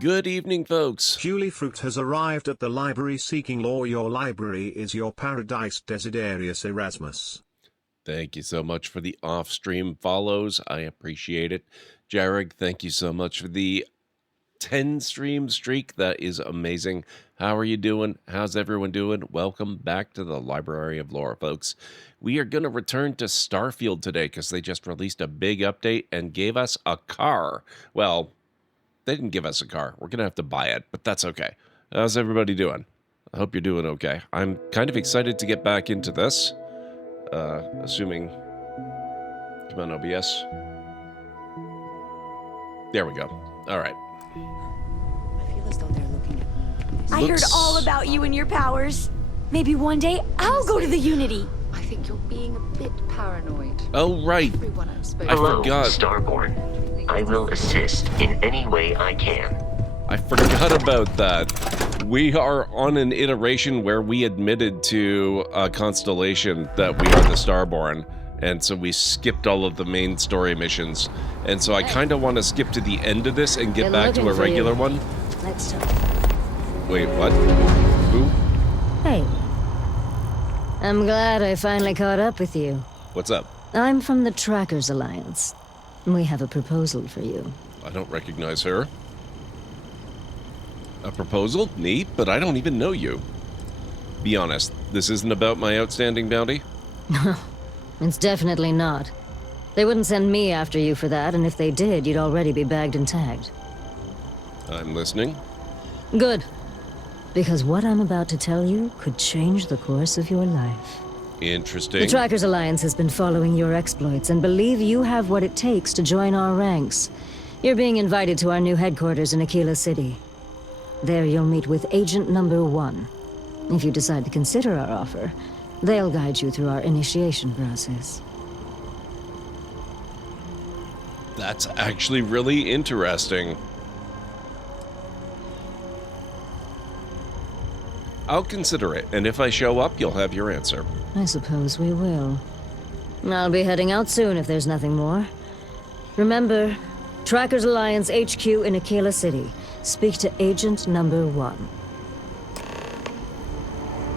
Good evening, folks. Julie Fruit has arrived at the library seeking law. Your library is your paradise, Desiderius Erasmus. Thank you so much for the off-stream follows. I appreciate it. Jarek, thank you so much for the 10-stream streak. That is amazing. How are you doing? How's everyone doing? Welcome back to the Library of Lore, folks. We are going to return to Starfield today because they just released a big update and gave us a car. Well, they didn't give us a car. We're going to have to buy it, but that's okay. How's everybody doing? I hope you're doing okay. I'm kind of excited to get back into this. Assuming... Come on, OBS. There we go. All right. I feel as though they're looking at me. I heard all about you and your powers. Maybe one day I'll go to the Unity. I think you're being a bit paranoid. Oh, right. Everyone I've spoken I Hello, forgot. Starborn. I will assist in any way I can. I forgot about that. We are on an iteration where we admitted to a constellation that we are the Starborn, and so we skipped all of the main story missions. And so I kind of want to skip to the end of this and get back to a regular one. Let's talk. Wait, what? Who? Hey. I'm glad I finally caught up with you. What's up? I'm from the Trackers Alliance. We have a proposal for you. I don't recognize her. A proposal? Neat, but I don't even know you. Be honest, this isn't about my outstanding bounty? It's definitely not. They wouldn't send me after you for that, and if they did, you'd already be bagged and tagged. I'm listening. Good. Because what I'm about to tell you could change the course of your life. Interesting. The Trackers Alliance has been following your exploits and believe you have what it takes to join our ranks. You're being invited to our new headquarters in Aquila City. There you'll meet with Agent Number 1. If you decide to consider our offer, they'll guide you through our initiation process. That's actually really interesting. I'll consider it, and if I show up, you'll have your answer. I suppose we will. I'll be heading out soon if there's nothing more. Remember, Trackers Alliance HQ in Aquila City. Speak to Agent Number 1.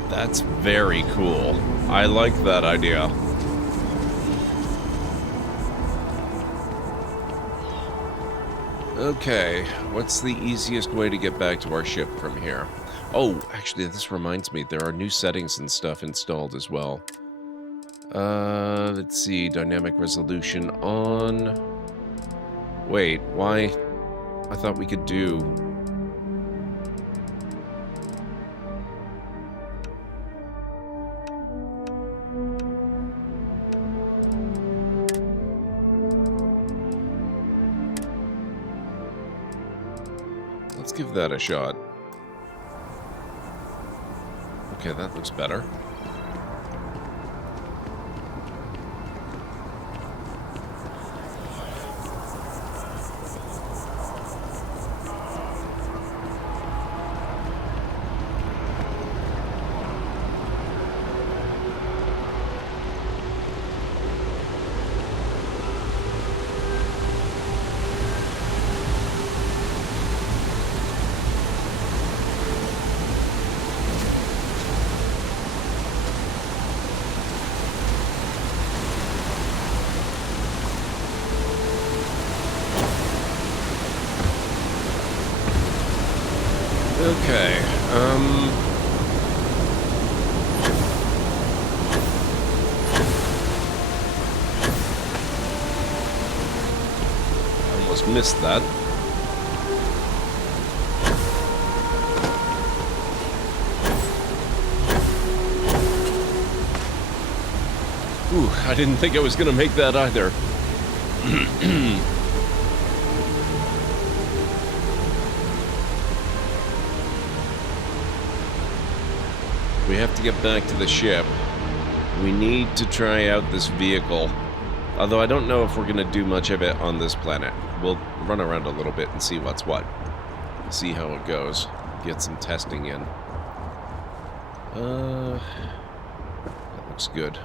That's very cool. I like that idea. Okay, what's the easiest way to get back to our ship from here? Oh, actually, this reminds me, there are new settings and stuff installed as well. Let's see, dynamic resolution on... Wait, why? I thought we could do... Let's give that a shot. Okay, that looks better. Okay, almost missed that. Ooh, I didn't think I was gonna make that either. We have to get back to the ship. We need to try out this vehicle. Although I don't know if we're going to do much of it on this planet. We'll run around a little bit and see what's what. See how it goes. Get some testing in. That looks good.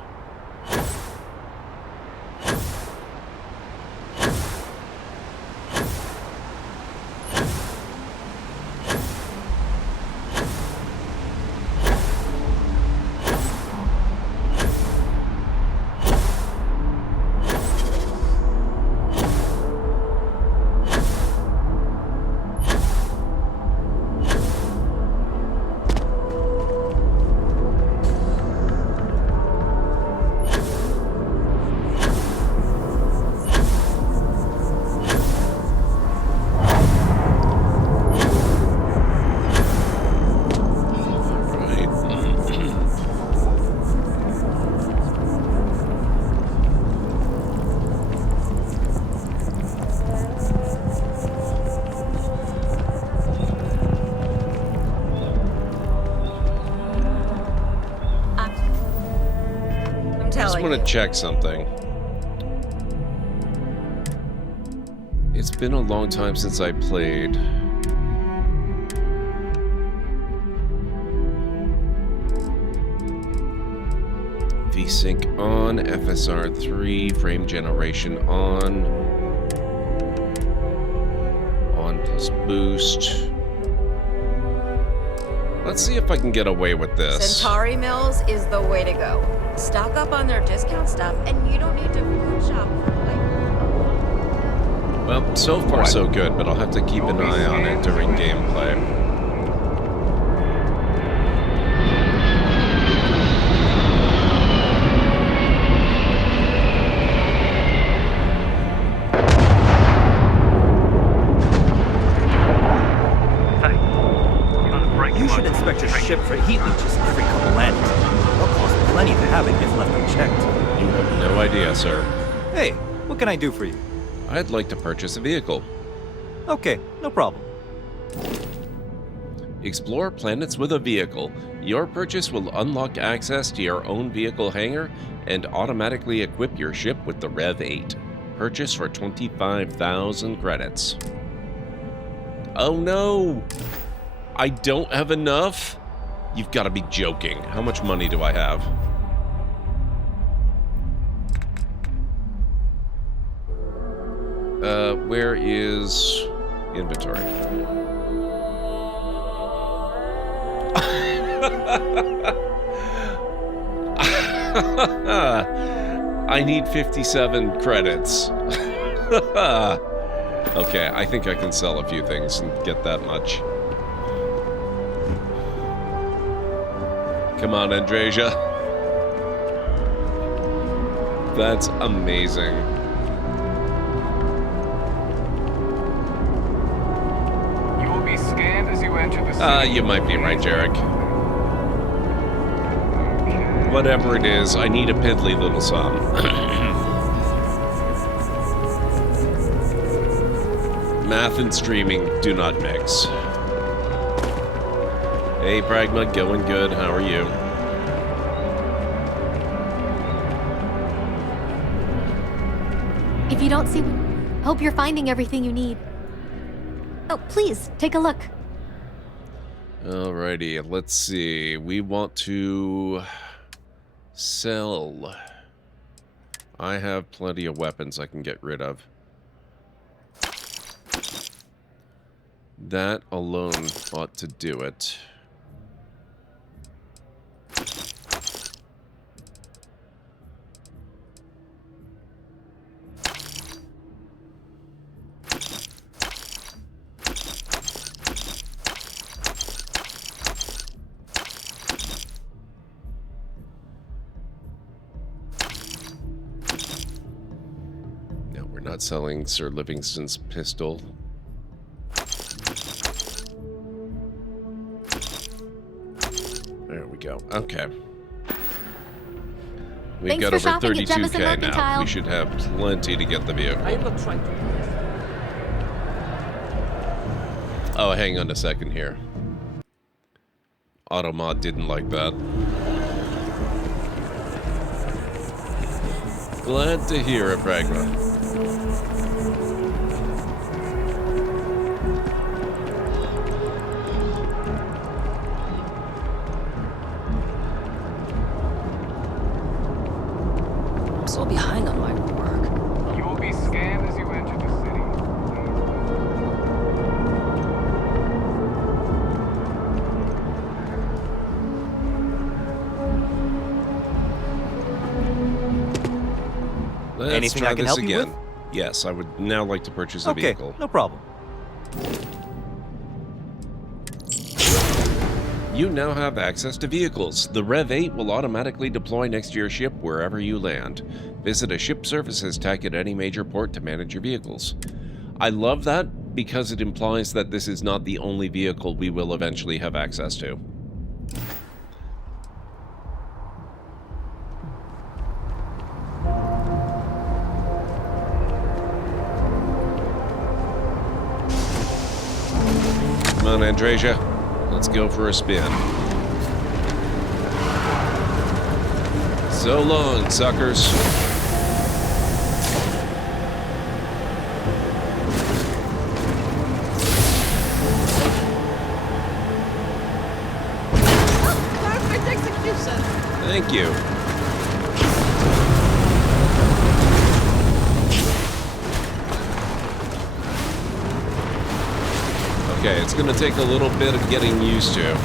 want to check something. It's been a long time since I played. V-Sync on, FSR 3, frame generation on plus boost. Let's see if I can get away with this. Centauri Mills is the way to go. Stock up on their discount stuff, and you don't need to food shop for Well, so far so good, but I'll have to keep an eye on it during gameplay. You should inspect your ship for heat leeches every couple landings. They'll cost plenty to have it if left unchecked. You have no idea, sir. Hey, what can I do for you? I'd like to purchase a vehicle. Okay, no problem. Explore planets with a vehicle. Your purchase will unlock access to your own vehicle hangar and automatically equip your ship with the REV-8. Purchase for 25,000 credits. Oh no! I don't have enough? You've got to be joking. How much money do I have? Where is inventory? I need 57 credits. Okay, I think I can sell a few things and get that much. Come on, Andreja. That's amazing. You will be scanned as you enter the city. You might be right, Jarek. Whatever it is, I need a piddly little sum. Math and streaming do not mix. Hey, Pragma, going good. How are you? If you don't see... Hope you're finding everything you need. Oh, please, take a look. Alrighty, let's see. We want to sell. I have plenty of weapons I can get rid of. That alone ought to do it. Not selling Sir Livingston's pistol. There we go. Okay. We've got over 32k now. We should have plenty to get the vehicle. I am not trying to... Oh, hang on a second here. Automod didn't like that. Glad to hear it, Pragma. I'm so behind on my work. You will be scanned as you enter the city. Let's Anything try I can this help you again. with? Yes, I would now like to purchase a vehicle. No problem. You now have access to vehicles. The REV-8 will automatically deploy next to your ship wherever you land. Visit a ship services tech at any major port to manage your vehicles. I love that because it implies that this is not the only vehicle we will eventually have access to. Come on, Andreja. Let's go for a spin. So long, suckers. Perfect execution! Thank you. Okay, it's gonna take a little bit of getting used to.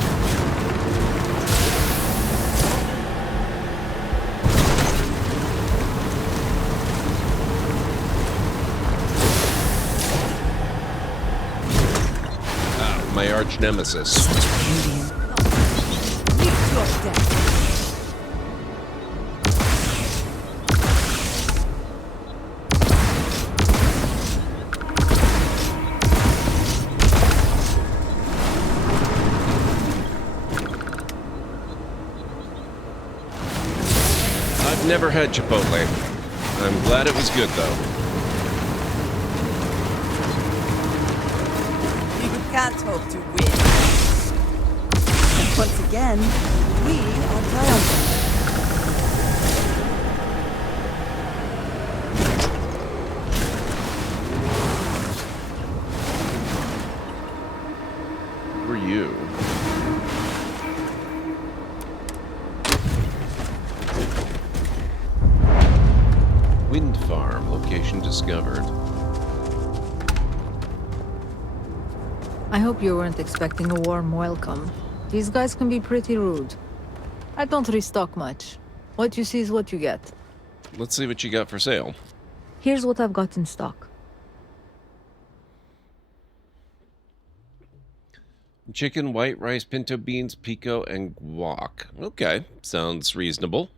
My arch nemesis. I've never had Chipotle. I'm glad it was good though. You can't hope to win. And once again, we are triumphant. Who are you? Wind farm, location discovered. I hope you weren't expecting a warm welcome. These guys can be pretty rude. I don't restock much. What you see is what you get. Let's see what you got for sale. Here's what I've got in stock. Chicken, white rice, pinto beans, pico, and guac. Okay, sounds reasonable.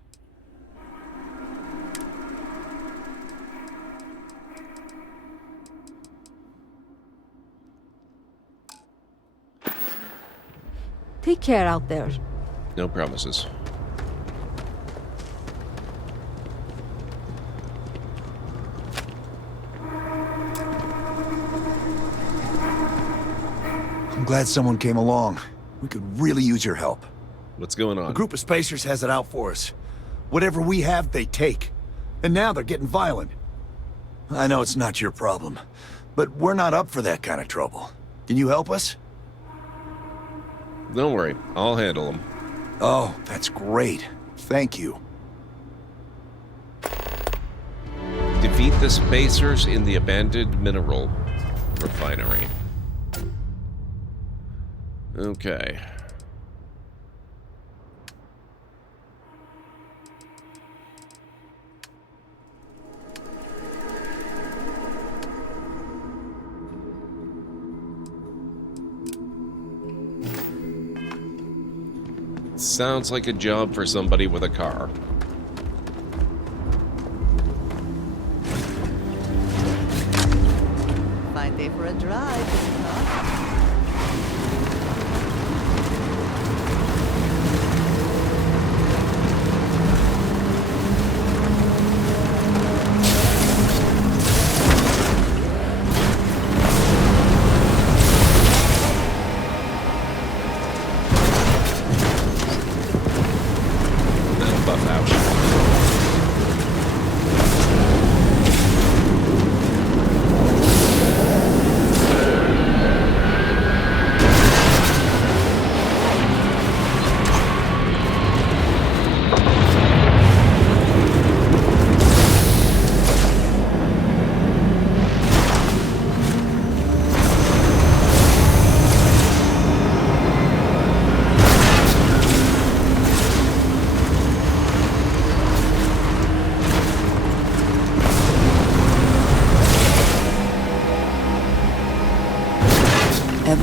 Take care out there. No promises. I'm glad someone came along. We could really use your help. What's going on? A group of spacers has it out for us. Whatever we have, they take. And now they're getting violent. I know it's not your problem, but we're not up for that kind of trouble. Can you help us? Don't worry, I'll handle them. Oh, that's great. Thank you. Defeat the spacers in the abandoned mineral refinery. Okay. Sounds like a job for somebody with a car. Fine day for a drive, is it not?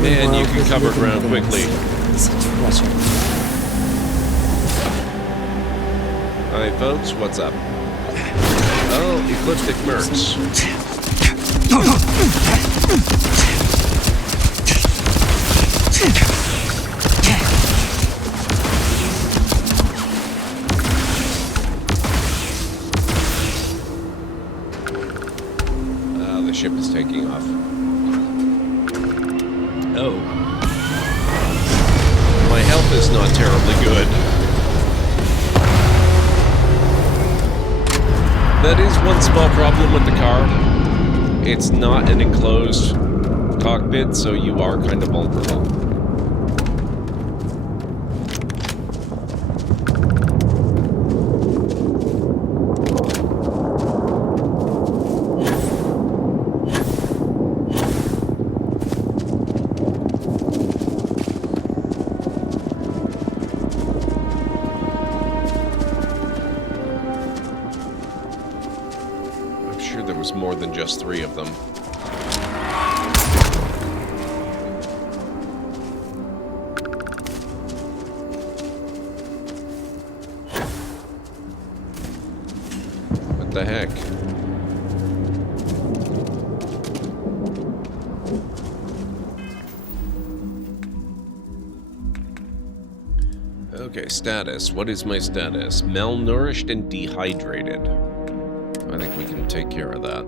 Man, you can cover ground quickly. It's a treasure. Alright, folks, what's up? Oh, ecliptic mercs. The ship is taking off. Oh. My health is not terribly good. That is one small problem with the car. It's not an enclosed cockpit, so you are kind of vulnerable. More than just 3 of them. What the heck? Okay, status. What is my status? Malnourished and dehydrated. I think we can take care of that.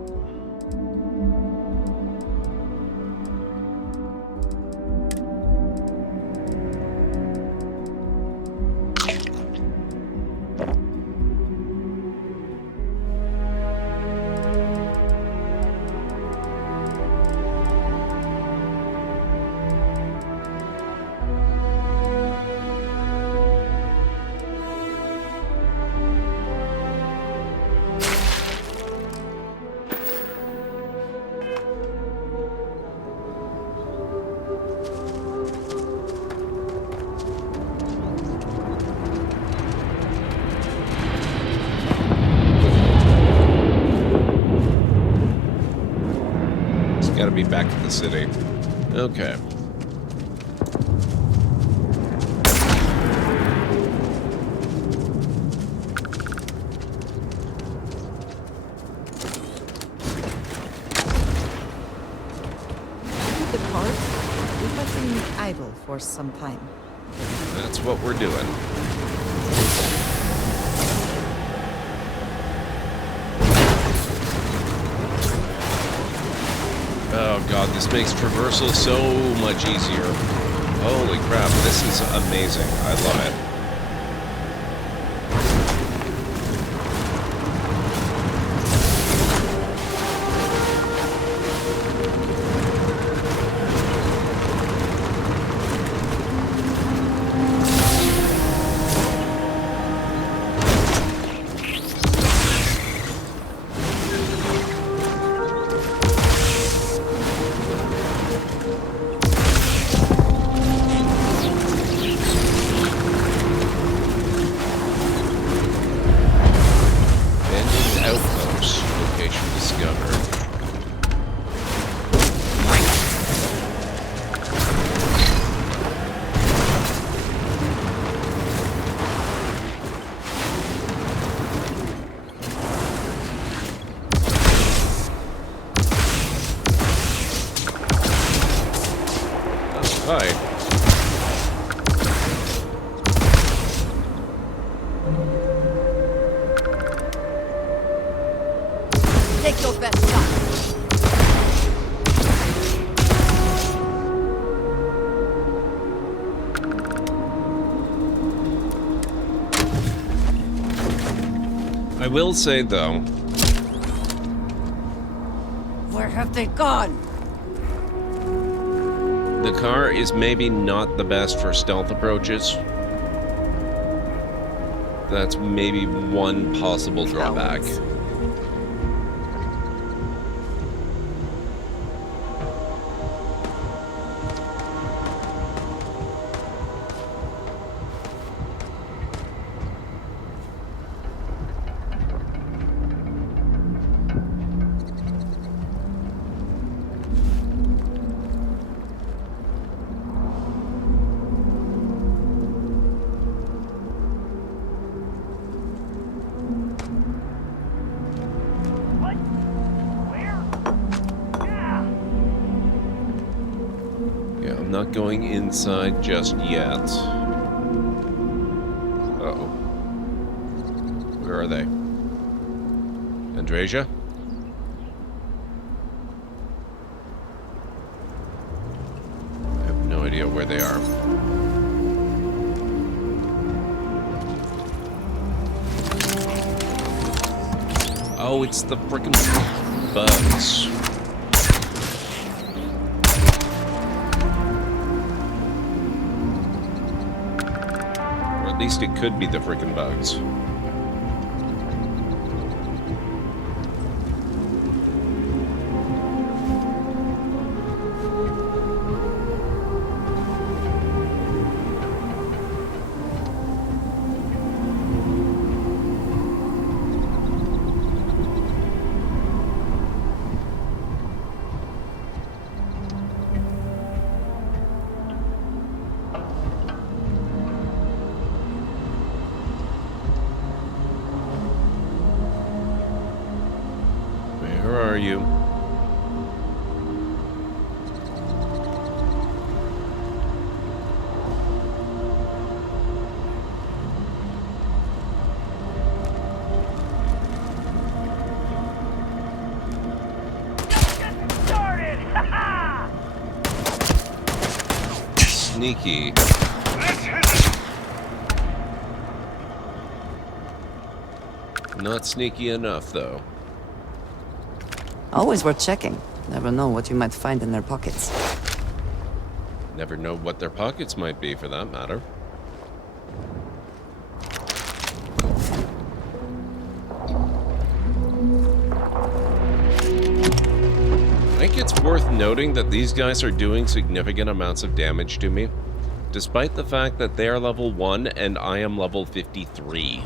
Gotta be back in the city. Okay. The cart, we have been idle for some time. That's what we're doing. Oh god, this makes traversal so much easier. Holy crap, this is amazing. I love it. Take your best shot. I will say, though... Where have they gone? The car is maybe not the best for stealth approaches. That's maybe one possible drawback. Not going inside just yet. Uh-oh. Where are they? Andrasia? I have no idea where they are. Oh, it's the frickin' bugs. Or at least it could be the frickin' bugs. Where are you? Sneaky. Not sneaky enough, though. Always worth checking. Never know what you might find in their pockets. Never know what their pockets might be, for that matter. I think it's worth noting that these guys are doing significant amounts of damage to me, despite the fact that they are level 1 and I am level 53.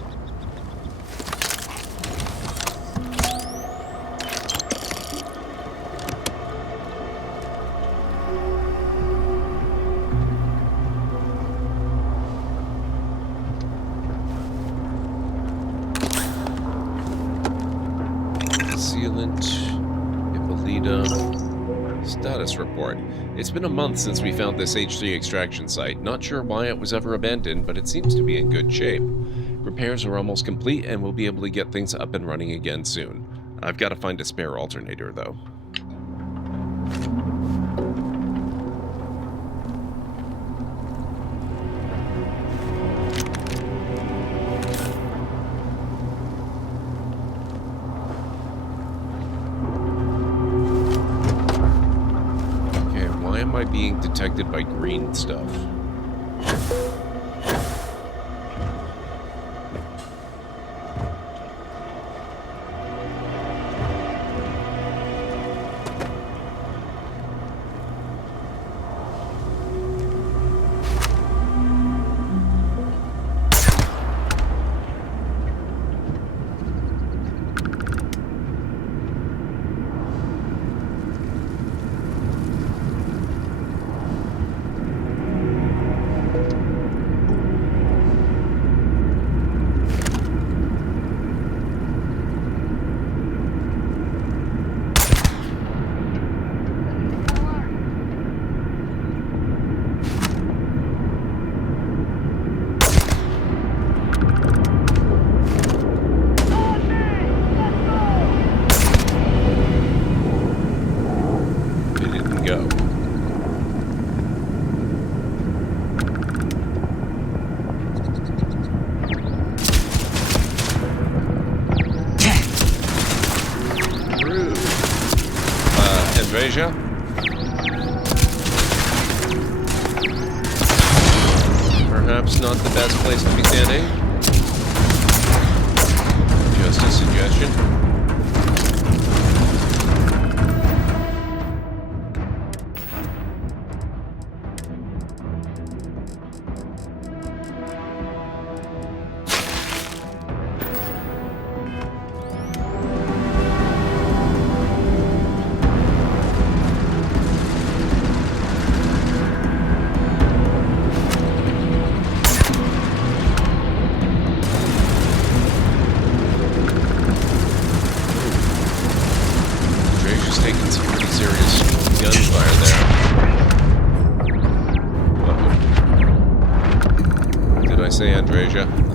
Status report. It's been a month since we found this H3 extraction site. Not sure why it was ever abandoned, but it seems to be in good shape. Repairs are almost complete and we'll be able to get things up and running again soon. I've got to find a spare alternator, though. Being detected by green stuff. Asia. Perhaps not the best place to be standing. Just a suggestion.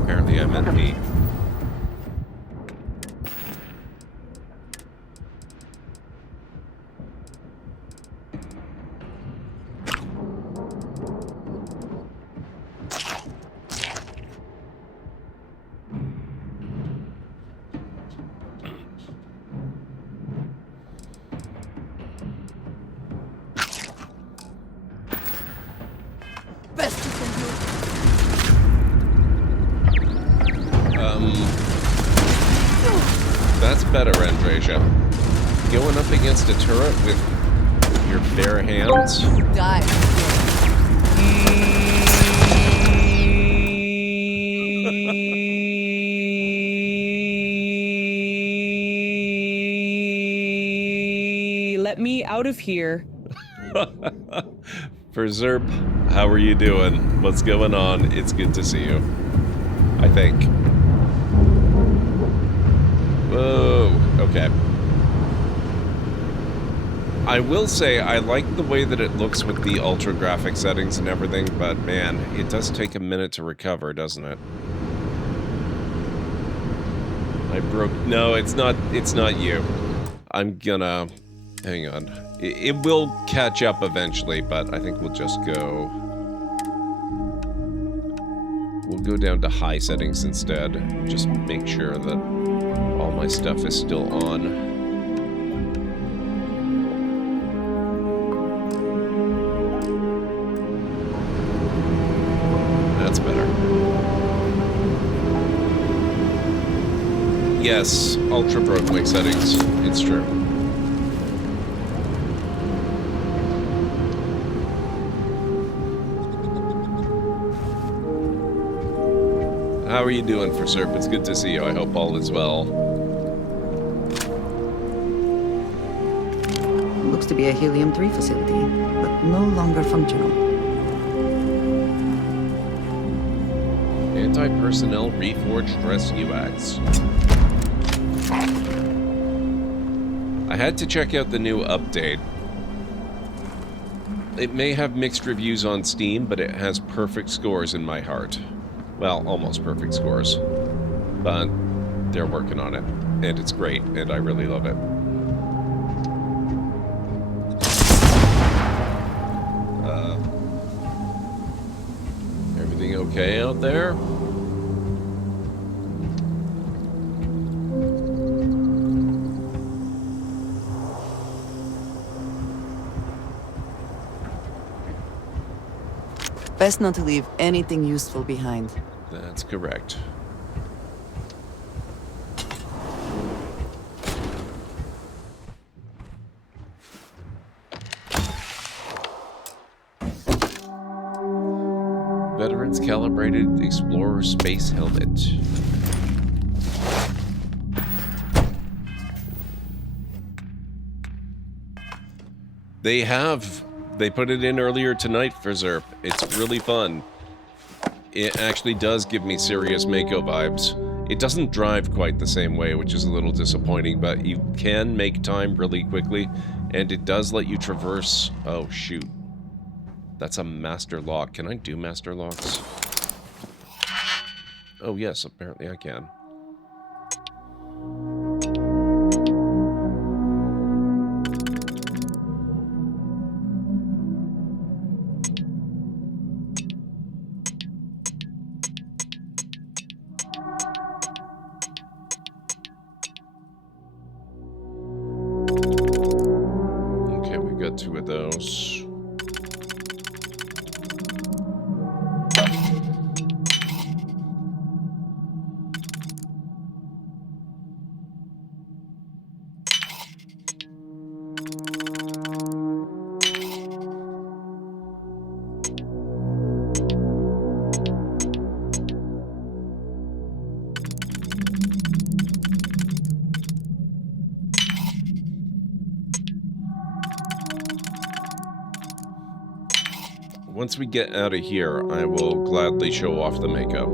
Apparently I meant me. better, Andreja. Going up against a turret with your bare hands? Die. Let me out of here. For Zerp, how are you doing? What's going on? It's good to see you. I think. Whoa. Okay. I will say I like the way that it looks with the ultra graphic settings and everything, but man, it does take a minute to recover, doesn't it? I broke... No, it's not you. I'm gonna... Hang on. It will catch up eventually, but I think we'll just go... We'll go down to high settings instead. Just make sure that all my stuff is still on. That's better. Yes, ultra broke my settings. It's true. How are you doing, for Serp? It's good to see you. I hope all is well. Looks to be a helium-3 facility, but no longer functional. Anti-personnel reforged rescue acts. I had to check out the new update. It may have mixed reviews on Steam, but it has perfect scores in my heart. Well, almost perfect scores. But they're working on it, and it's great, and I really love it. Everything okay out there? Best not to leave anything useful behind. That's correct. Veterans Calibrated Explorer Space Helmet. They put it in earlier tonight for Zerp. It's really fun. It actually does give me serious Mako vibes. It doesn't drive quite the same way, which is a little disappointing, but you can make time really quickly, and it does let you traverse... Oh, shoot. That's a master lock. Can I do master locks? Oh, yes, apparently I can. Okay, we got 2 of those. Once we get out of here, I will gladly show off the Mako.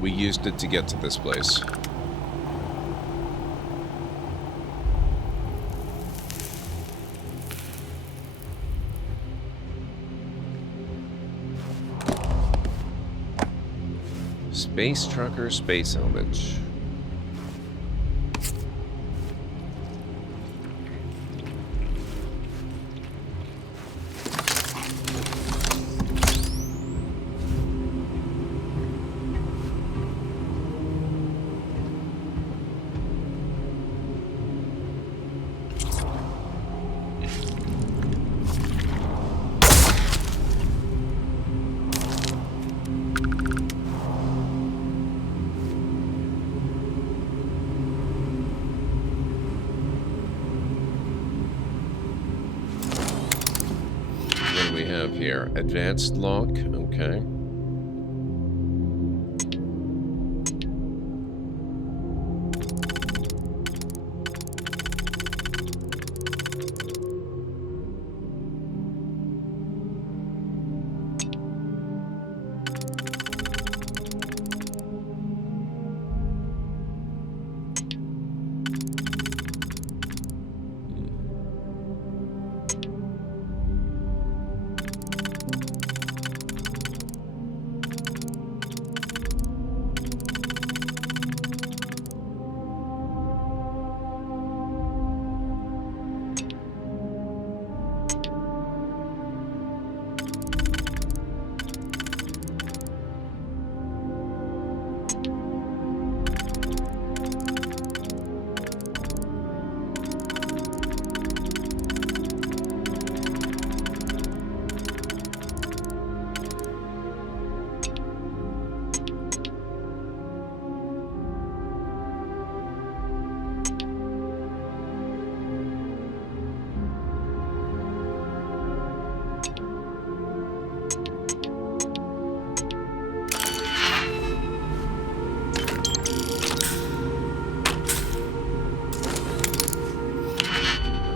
We used it to get to this place. Space Trucker Space Helmet. we have here? Advanced lock, okay.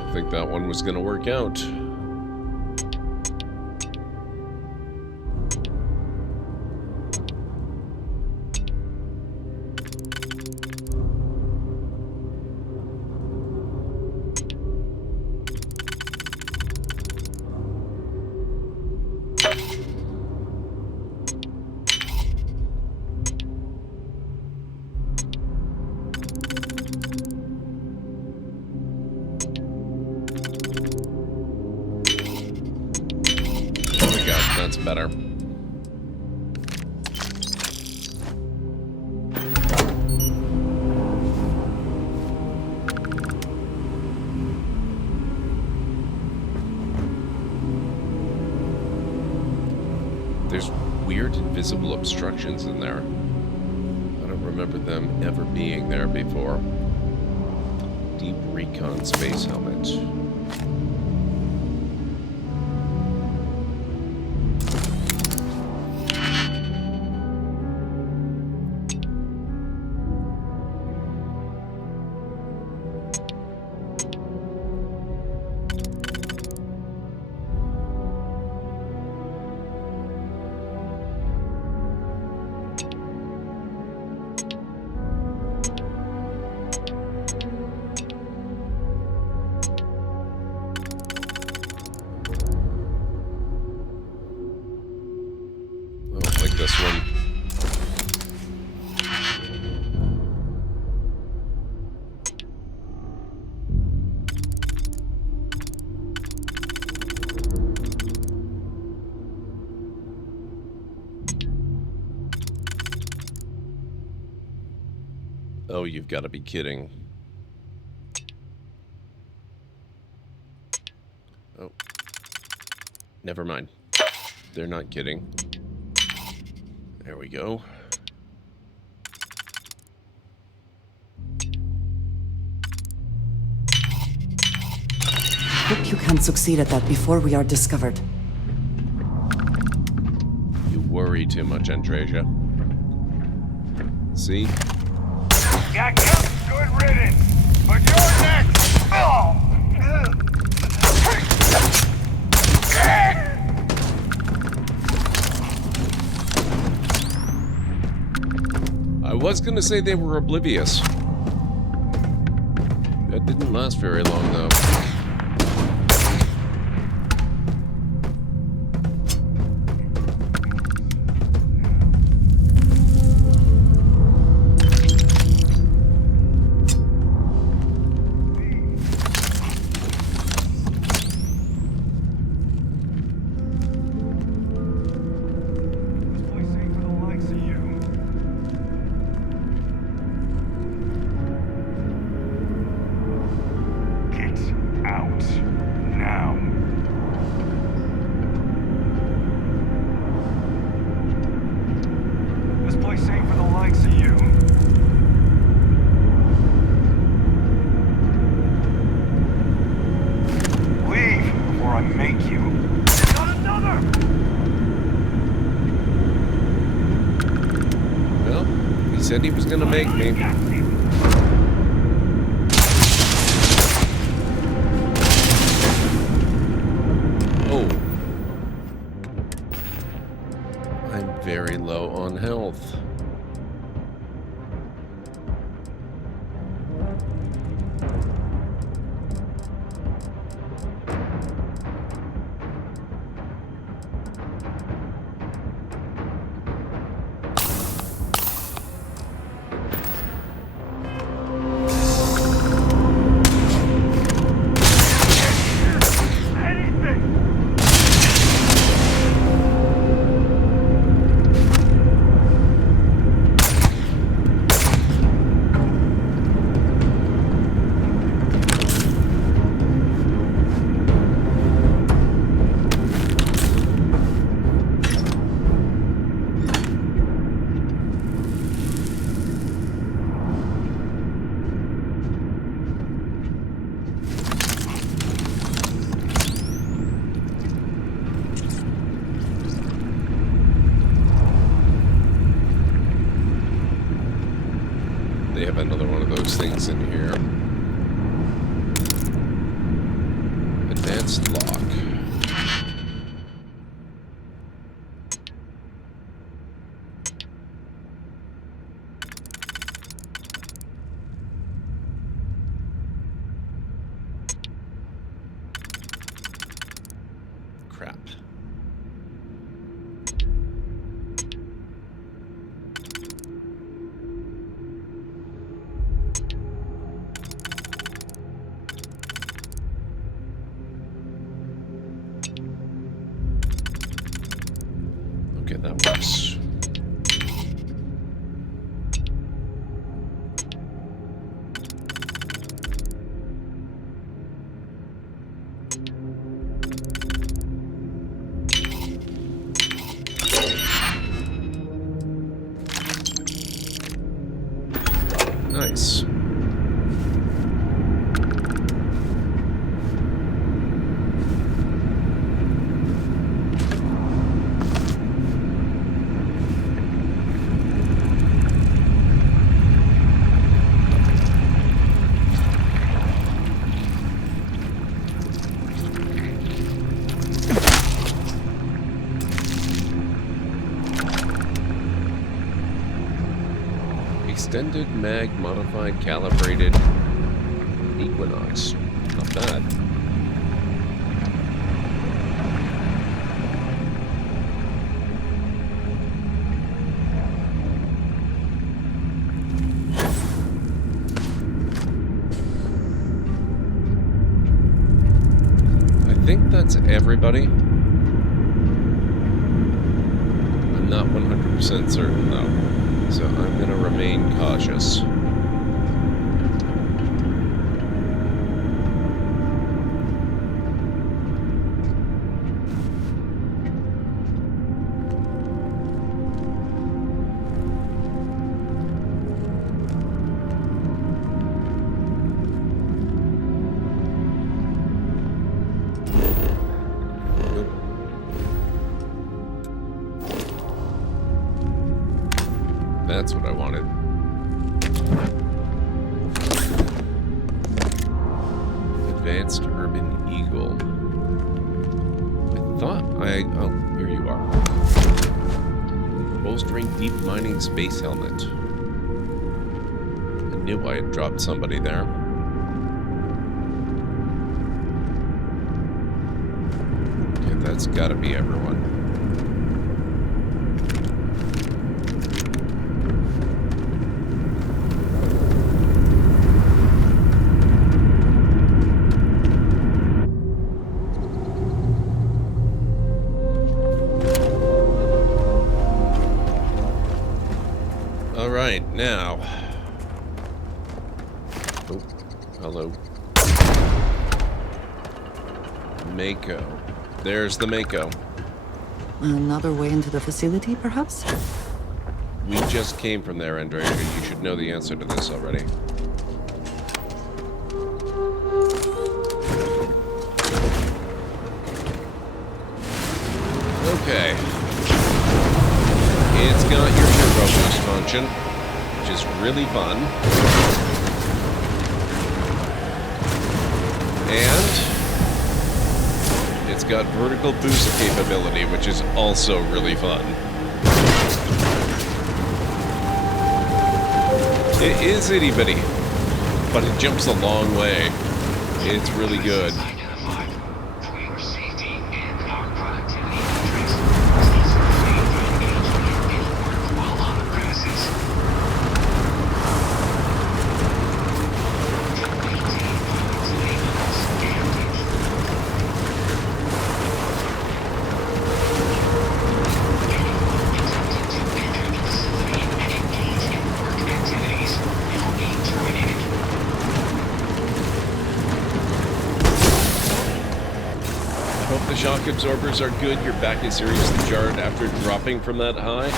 I think that one was going to work out. That's better. There's weird invisible obstructions in there. I don't remember them ever being there before. Deep recon space helmet. This one. Oh, you've got to be kidding. Oh. Never mind. They're not kidding. There we go. Hope you can succeed at that before we are discovered. You worry too much, Andresia. See? Yeah, good riddance. But you're next. Oh. I was gonna say they were oblivious. That didn't last very long, though. Make you. Not another said he was gonna make me. Oh. I'm very low on health. They have another one of those things in here. Advanced lock. Crap. Okay, that works. Nice. Extended mag modified calibrated Equinox. Not bad. I think that's everybody. I'm not 100% certain though. So I'm going to remain cautious. That's what I wanted. Advanced Urban Eagle. I thought oh, here you are. Bolstering Deep Mining Space Helmet. I knew I had dropped somebody there. Okay, that's gotta be everyone. Alright, now. Oh, hello. Mako. There's the Mako. Another way into the facility, perhaps? We just came from there, Andrea. You should know the answer to this already. Okay. It's got your turbo boost function. which is really fun. And it's got vertical boost capability, which is also really fun. It is itty-bitty, but it jumps a long way. It's really good. Shock absorbers are good. Your back is seriously jarred after dropping from that high.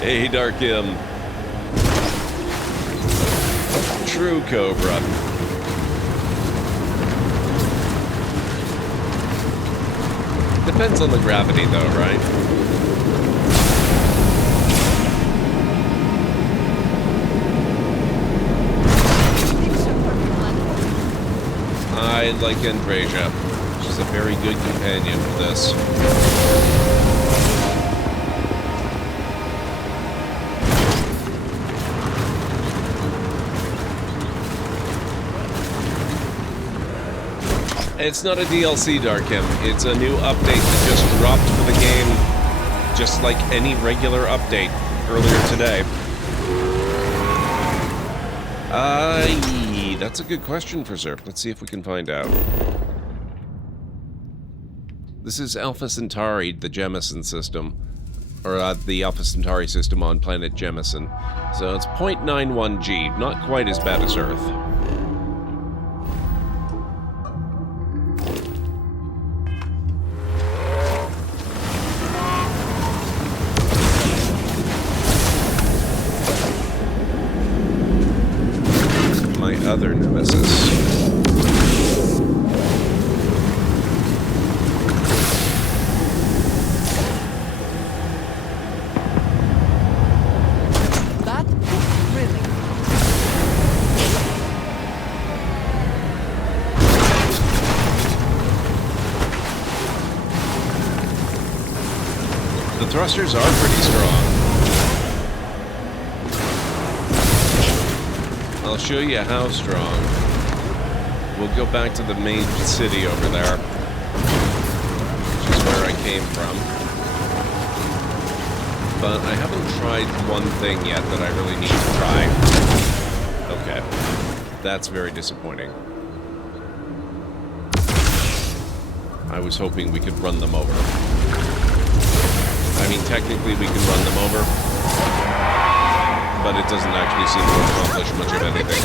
Hey, Darkim. True Cobra. Depends on the gravity, though, right? I like Andreja. She's a very good companion for this. It's not a DLC, Darkim. It's a new update that just dropped for the game, just like any regular update earlier today. That's a good question for Zerp. Let's see if we can find out. This is Alpha Centauri, the Jemison system, or the Alpha Centauri system on planet Jemison. So it's 0.91 G, not quite as bad as Earth. My other nemesis. Thrusters are pretty strong. I'll show you how strong. We'll go back to the main city over there, which is where I came from. But I haven't tried one thing yet that I really need to try. Okay. That's very disappointing. I was hoping we could run them over. I mean, technically we can run them over, but it doesn't actually seem to accomplish much of anything.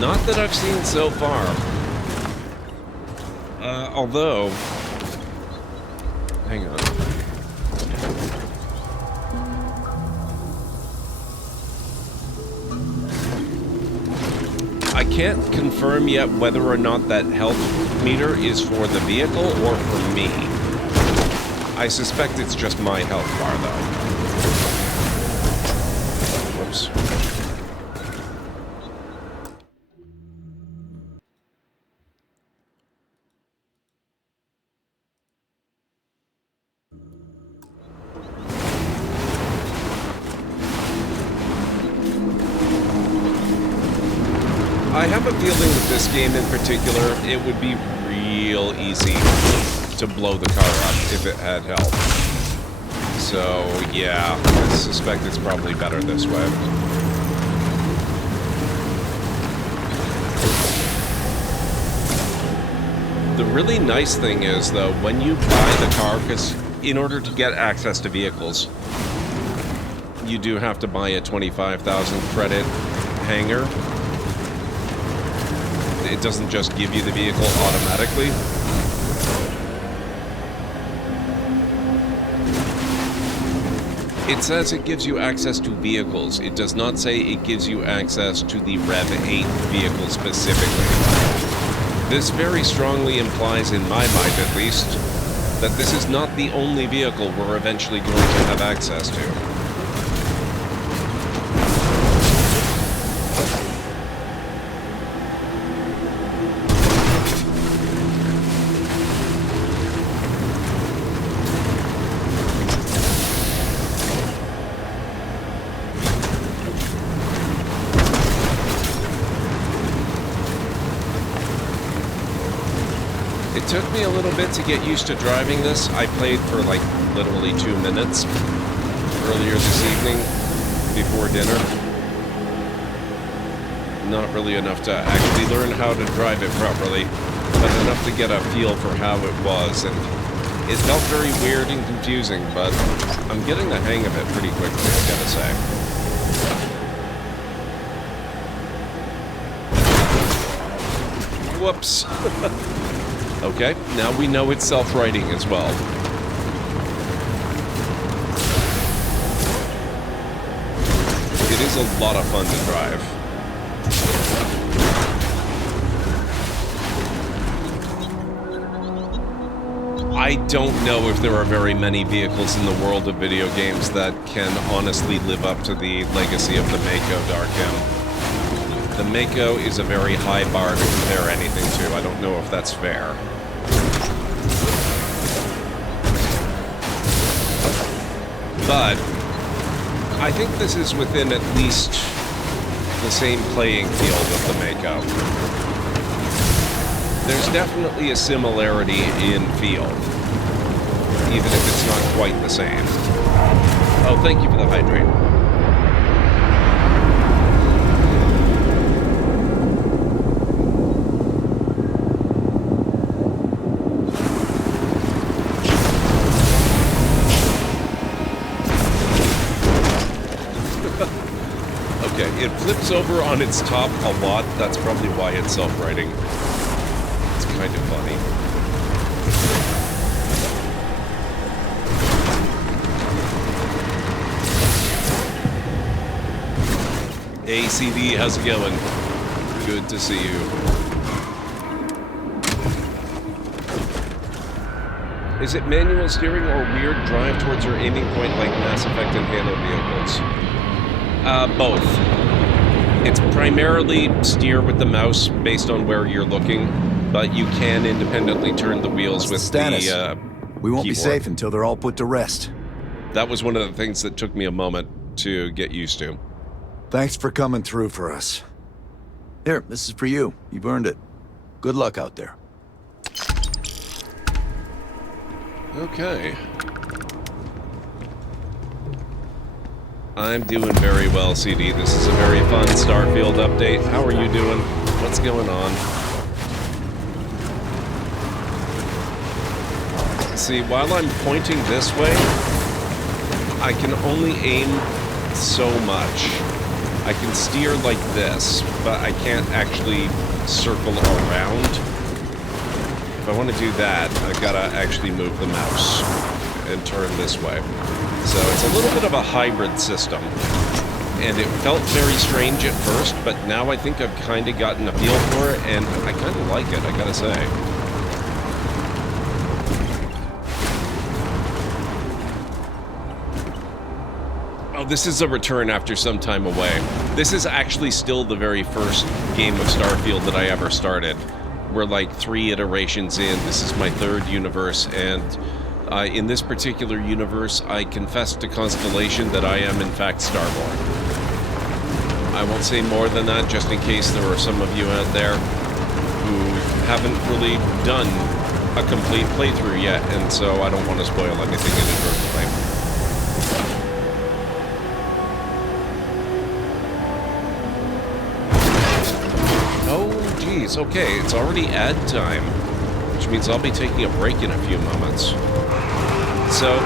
Not that I've seen so far. Although... Hang on. I can't confirm yet whether or not that health meter is for the vehicle or for me. I suspect it's just my health bar, though. Whoops. I have a feeling with this game in particular, it would be real easy to blow the car up if it had health. So, yeah, I suspect it's probably better this way. The really nice thing is, though, when you buy the car, because in order to get access to vehicles, you do have to buy a 25,000 credit hanger. It doesn't just give you the vehicle automatically. It says it gives you access to vehicles. It does not say it gives you access to the REV-8 vehicle specifically. This very strongly implies, in my mind at least, that this is not the only vehicle we're eventually going to have access to. It took me a little bit to get used to driving this. I played for like literally 2 minutes earlier this evening before dinner. Not really enough to actually learn how to drive it properly, but enough to get a feel for how it was. And it felt very weird and confusing, but I'm getting the hang of it pretty quickly, I gotta say. Whoops. Okay, now we know it's self-righting as well. It is a lot of fun to drive. I don't know if there are very many vehicles in the world of video games that can honestly live up to the legacy of the Mako Darkham. The Mako is a very high bar to compare anything to. I don't know if that's fair. But I think this is within at least the same playing field of the Mako. There's definitely a similarity in feel, even if it's not quite the same. Oh, thank you for the hydrate. It flips over on its top a lot. That's probably why it's self-righting. It's kind of funny. ACD, how's it going? Good to see you. Is it manual steering or weird drive towards your aiming point like Mass Effect and Halo vehicles? Both. It's primarily steer with the mouse based on where you're looking, but you can independently turn the wheels with the We won't be keyboard. safe until they're all put to rest. That was one of the things that took me a moment to get used to. Thanks for coming through for us. Here, this is for you. You've earned it. Good luck out there. Okay. I'm doing very well, CD. This is a very fun Starfield update. How are you doing? What's going on? See, while I'm pointing this way, I can only aim so much. I can steer like this, but I can't actually circle around. If I want to do that, I've got to actually move the mouse and turn this way. So it's a little bit of a hybrid system, and it felt very strange at first, but now I think I've kind of gotten a feel for it, and I kind of like it, I gotta say. Oh, this is a return after some time away. This is actually still the very first game of Starfield that I ever started. We're like 3 iterations in. This is my 3rd universe, and in this particular universe, I confess to Constellation that I am in fact Starborn. I won't say more than that, just in case there are some of you out there who haven't really done a complete playthrough yet, and so I don't want to spoil anything inadvertently. Oh, geez, okay, it's already ad time, which means I'll be taking a break in a few moments. So,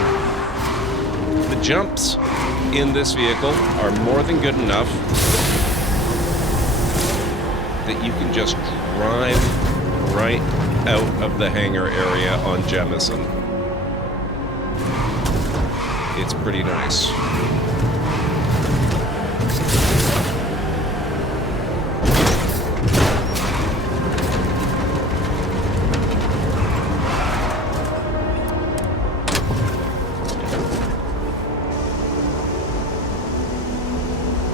the jumps in this vehicle are more than good enough that you can just drive right out of the hangar area on Jemison. it's pretty nice.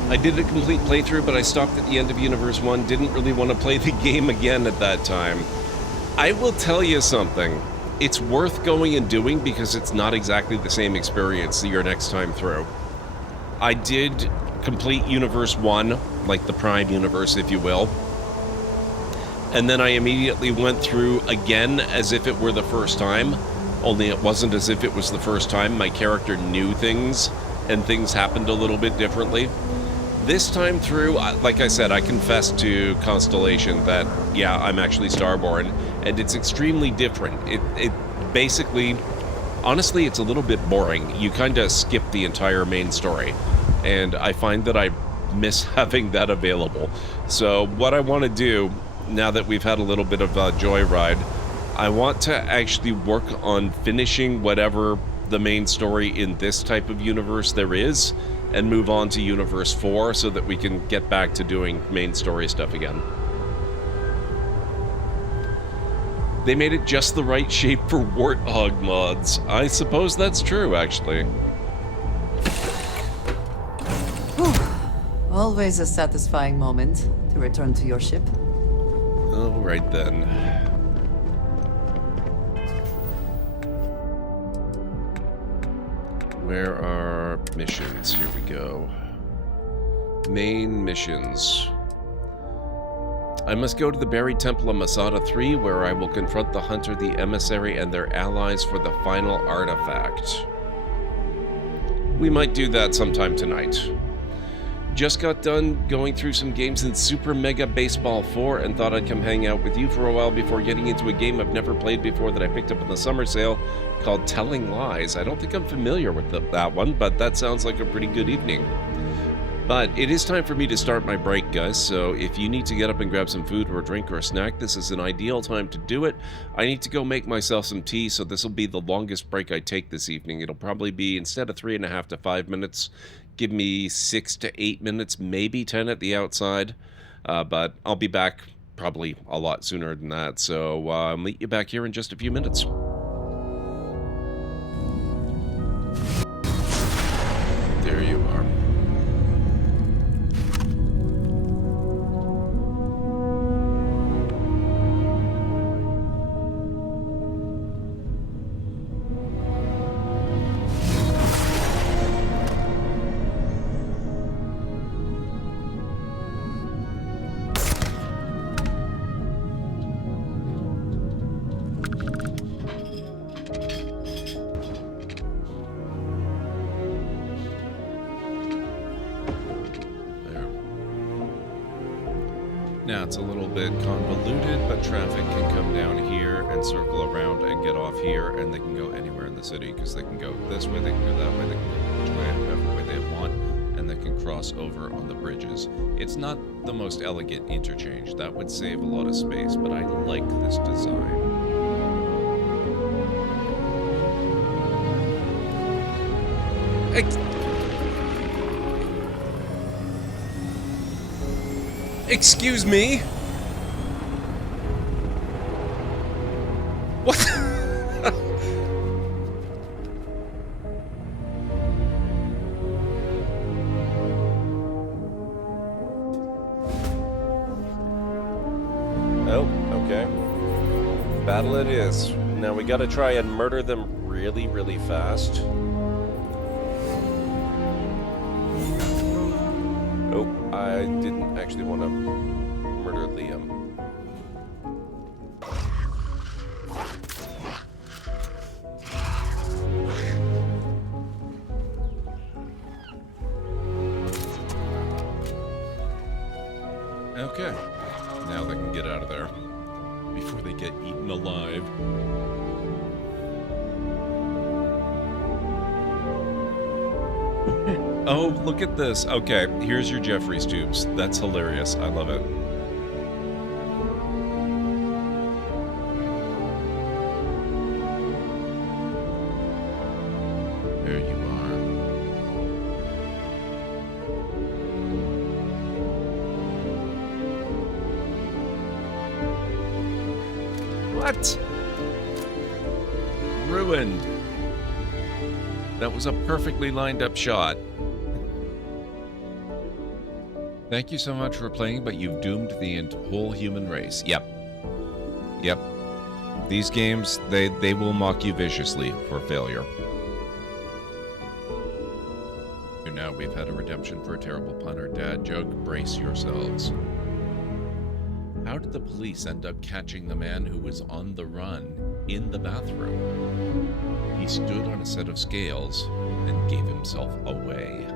I did a complete playthrough, but I stopped at the end of Universe 1. Didn't really want to play the game again at that time. I will tell you something. It's worth going and doing because it's not exactly the same experience your next time through. I did complete Universe 1, like the Prime Universe, if you will. And then I immediately went through again as if it were the first time. Only it wasn't as if it was the first time. My character knew things, and things happened a little bit differently. This time through, like I said, I confessed to Constellation that, yeah, I'm actually Starborn, and it's extremely different. It basically, honestly, it's a little bit boring. You kind of skip the entire main story, and I find that I miss having that available. So what I want to do, now that we've had a little bit of a joyride, I want to actually work on finishing whatever the main story in this type of universe there is, and move on to Universe 4 so that we can get back to doing main story stuff again. They made it just the right shape for Warthog mods. I suppose that's true, actually. Always a satisfying moment to return to your ship. All right then. Where are missions? Here we go. Main missions. I must go to the buried temple of Masada 3, where I will confront the hunter, the emissary, and their allies for the final artifact. We might do that sometime tonight. Just got done going through some games in Super Mega Baseball 4 and thought I'd come hang out with you for a while before getting into a game I've never played before that I picked up in the summer sale called Telling Lies. I don't think I'm familiar with that one, but that sounds like a pretty good evening. But it is time for me to start my break, guys, so if you need to get up and grab some food or a drink or a snack, this is an ideal time to do it. I need to go make myself some tea, so this will be the longest break I take this evening. It'll probably be, instead of 3.5 to 5 minutes, give me 6 to 8 minutes, maybe 10 at the outside, but I'll be back probably a lot sooner than that, so I'll meet you back here in just a few minutes. There you are. Now it's a little bit convoluted, but traffic can come down here and circle around and get off here, and they can go anywhere in the city, because they can go this way, they can go that way, they can go which way, whatever way they want, and they can cross over on the bridges. It's not the most elegant interchange. That would save a lot of space, but I like this design. Excuse me? What? Oh, okay. Battle it is. Now we gotta try and murder them really, really fast. Oh, I didn't actually want to murder Liam. Okay, now they can get out of there before they get eaten alive. Oh, look at this. Okay, here's your Jeffrey's tubes. That's hilarious. I love it. There you are. What? Ruined. That was a perfectly lined up shot. Thank you so much for playing, but you've doomed the whole human race. Yep. Yep. These games, they will mock you viciously for failure. Now we've had a redemption for a terrible punter. Dad joke, brace yourselves. How did the police end up catching the man who was on the run in the bathroom? He stood on a set of scales and gave himself away.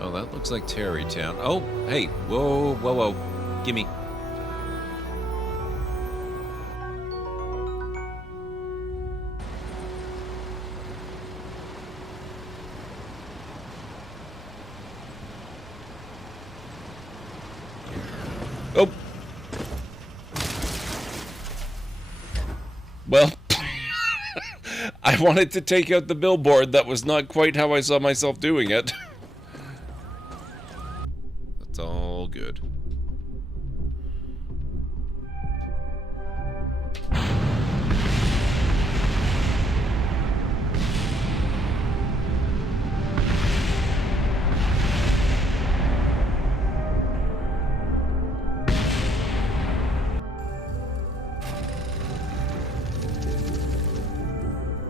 Oh, that looks like Terrytown. Oh, hey, whoa, whoa, whoa. Gimme. Oh. Well, I wanted to take out the billboard. That was not quite how I saw myself doing it. That's all good.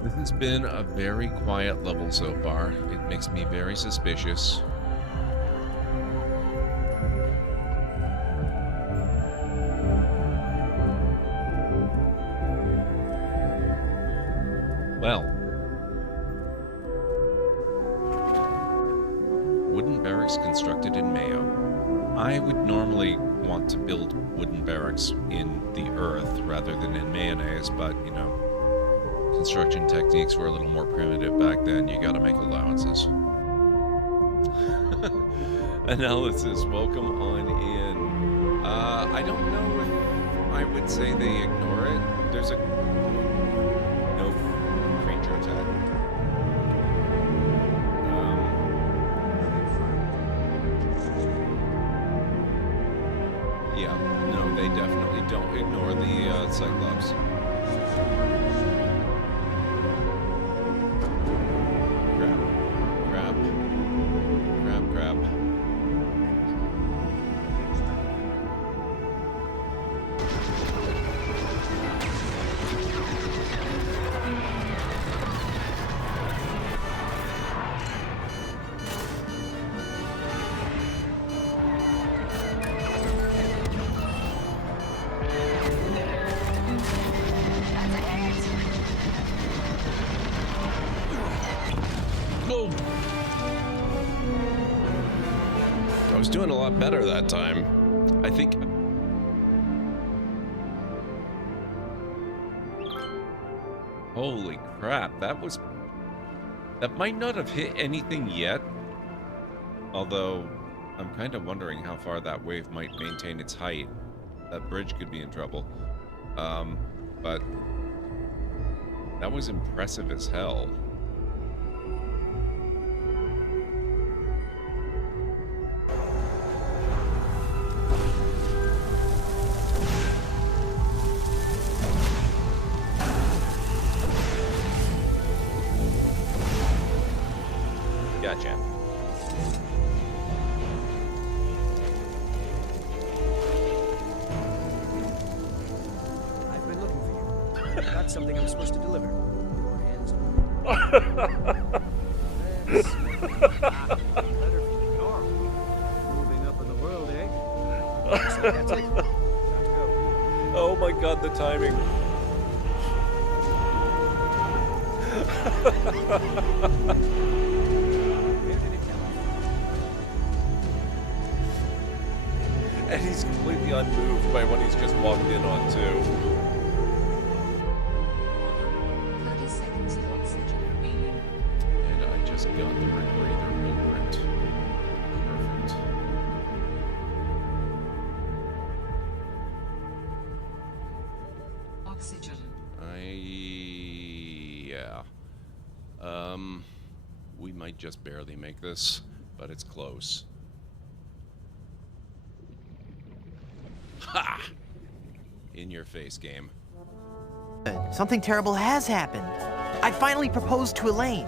This has been a very quiet level so far. It makes me very suspicious. Well, wooden barracks constructed in Mayo. I would normally want to build wooden barracks in the earth rather than in mayonnaise, but, you know, construction techniques were a little more primitive back then. You gotta make allowances. Analysis, welcome on in. I don't know if I would say they ignore it. There's a no creature attack. Yeah, no, they definitely don't ignore the Cyclops. Crap. Whoa. I was doing a lot better that time. I think... Holy crap, that was... That might not have hit anything yet. Although, I'm kind of wondering how far that wave might maintain its height. That bridge could be in trouble. But... That was impressive as hell. Gotcha. I've been looking for you. I got something I'm supposed to deliver. Your hands better from normal. Moving up in the world, eh? Looks like that's it. Got to go. Oh my god, the timing. And he's completely unmoved by what he's just walked in on, too. 30 seconds of oxygen remaining. And I just got the rebreather blueprint. Perfect. Oxygen. Yeah. We might just barely make this, but it's close. Ha! In your face, game. Something terrible has happened. I finally proposed to Elaine.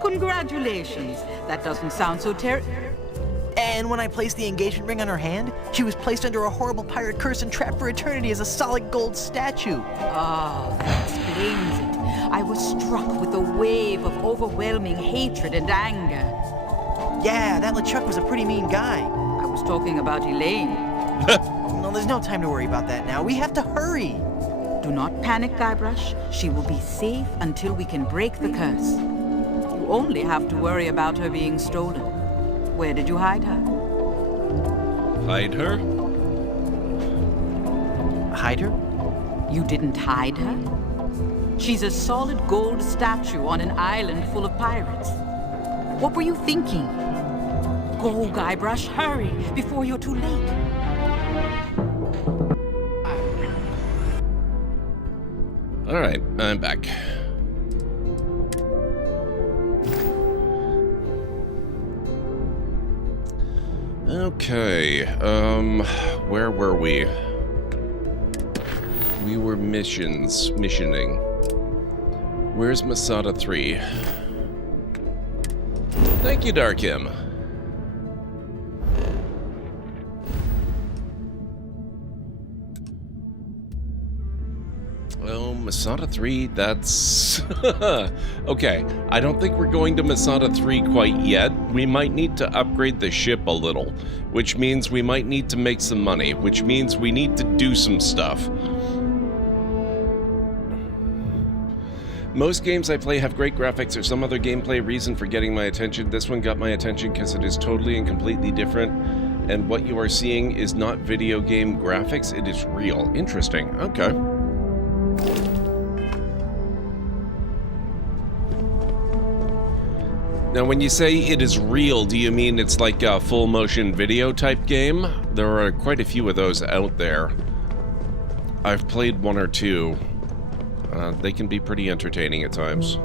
Congratulations. That doesn't sound so And when I placed the engagement ring on her hand, she was placed under a horrible pirate curse and trapped for eternity as a solid gold statue. Ah, that explains it. I was struck with a wave of overwhelming hatred and anger. Yeah, that LeChuck was a pretty mean guy. I was talking about Elaine. No, there's no time to worry about that now. We have to hurry. Do not panic, Guybrush. She will be safe until we can break the curse. You only have to worry about her being stolen. Where did you hide her? Hide her? Hide her? You didn't hide her? She's a solid gold statue on an island full of pirates. What were you thinking? Go, Guybrush, hurry, before you're too late. All right, I'm back. Okay, where were we? We were missioning. Where's Masada 3? Thank you, Darkim. Oh, Masada 3, that's... Okay, I don't think we're going to Masada 3 quite yet. We might need to upgrade the ship a little, which means we might need to make some money, which means we need to do some stuff. Most games I play have great graphics or some other gameplay reason for getting my attention. This one got my attention because it is totally and completely different, and what you are seeing is not video game graphics, it is real. Interesting, okay. Now, when you say it is real, do you mean it's like a full motion video type game? There are quite a few of those out there. I've played one or two. They can be pretty entertaining at times.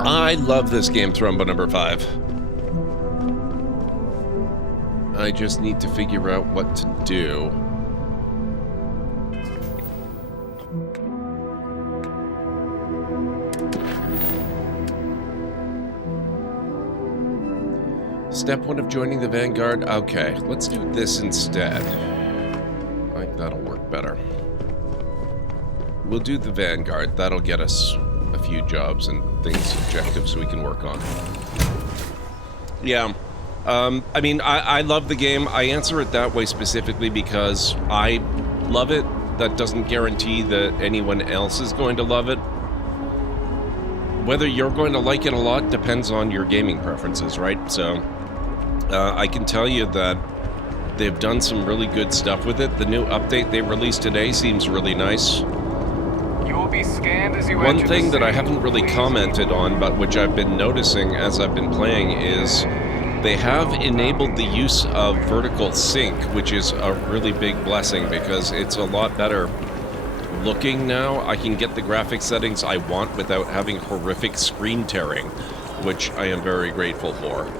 I love this game, Thrumba number 5. I just need to figure out what to do. Step 1 of joining the Vanguard? Okay, let's do this instead. I think that'll work better. We'll do the Vanguard. That'll get us a few jobs and things, objectives we can work on. Yeah. I mean, I love the game. I answer it that way specifically because I love it. That doesn't guarantee that anyone else is going to love it. Whether you're going to like it a lot depends on your gaming preferences, right? So, I can tell you that they've done some really good stuff with it. The new update they released today seems really nice. You will be scanned as you One enter thing the that I city. haven't really commented on, but which I've been noticing as I've been playing, is they have enabled the use of vertical sync, which is a really big blessing because it's a lot better looking now. I can get the graphic settings I want without having horrific screen tearing, which I am very grateful for.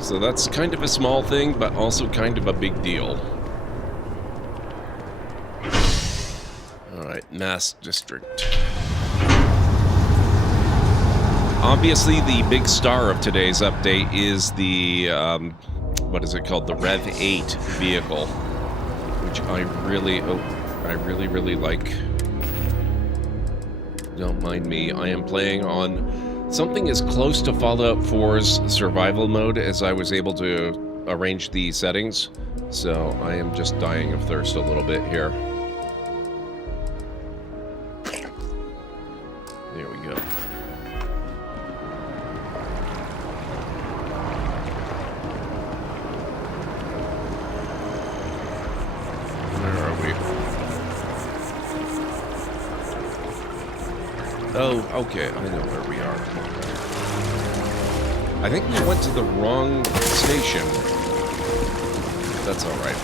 So that's kind of a small thing, but also kind of a big deal. Alright, Mass District. Obviously, the big star of today's update is the, what is it called? The REV-8 vehicle, which I really like. Don't mind me. I am playing on something as close to Fallout 4's survival mode as I was able to arrange the settings, so I am just dying of thirst a little bit here. There we go. Where are we? Oh, okay, I know where we are. I think we went to the wrong station. That's alright.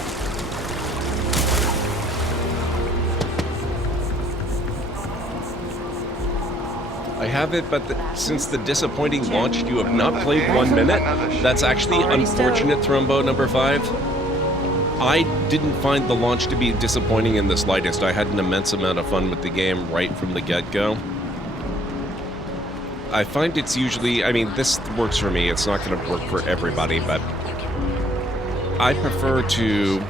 I have it, but since the disappointing launch, you have not played 1 minute. That's actually unfortunate, Thrombo number 5. I didn't find the launch to be disappointing in the slightest. I had an immense amount of fun with the game right from the get-go. I find it's usually, I mean, this works for me. It's not going to work for everybody, but I prefer to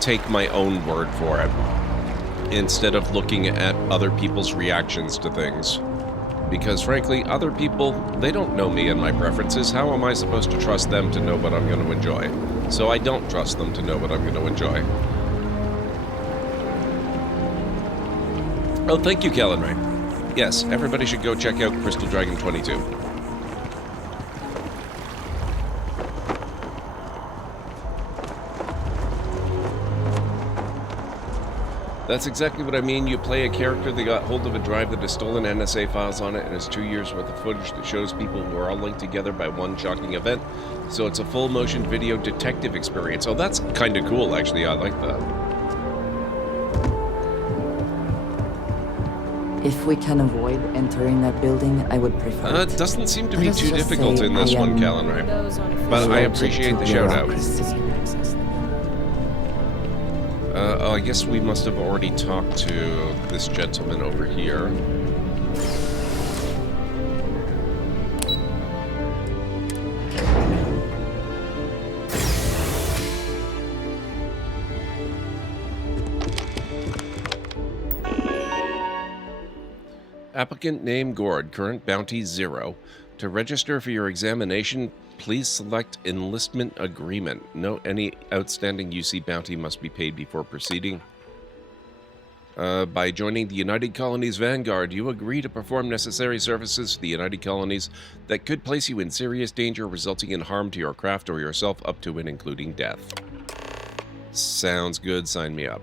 take my own word for it instead of looking at other people's reactions to things. Because frankly, other people, they don't know me and my preferences. How am I supposed to trust them to know what I'm going to enjoy? So I don't trust them to know what I'm going to enjoy. Oh, thank you, Kellen Ray. Yes, everybody should go check out Crystal Dragon 22. That's exactly what I mean. You play a character that got hold of a drive that has stolen NSA files on it and has 2 years worth of footage that shows people who are all linked together by one shocking event. So it's a full motion video detective experience. Oh, that's kind of cool, actually. I like that. If we can avoid entering that building, I would prefer it. Doesn't seem to be too difficult in this one, Callan, right? But I appreciate the shout-out. Oh, I guess we must have already talked to this gentleman over here. Applicant name Gord, current bounty 0. To register for your examination, please select Enlistment Agreement. Note any outstanding UC bounty must be paid before proceeding. By joining the United Colonies Vanguard, you agree to perform necessary services for the United Colonies that could place you in serious danger, resulting in harm to your craft or yourself, up to and including death. Sounds good, sign me up.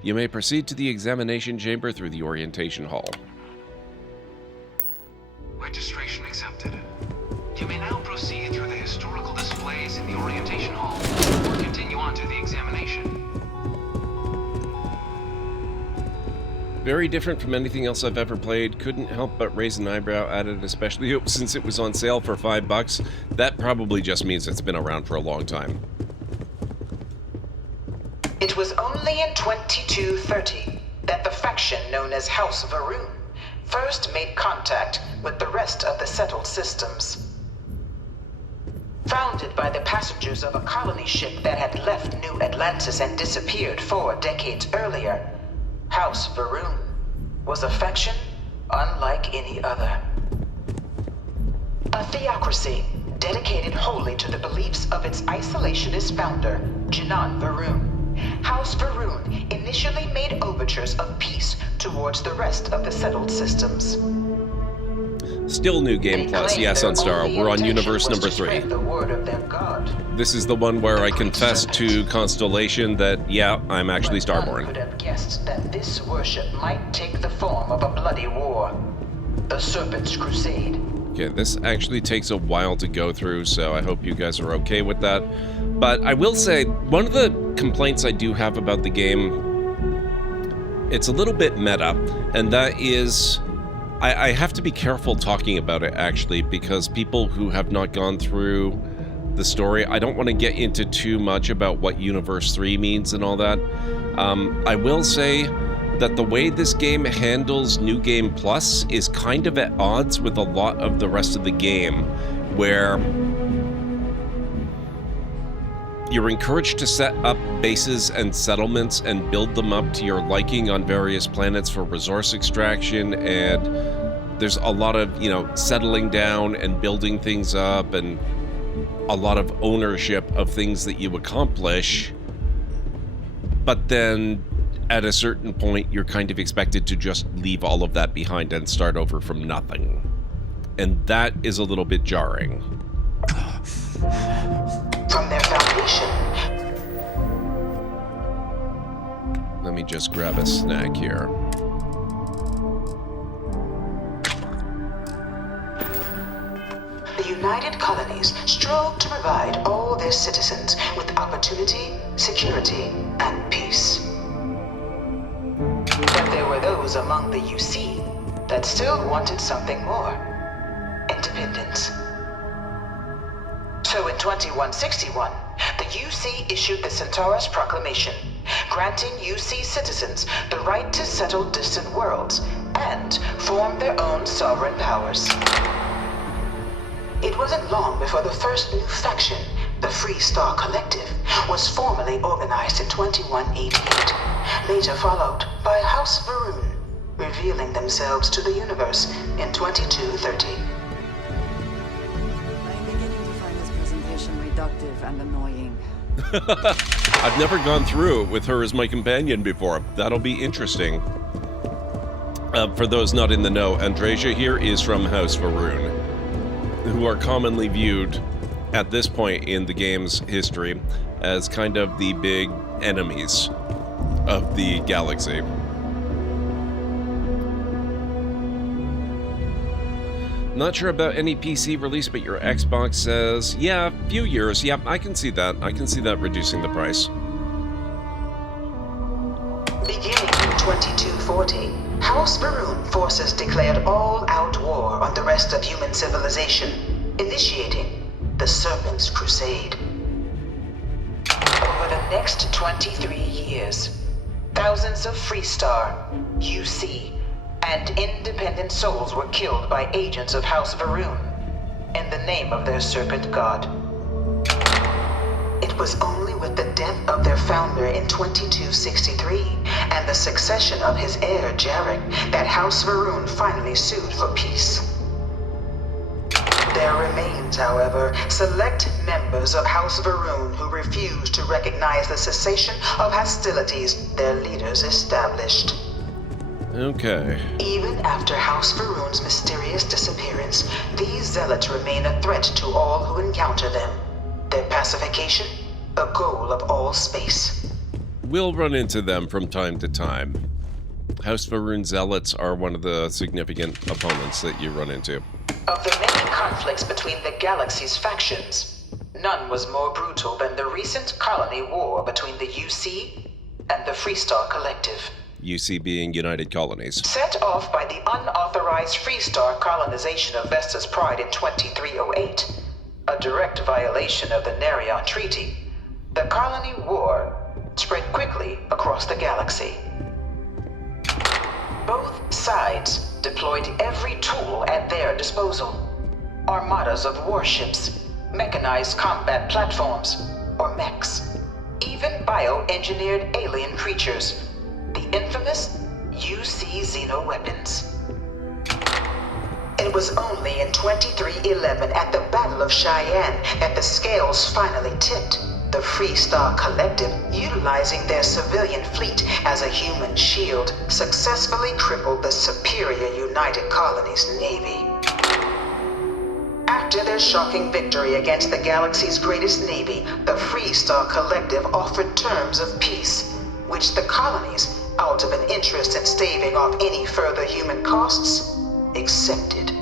You may proceed to the examination chamber through the orientation hall. Registration accepted. You may now proceed through the historical displays in the orientation hall, or continue on to the examination. Very different from anything else I've ever played. Couldn't help but raise an eyebrow at it, especially since it was on sale for $5. That probably just means it's been around for a long time. It was only in 2230 that the faction known as House Varun first made contact with the rest of the settled systems. Founded by the passengers of a colony ship that had left New Atlantis and disappeared 4 decades earlier, House Varun was a faction unlike any other. A theocracy dedicated wholly to the beliefs of its isolationist founder, Jinan Varun. House Varun initially made overtures of peace towards the rest of the settled systems. Still new game plus, yes, on Star. We're on universe number 3. This is the one where I confess to Constellation that, yeah, I'm actually Starborn. Could have guessed that this worship might take the form of a bloody war. The Serpent's Crusade. Okay, this actually takes a while to go through, so I hope you guys are okay with that. But I will say, one of the complaints I do have about the game, it's a little bit meta, and that is, I have to be careful talking about it, actually, because people who have not gone through the story, I don't want to get into too much about what Universe 3 means and all that. I will say that the way this game handles New Game Plus is kind of at odds with a lot of the rest of the game, where you're encouraged to set up bases and settlements and build them up to your liking on various planets for resource extraction, and there's a lot of, you know, settling down and building things up and a lot of ownership of things that you accomplish. But then at a certain point, you're kind of expected to just leave all of that behind and start over from nothing. And that is a little bit jarring. From their foundation. Let me just grab a snack here. The United Colonies strove to provide all their citizens with opportunity, security, and peace. But there were those among the UC that still wanted something more. Independence. So in 2161, the UC issued the Centaurus Proclamation, granting UC citizens the right to settle distant worlds and form their own sovereign powers. It wasn't long before the first new faction, the Free Star Collective, was formally organized in 2188, later followed by House Varun, revealing themselves to the universe in 2230. I'm beginning to find this presentation reductive and annoying. I've never gone through it with her as my companion before. That'll be interesting. For those not in the know, Andrasia here is from House Varun, who are commonly viewed at this point in the game's history as kind of the big enemies of the galaxy. Not sure about any PC release, but your Xbox says, yeah, a few years. Yeah, I can see that. I can see that reducing the price. Beginning in 2240, House Varun forces declared all-out war on the rest of human civilization, initiating the Serpent's Crusade. Over the next 23 years, thousands of Freestar, UC, and independent souls were killed by agents of House Varun in the name of their serpent god. It was only with the death of their founder in 2263 and the succession of his heir Jarek that House Varun finally sued for peace. There remains, however, select members of House Varun who refuse to recognize the cessation of hostilities their leaders established. Okay. Even after House Varun's mysterious disappearance, these zealots remain a threat to all who encounter them. Their pacification, a goal of all space. We'll run into them from time to time. House Varun zealots are one of the significant opponents that you run into. Of the many conflicts between the galaxy's factions, none was more brutal than the recent colony war between the UC and the Freestar Collective. UC being United Colonies. Set off by the unauthorized Freestar colonization of Vesta's Pride in 2308, a direct violation of the Nerion Treaty, the colony war spread quickly across the galaxy. Both sides deployed every tool at their disposal. Armadas of warships, mechanized combat platforms, or mechs, even bioengineered alien creatures, the infamous UC xeno-weapons. It was only in 2311 at the Battle of Cheyenne that the scales finally tipped, the Freestar Collective, utilizing their civilian fleet as a human shield, successfully crippled the superior United Colonies Navy. After their shocking victory against the galaxy's greatest navy, the Freestar Collective offered terms of peace, which the colonies, out of an interest in staving off any further human costs, accepted.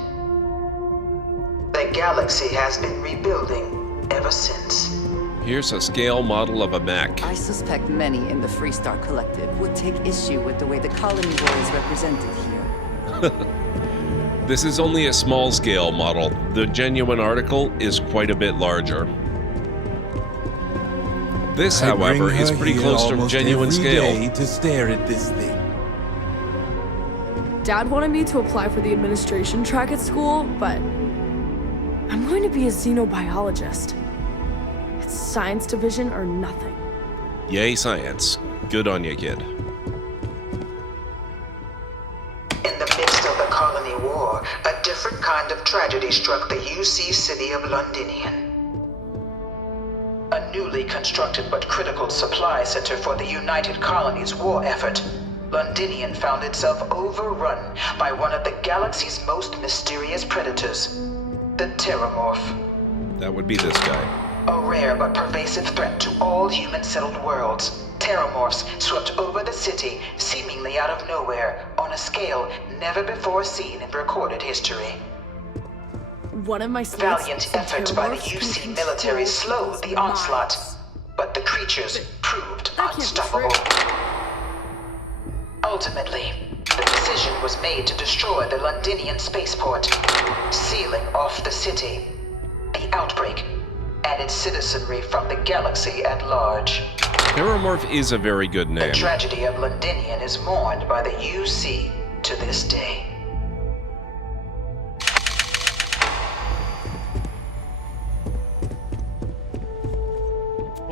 The galaxy has been rebuilding ever since. Here's a scale model of a mech. I suspect many in the Freestar Collective would take issue with the way the colony war is represented here. This is only a small scale model. The genuine article is quite a bit larger. This, however, is pretty close to genuine scale. To stare at this thing. Dad wanted me to apply for the administration track at school, but I'm going to be a xenobiologist. It's science division or nothing. Yay, science. Good on you, kid. In the midst of the colony war, a different kind of tragedy struck the UC city of Londinian. A newly constructed but critical supply center for the United Colonies' war effort, Londinian found itself overrun by one of the galaxy's most mysterious predators, the Terramorph. That would be this guy. A rare but pervasive threat to all human-settled worlds, Terramorphs swept over the city, seemingly out of nowhere, on a scale never before seen in recorded history. One of my valiant efforts by the UC military slowed the onslaught, but the creatures proved unstoppable. Ultimately, the decision was made to destroy the Londinian spaceport, sealing off the city, the outbreak, and its citizenry from the galaxy at large. Terramorph is a very good The name. tragedy of Londinian is mourned by the UC to this day.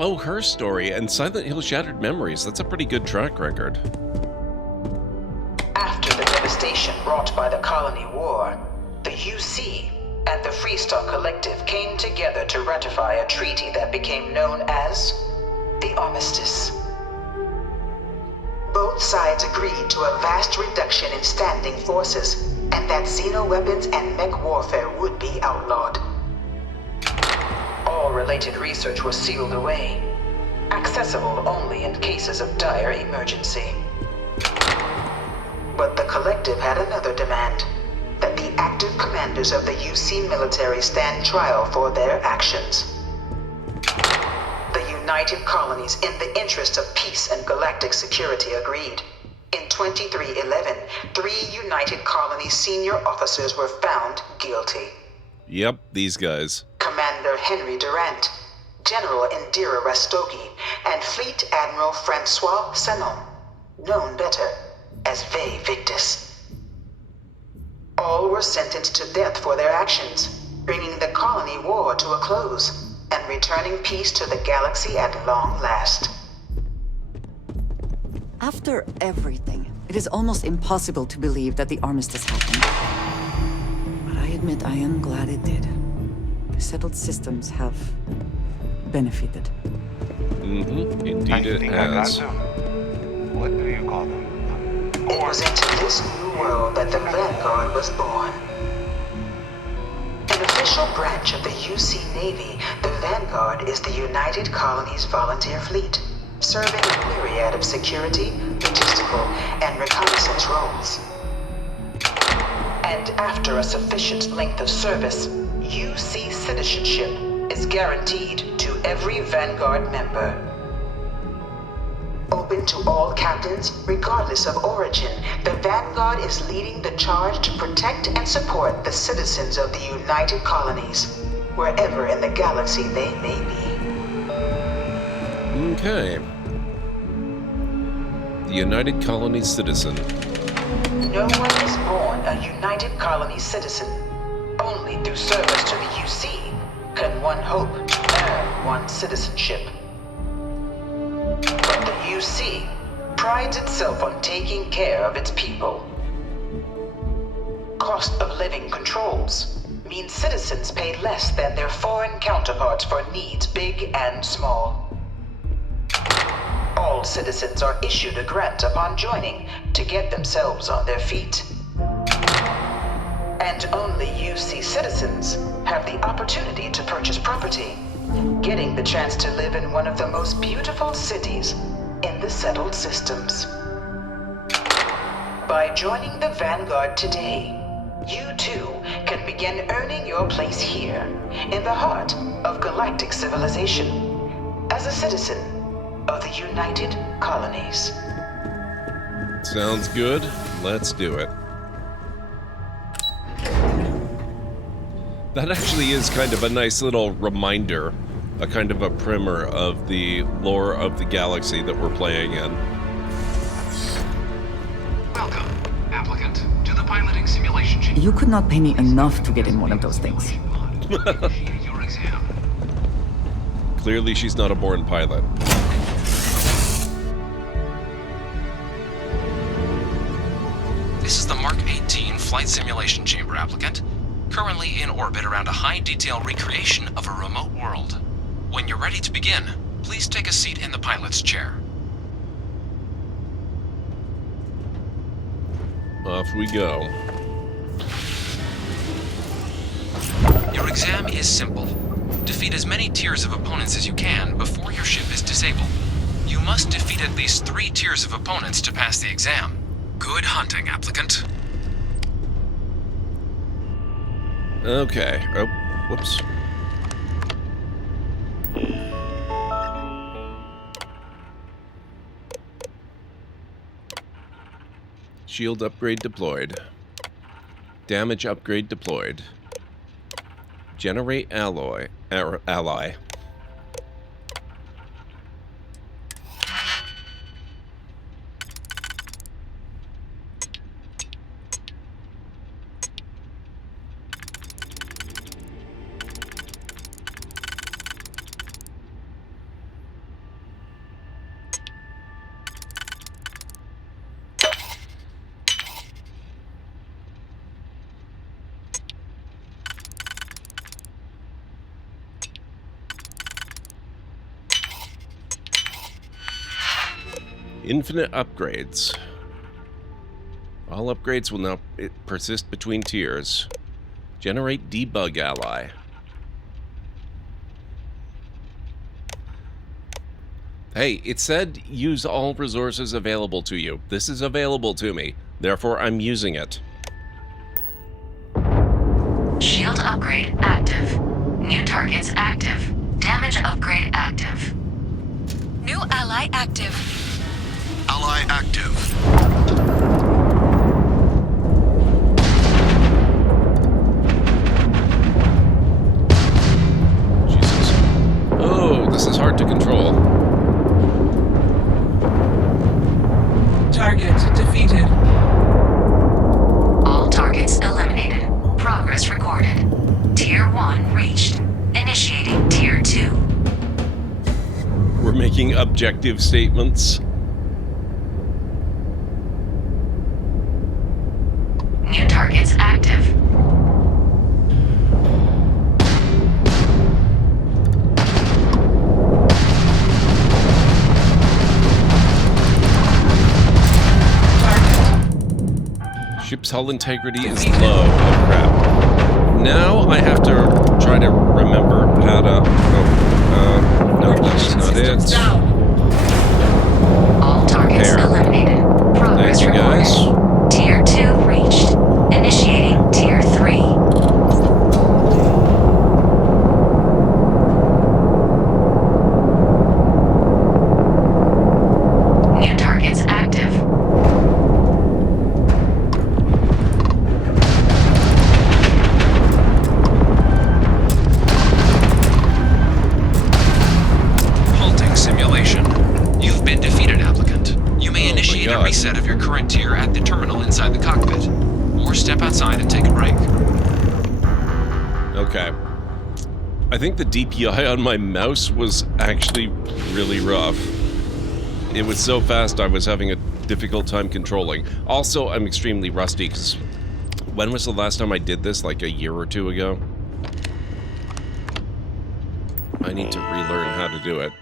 Oh, her story and Silent Hill Shattered Memories. That's a pretty good track record. After the devastation wrought by the Colony War, the UC and the Freestock Collective came together to ratify a treaty that became known as the Armistice. Both sides agreed to a vast reduction in standing forces, and that xenoweapons and mech warfare would be outlawed. All related research was sealed away, accessible only in cases of dire emergency. But the Collective had another demand, that the active commanders of the UC military stand trial for their actions. The United Colonies, in the interest of peace and galactic security, agreed. In 2311, 3 United Colonies senior officers were found guilty. Yep, these guys. Commander Henry Durant, General Indira Rastogi, and Fleet Admiral Francois Sanon, known better as VOD. All were sentenced to death for their actions, bringing the colony war to a close and returning peace to the galaxy at long last. After everything, it is almost impossible to believe that the armistice happened. But I admit I am glad it did. The settled systems have benefited. Mm-hmm. Indeed it has. What do you call them? It was into this new world that the Vanguard was born. An official branch of the UC Navy, the Vanguard is the United Colonies Volunteer Fleet, serving a myriad of security, logistical, and reconnaissance roles. And after a sufficient length of service, UC citizenship is guaranteed to every Vanguard member. Open to all captains, regardless of origin, the Vanguard is leading the charge to protect and support the citizens of the United Colonies, wherever in the galaxy they may be. Okay. The United Colony citizen. No one is born a United Colony citizen. Only through service to the UC can one hope to earn one's citizenship. But the UC prides itself on taking care of its people. Cost of living controls mean citizens pay less than their foreign counterparts for needs big and small. All citizens are issued a grant upon joining to get themselves on their feet. And only UC citizens have the opportunity to purchase property, getting the chance to live in one of the most beautiful cities in the settled systems. By joining the Vanguard today, you too can begin earning your place here, in the heart of galactic civilization, as a citizen of the United Colonies. Sounds good. Let's do it. That actually is kind of a nice little reminder, a kind of a primer of the lore of the galaxy that we're playing in. Welcome, applicant, to the piloting simulation chamber. You could not pay me enough to get in one of those things. Your exam. Clearly she's not a born pilot. This is the Mark 18 Flight Simulation Chamber, applicant. Currently in orbit around a high-detail recreation of a remote world. When you're ready to begin, please take a seat in the pilot's chair. Off we go. Your exam is simple. Defeat as many tiers of opponents as you can before your ship is disabled. You must defeat at least 3 tiers of opponents to pass the exam. Good hunting, applicant. Okay. Oh, whoops. Shield upgrade deployed. Damage upgrade deployed. Generate ally. Infinite upgrades. All upgrades will now persist between tiers. Generate debug ally. Hey, it said use all resources available to you. This is available to me. Therefore, I'm using it. Shield upgrade active. New targets active. Damage upgrade active. New ally active. Ally active. Jesus. Oh, this is hard to control. Target defeated. All targets eliminated. Progress recorded. Tier 1 reached. Initiating Tier 2. We're making objective statements. New targets active. Ship's hull integrity is low. Oh crap. Now I have to try to remember how to... no, that's not it. All targets eliminated. Progress Thank you guys. recorded. Tier 2 reached. Initiating Tier 3. New targets active. Halting simulation. You've been defeated, applicant. You may initiate a reset of your current tier at the terminal inside the cockpit, or step outside and take a break. Okay. I think the DPI on my mouse was actually really rough. It was so fast I was having a difficult time controlling. Also, I'm extremely rusty because when was the last time I did this? Like a year or two ago? I need to relearn how to do it.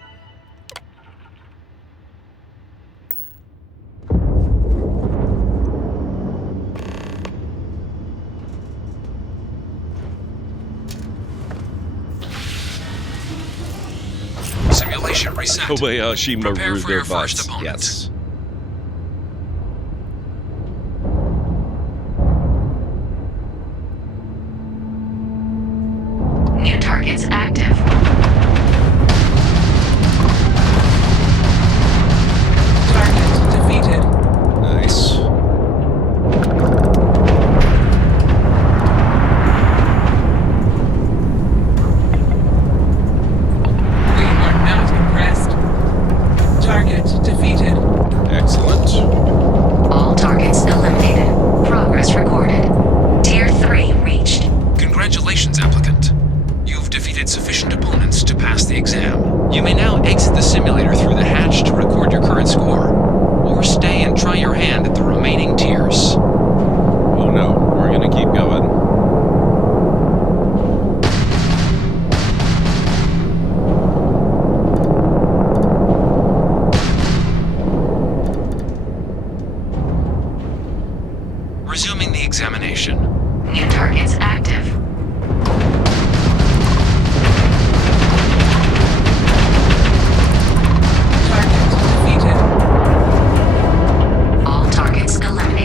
Simulation reset. Kobayashi Prepare for your Maruga first bus. opponent. Yes. New targets active. Target defeated. Nice. We are not impressed. Target defeated. Excellent. All targets eliminated. Progress recorded. Tier 3 reached. Congratulations, applicant. You've defeated sufficient opponents to pass the exam. You may now exit the simulator through the hatch to record your current score, or stay and try your hand at the remaining tiers. Oh no, we're gonna keep going. Resuming the examination. New targets active. Target defeated. All targets eliminated.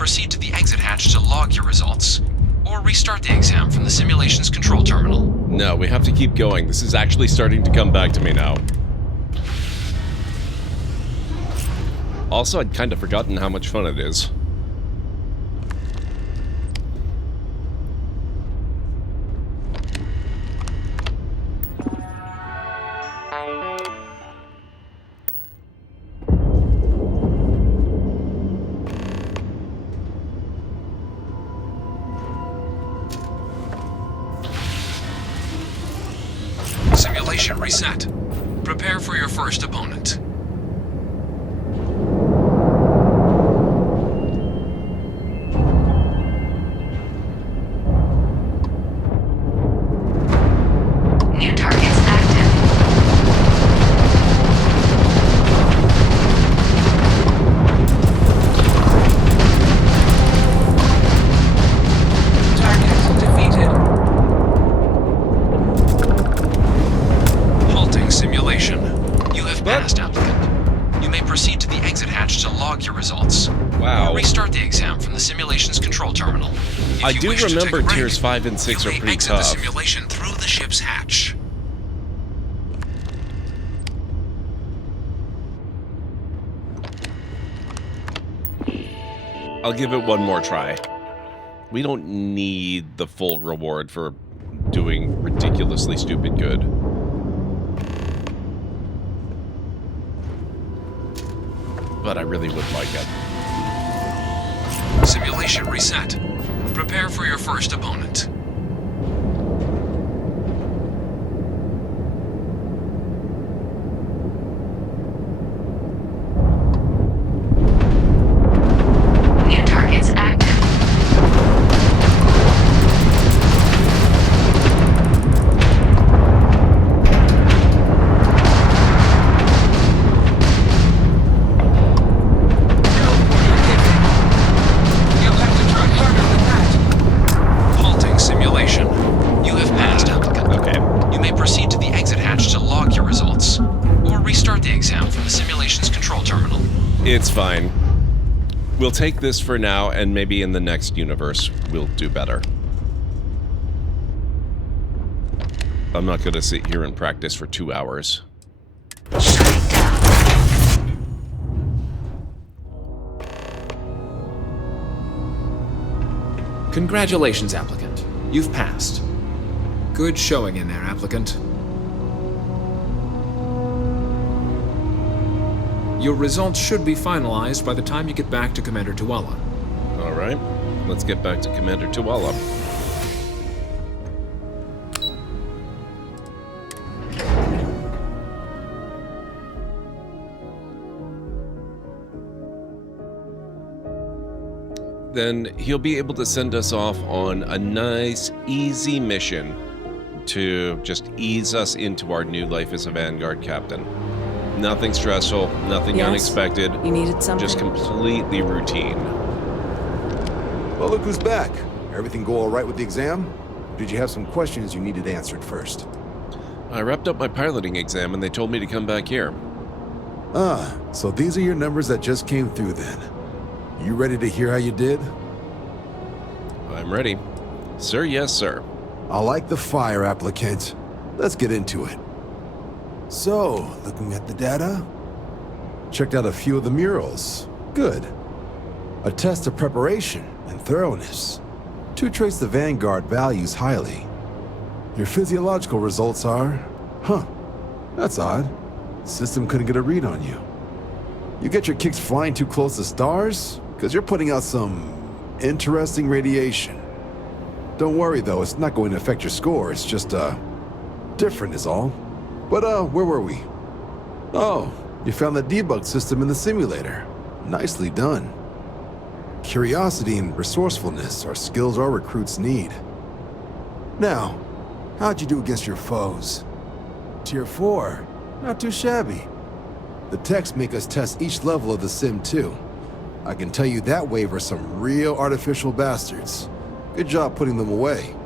proceed to the exit hatch to log your results, or restart the exam from the simulation's control terminal. No, we have to keep going. This is actually starting to come back to me now. Also, I'd kind of forgotten how much fun it is. Simulation reset. Prepare for your first opponent. New targets active. Target defeated. Halting simulation. You have passed, applicant. You may proceed to the exit hatch to log your results. Wow. Or restart the exam from the simulation's control terminal. If I you do wish to take remember a break, tiers 5 and 6 you are may pretty exit the tough. simulation through the ship's hatch. I'll give it one more try. We don't need the full reward for doing ridiculously stupid good. But I really would like it. Simulation reset. Prepare for your first opponent. New targets active. You'll have to try harder than that. Halting simulation. You have passed, applicant. Okay. You may proceed to the exit hatch to log your results, or restart the exam from the simulation's control terminal. It's fine. We'll take this for now, and maybe in the next universe, we'll do better. I'm not going to sit here and practice for 2 hours. Congratulations, applicant. You've passed. Good showing in there, applicant. Your results should be finalized by the time you get back to Commander Tuala. All right. Let's get back to Commander Tuala. Then he'll be able to send us off on a nice, easy mission to just ease us into our new life as a Vanguard captain. Nothing stressful, nothing Yes? unexpected. You needed something? Just completely routine. Well, look who's back. Everything go all right with the exam? Or did you have some questions you needed answered first? I wrapped up my piloting exam and they told me to come back here. Ah, so these are your numbers that just came through then. You ready to hear how you did? I'm ready. Sir, yes, sir. I like the fire, applicant. Let's get into it. So, looking at the data? Checked out a few of the murals. Good. A test of preparation and thoroughness. Two traits the Vanguard values highly. Your physiological results are... Huh. That's odd. System couldn't get a read on you. You get your kicks flying too close to stars? Because you're putting out some interesting radiation. Don't worry though, it's not going to affect your score, it's just, different is all. But, where were we? Oh, you found the debug system in the simulator. Nicely done. Curiosity and resourcefulness are skills our recruits need. Now, how'd you do against your foes? Tier 4, not too shabby. The techs make us test each level of the sim too. I can tell you that wave are some real artificial bastards. Good job putting them away.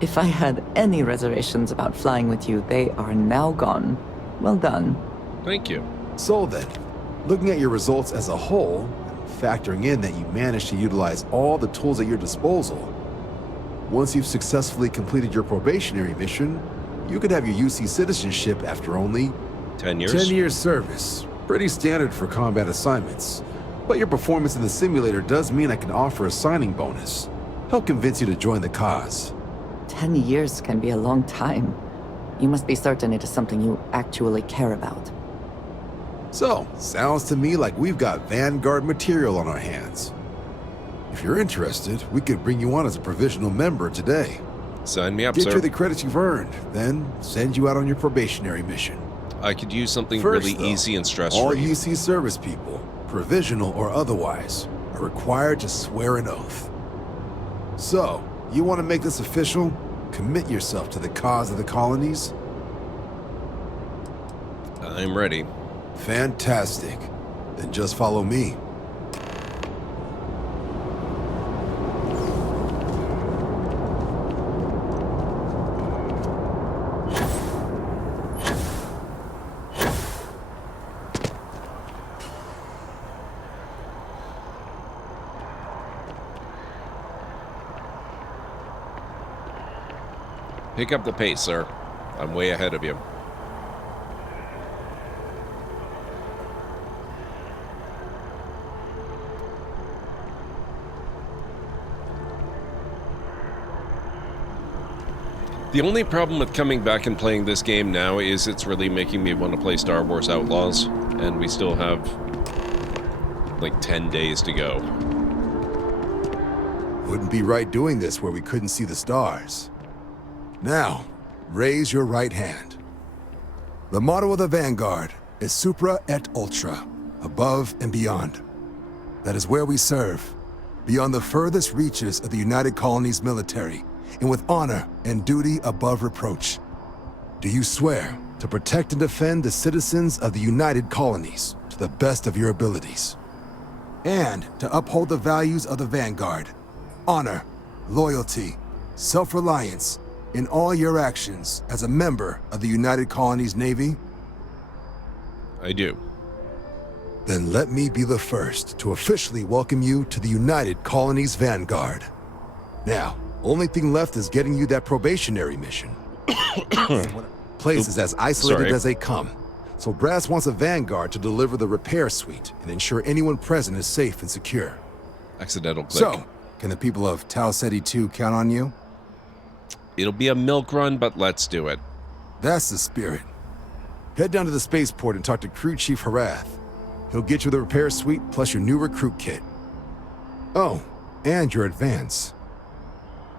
If I had any reservations about flying with you, they are now gone. Well done. Thank you. So then, looking at your results as a whole, factoring in that you managed to utilize all the tools at your disposal. Once you've successfully completed your probationary mission, you could have your UC citizenship after only 10 years? 10 years service. Pretty standard for combat assignments. But your performance in the simulator does mean I can offer a signing bonus. Help convince you to join the cause. 10 years can be a long time. You must be certain it is something you actually care about. So, sounds to me like we've got Vanguard material on our hands. If you're interested, we could bring you on as a provisional member today. Sign me up, Get sir. you the credits you've earned, then send you out on your probationary mission. I could use something First, really though, easy and stress-free. all UC service people, provisional or otherwise, are required to swear an oath. So, you want to make this official? Commit yourself to the cause of the colonies? I'm ready. Fantastic. Then just follow me. Pick up the pace, sir. I'm way ahead of you. The only problem with coming back and playing this game now is it's really making me want to play Star Wars Outlaws, and we still have like 10 days to go. Wouldn't be right doing this where we couldn't see the stars. Now, raise your right hand. The motto of the Vanguard is Supra et Ultra, above and beyond. That is where we serve, beyond the furthest reaches of the United Colonies military, and with honor and duty above reproach. Do you swear to protect and defend the citizens of the United Colonies to the best of your abilities? And to uphold the values of the Vanguard, honor, loyalty, self-reliance, in all your actions as a member of the United Colonies Navy? I do. Then let me be the first to officially welcome you to the United Colonies Vanguard. Now, only thing left is getting you that probationary mission. Place is as isolated as they come, so Brass wants a Vanguard to deliver the repair suite and ensure anyone present is safe and secure. Accidental click. So, can the people of Tau Ceti 2 count on you? It'll be a milk run, but let's do it. That's the spirit. Head down to the spaceport and talk to Crew Chief Harath. He'll get you the repair suite plus your new recruit kit. Oh, and your advance.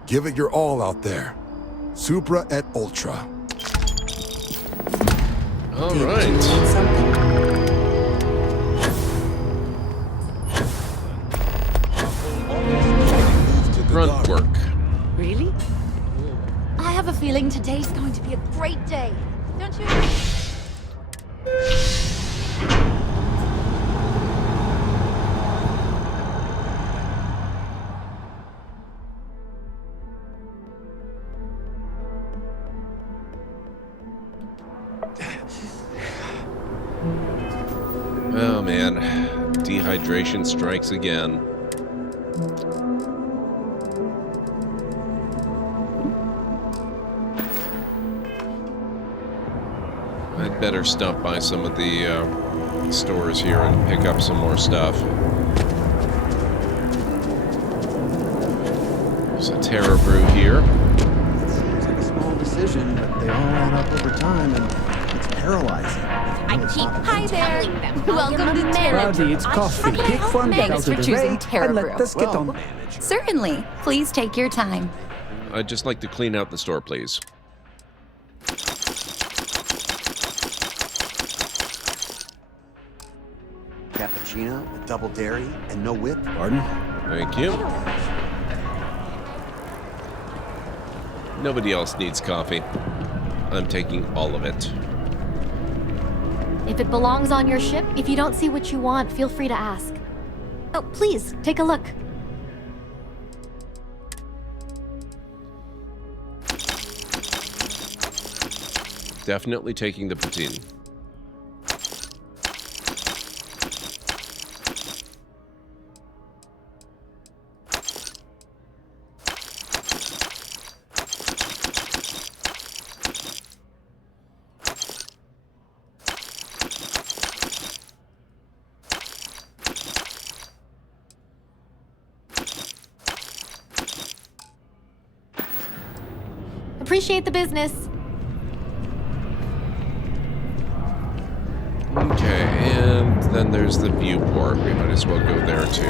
Give it your all out there. Supra et Ultra. All right. Grunt work. Really? I have a feeling today's going to be a great day. Don't you? Oh man, dehydration strikes again. I'd better stop by some of the stores here and pick up some more stuff. There's a Terra Brew here. It seems like a small decision, but they all add up over time, and it's paralyzing. I keep telling them. Welcome to Terra Brew. Rowdy, it's coffee. How can I help? Thanks for choosing Terra Brew. Let us get on. Certainly. Please take your time. I'd just like to clean out the store, please. Cappuccino with double dairy and no whip. Pardon? Thank you. Nobody else needs coffee. I'm taking all of it. If it belongs on your ship, if you don't see what you want, feel free to ask. Oh, please, take a look. Definitely taking the poutine. Appreciate the business. Okay, and then there's the viewport. We might as well go there too.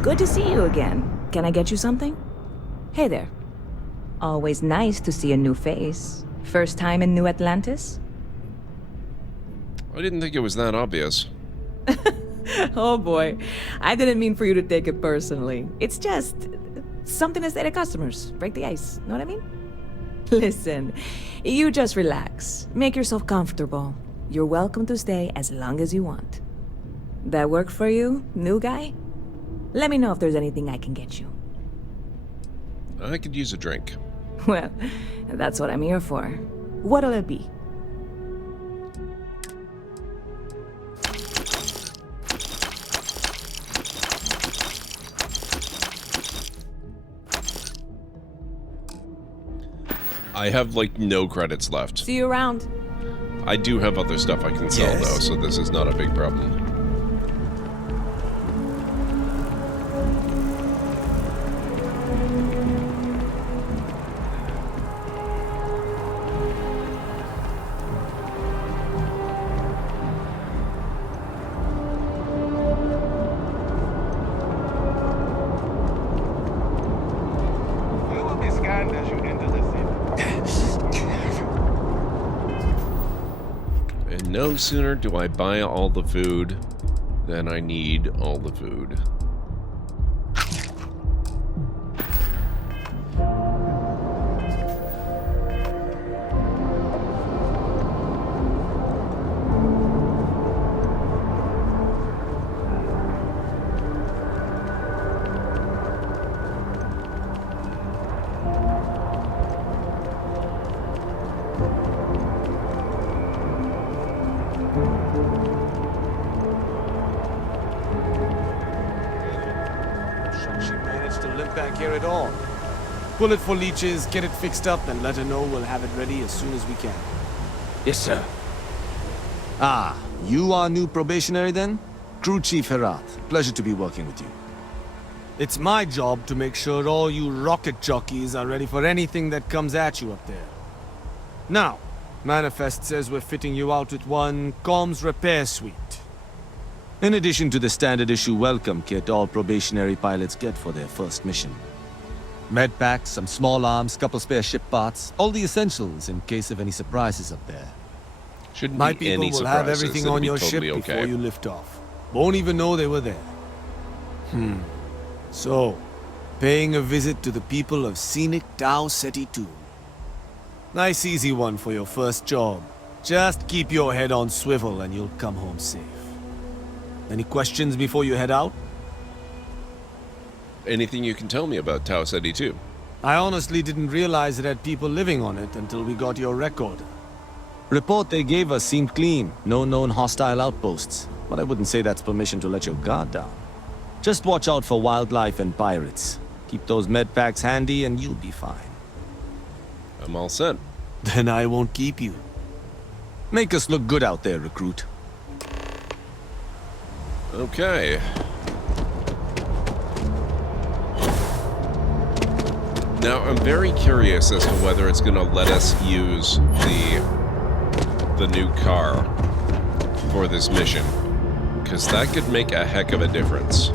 Good to see you again. Can I get you something? Hey there. Always nice to see a new face. First time in New Atlantis? I didn't think it was that obvious. Oh boy. I didn't mean for you to take it personally. It's just something to say to customers. Break the ice. Know what I mean? Listen, you just relax. Make yourself comfortable. You're welcome to stay as long as you want. That work for you, new guy? Let me know if there's anything I can get you. I could use a drink. Well, that's what I'm here for. What'll it be? I have, like, no credits left. See you around. I do have other stuff I can sell, though, so this is not a big problem. You will be scanned as you enter the city. And no sooner do I buy all the food than I need all the food. She managed to live back here at all. Pull it for leeches, get it fixed up, and let her know we'll have it ready as soon as we can. Yes, sir. Ah, you are new probationary then? Crew Chief Herat. Pleasure to be working with you. It's my job to make sure all you rocket jockeys are ready for anything that comes at you up there. Now, Manifest says we're fitting you out with one comms repair suite. In addition to the standard issue welcome kit all probationary pilots get for their first mission. Medpacks, some small arms, couple spare ship parts, all the essentials in case of any surprises up there. Shouldn't My be people any will have surprises. everything It'll on be your totally ship okay. before you lift off. Won't even know they were there. So, paying a visit to the people of scenic Tau Ceti 2. Nice easy one for your first job. Just keep your head on swivel and you'll come home safe. Any questions before you head out? Anything you can tell me about Tau Ceti 2? I honestly didn't realize it had people living on it until we got your record. Report they gave us seemed clean. No known hostile outposts. But I wouldn't say that's permission to let your guard down. Just watch out for wildlife and pirates. Keep those med packs handy and you'll be fine. I'm all set. Then I won't keep you. Make us look good out there, recruit. Okay. Now, I'm very curious as to whether it's going to let us use the new car for this mission, because that could make a heck of a difference.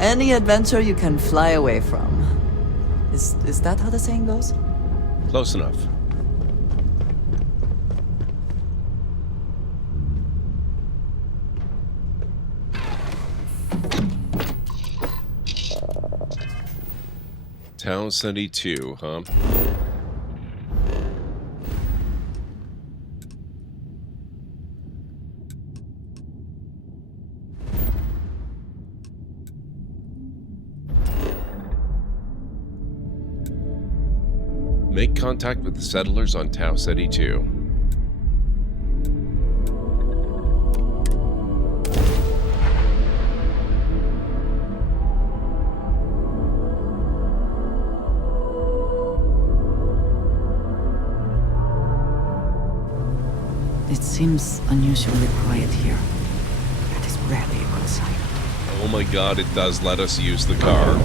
Any adventure you can fly away from. Is that how the saying goes? Close enough. Tau Ceti 2, huh? Make contact with the settlers on Tau Ceti 2. It seems unusually quiet here. That is rarely a good sign. Oh my god, it does let us use the car.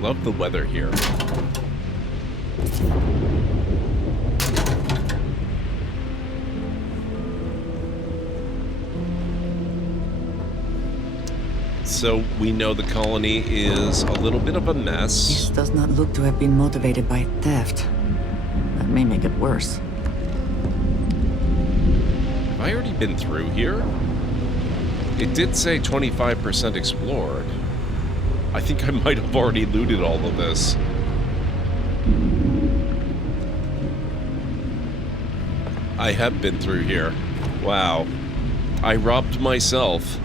Love the weather here. So we know the colony is a little bit of a mess. This does not look to have been motivated by theft. That may make it worse. Have I already been through here? It did say 25% explored. I think I might have already looted all of this. I have been through here. Wow. I robbed myself.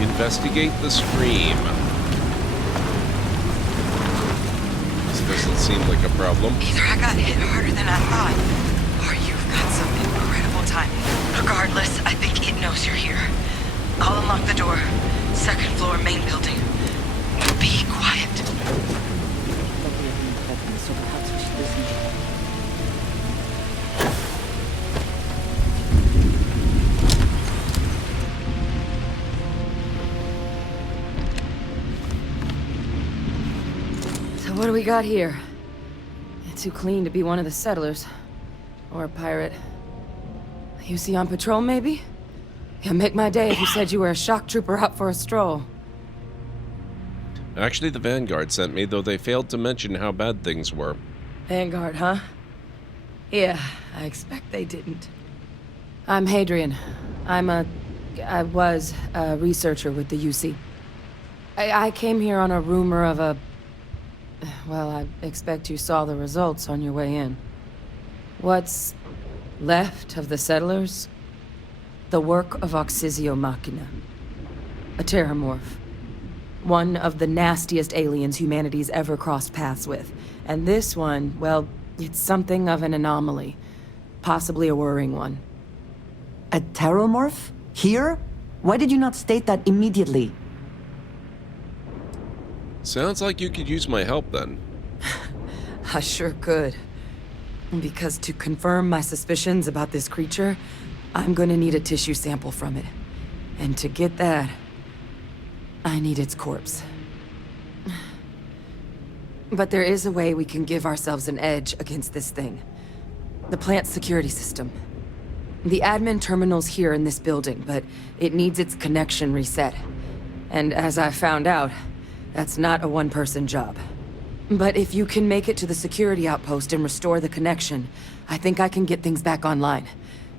Investigate the stream. This doesn't seem like a problem. Either I got hit harder than I thought, or you've got some incredible timing. Regardless, I think it knows you're here. I'll unlock the door. Second floor, main building. Be quiet. So perhaps we should listen. What do we got here? It's too clean to be one of the settlers. Or a pirate. You see on patrol, maybe? You'll make my day if you said you were a shock trooper out for a stroll. Actually, the Vanguard sent me, though they failed to mention how bad things were. Vanguard, huh? Yeah, I expect they didn't. I'm Hadrian. I was a researcher with the UC. I came here on a rumor of a... Well, I expect you saw the results on your way in. What's left of the settlers? The work of Oxysio Machina. A terramorph. One of the nastiest aliens humanity's ever crossed paths with. And this one, well, it's something of an anomaly. Possibly a worrying one. A terramorph? Here? Why did you not state that immediately? Sounds like you could use my help then. I sure could. Because to confirm my suspicions about this creature, I'm gonna need a tissue sample from it. And to get that, I need its corpse. But there is a way we can give ourselves an edge against this thing. The plant's security system. The admin terminal's here in this building, but it needs its connection reset. And as I found out, that's not a one-person job. But if you can make it to the security outpost and restore the connection, I think I can get things back online.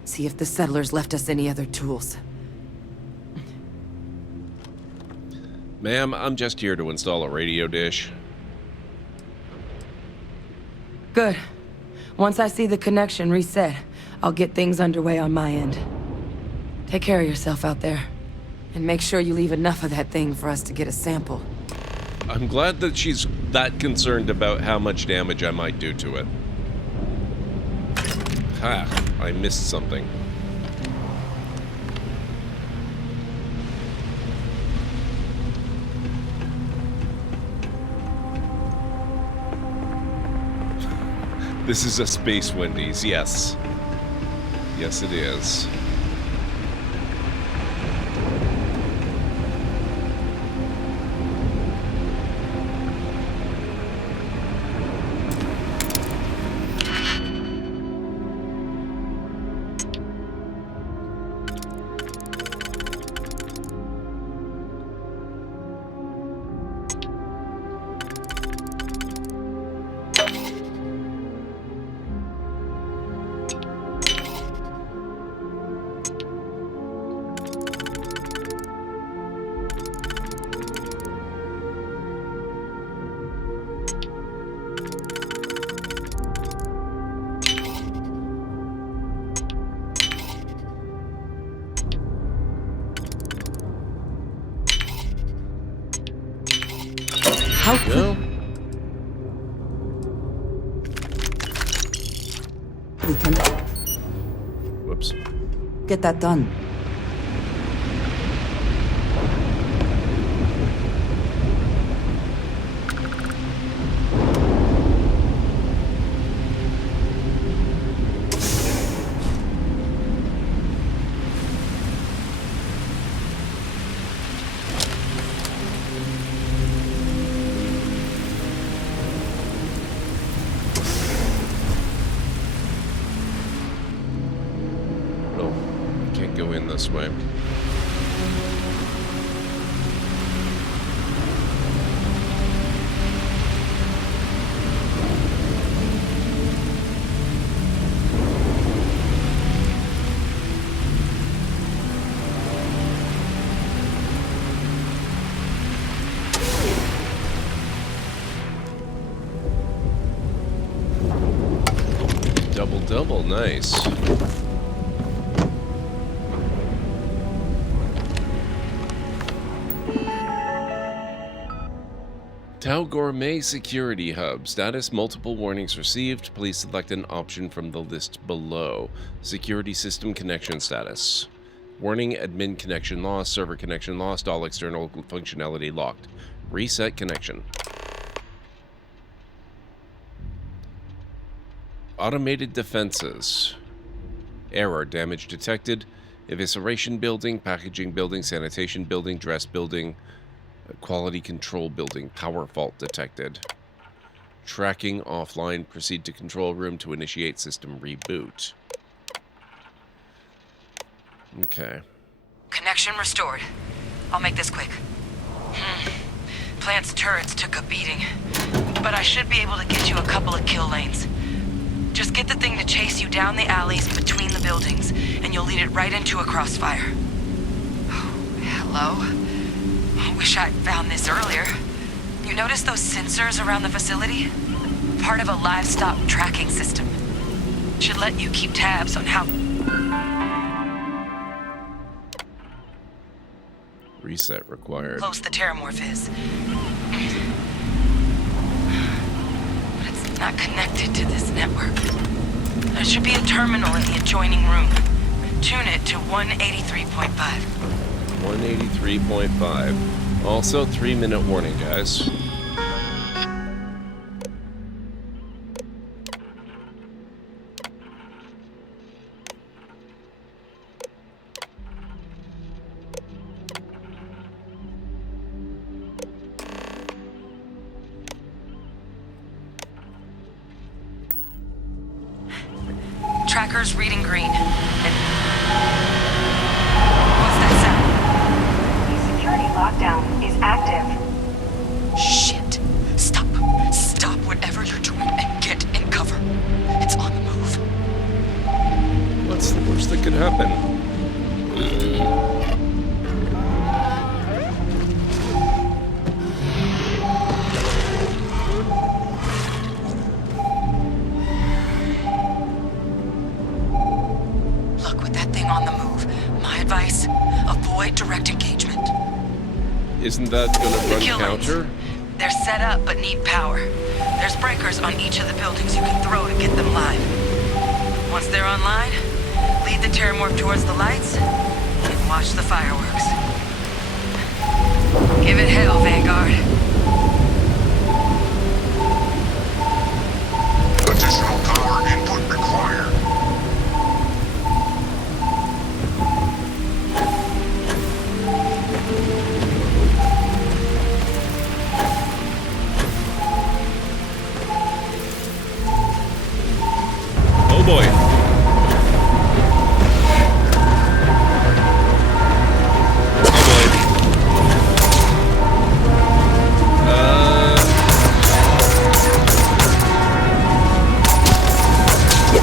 See if the settlers left us any other tools. Ma'am, I'm just here to install a radio dish. Good. Once I see the connection reset, I'll get things underway on my end. Take care of yourself out there. And make sure you leave enough of that thing for us to get a sample. I'm glad that she's that concerned about how much damage I might do to it. Ha, I missed something. This is a Space Wendy's, yes. Yes, it is. How could... No? We can Whoops. get that done. No, can't go in this way. Double, nice. Tau Gourmet Security Hub. Status: multiple warnings received. Please select an option from the list below. Security system connection status. Warning: admin connection lost. Server connection lost. All external functionality locked. Reset connection. Automated defenses. Error: damage detected. Evisceration building, packaging building, sanitation building, dress building, quality control building, power fault detected. Tracking offline. Proceed to control room to initiate system reboot. Okay. Connection restored. I'll make this quick. Plant's turrets took a beating, but I should be able to get you a couple of kill lanes. Just get the thing to chase you down the alleys between the buildings, and you'll lead it right into a crossfire. Oh, hello? Wish I'd found this earlier. You notice those sensors around the facility? Part of a livestock tracking system. Should let you keep tabs on how... Reset required. close the terramorph is. But it's not connected to this network. There should be a terminal in the adjoining room. Tune it to 183.5. 183.5. Also, 3-minute warning, guys. Tracker's reading green. What's that sound? The security lockdown is active. Shit. Stop. Stop whatever you're doing and get in cover. It's on the move. What's the worst that could happen? Look, with that thing on the move, my advice, avoid direct engagement. Isn't that gonna run Kill lanes. counter? They're set up but need power. There's breakers on each of the buildings you can throw to get them live. Once they're online, lead the terramorph towards the lights and watch the fireworks. Give it hell, Vanguard. Additional power input required. Oh boy. Oh boy.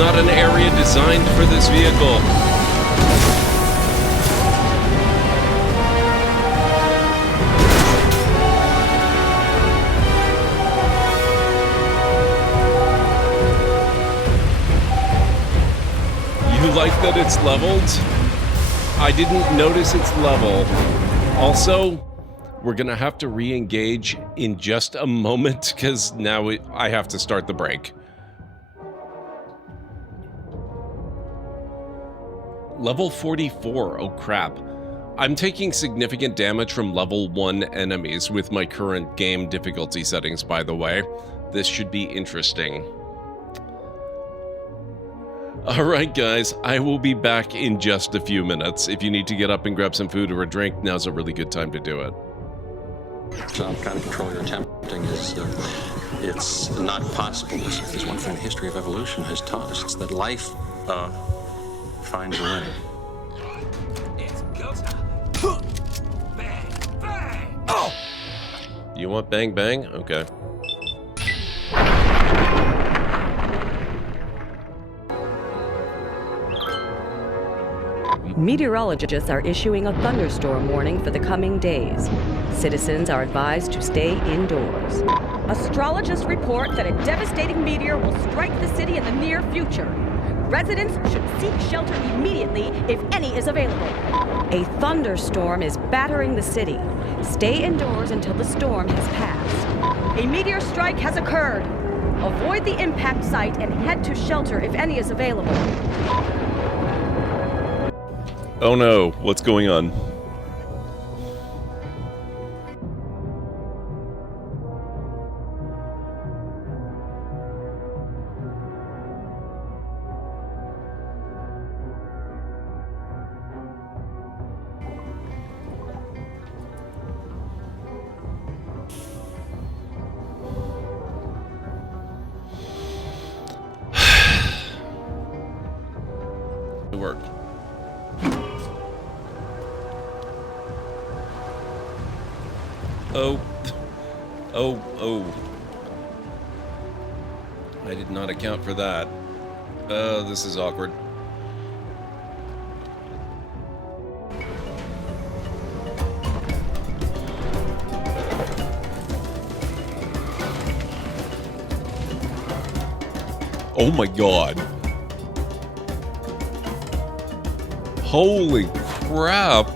not an area designed for this vehicle. You like that it's leveled? I didn't notice its level. Also, we're gonna have to re-engage in just a moment because now I have to start the break. Level 44, oh crap. I'm taking significant damage from level 1 enemies with my current game difficulty settings, by the way. This should be interesting. Alright guys, I will be back in just a few minutes. If you need to get up and grab some food or a drink, now's a really good time to do it. Some kind of control you're attempting is, it's not possible. This is one thing the history of evolution has taught us. It's that life, finds a way. It's go time. Bang, bang. Oh! You want bang bang? Okay. Meteorologists are issuing a thunderstorm warning for the coming days. Citizens are advised to stay indoors. Astrologists report that a devastating meteor will strike the city in the near future. Residents should seek shelter immediately if any is available. A thunderstorm is battering the city. Stay indoors until the storm has passed. A meteor strike has occurred. Avoid the impact site and head to shelter if any is available. Oh no, what's going on? It worked. Oh. I did not account for that. This is awkward. Oh my god. Holy crap.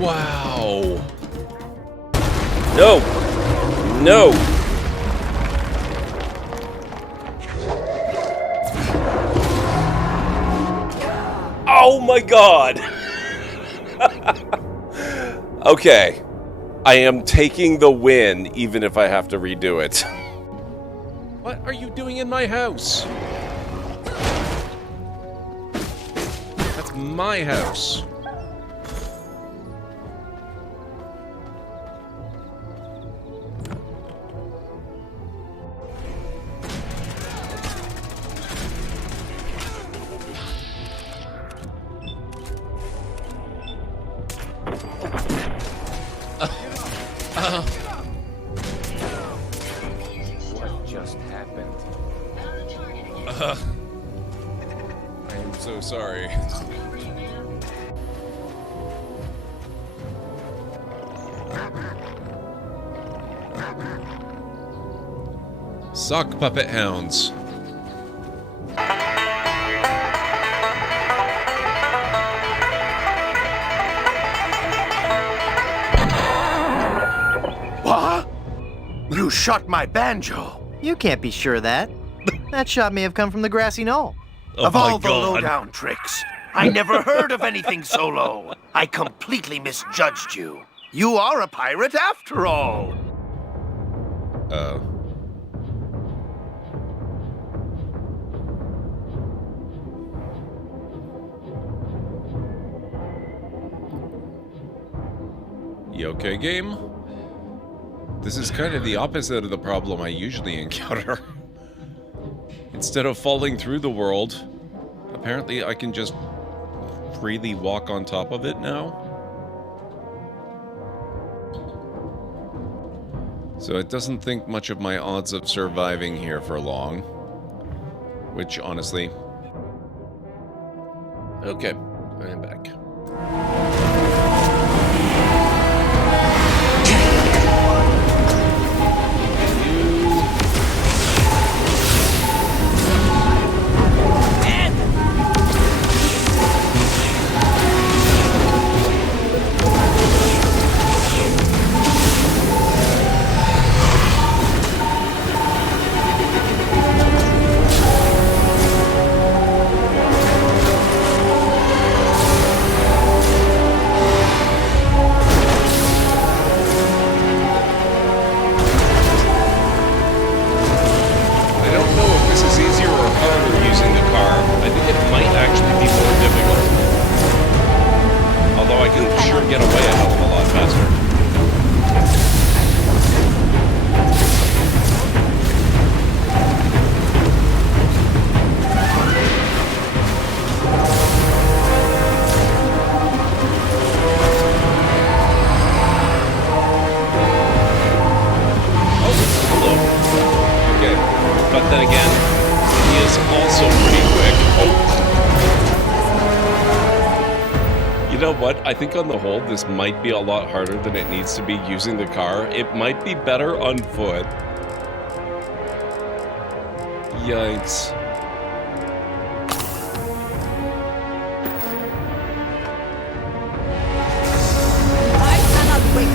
Wow. No. No. Oh my god. Okay. I am taking the win, even if I have to redo it. What are you doing in my house? That's my house. What just happened? I am so sorry. Sock puppet hounds. What? You shot my banjo. You can't be sure of that. That shot may have come from the grassy knoll. Oh of all the low-down tricks, I never heard of anything so low. I completely misjudged you. You are a pirate after all. You okay, game? This is kind of the opposite of the problem I usually encounter. Instead of falling through the world, apparently I can just freely walk on top of it now. So it doesn't think much of my odds of surviving here for long. Which, honestly... Okay, I am back. I think on the whole, this might be a lot harder than it needs to be using the car. It might be better on foot. Yikes. I cannot wait.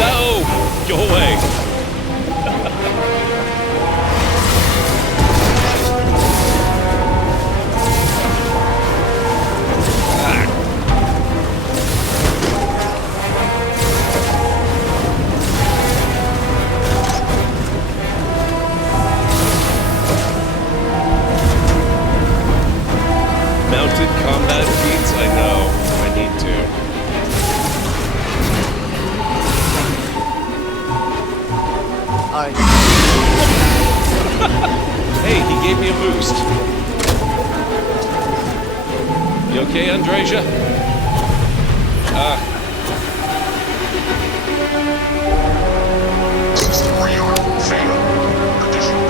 No! Go away! Mounted combat feats? I know. I need to. Hey, he gave me a boost. You okay, Andreja? System rearm failed. Additional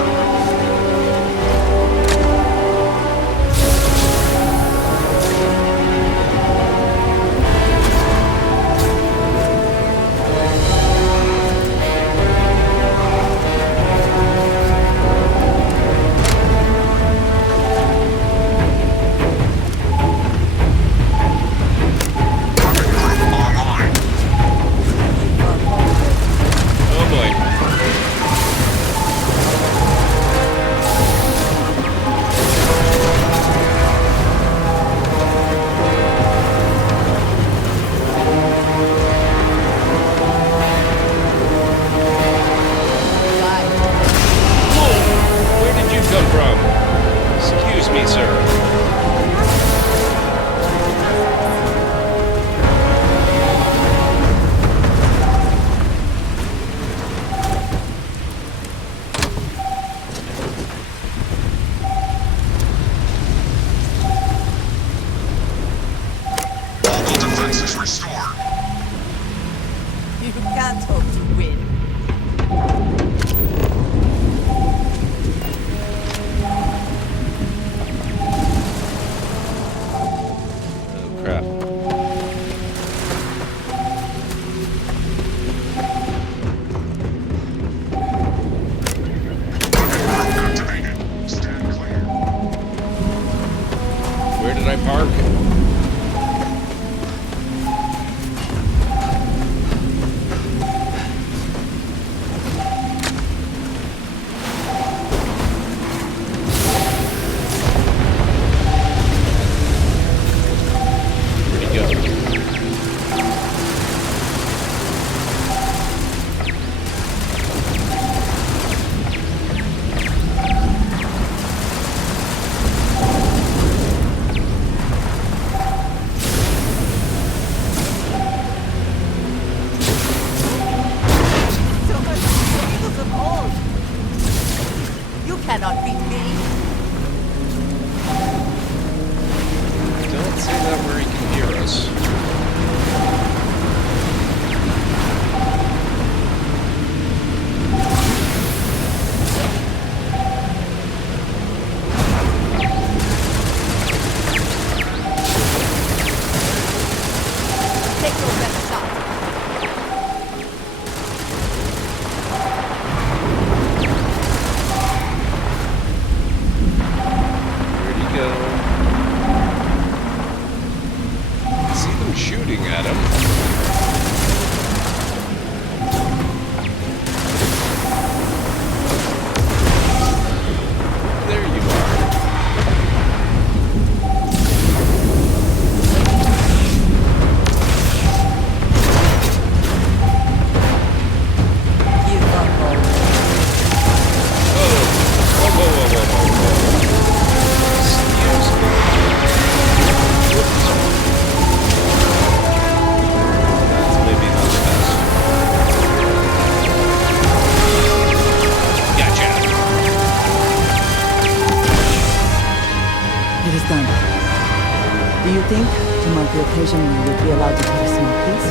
think to mark the occasion we would be allowed to take a small piece?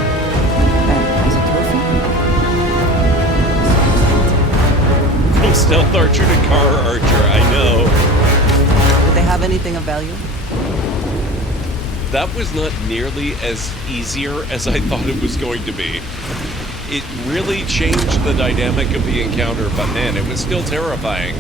And as a trophy? Stealth archer to car archer, I know. Do they have anything of value? That was not nearly as easier as I thought it was going to be. It really changed the dynamic of the encounter, but man, it was still terrifying.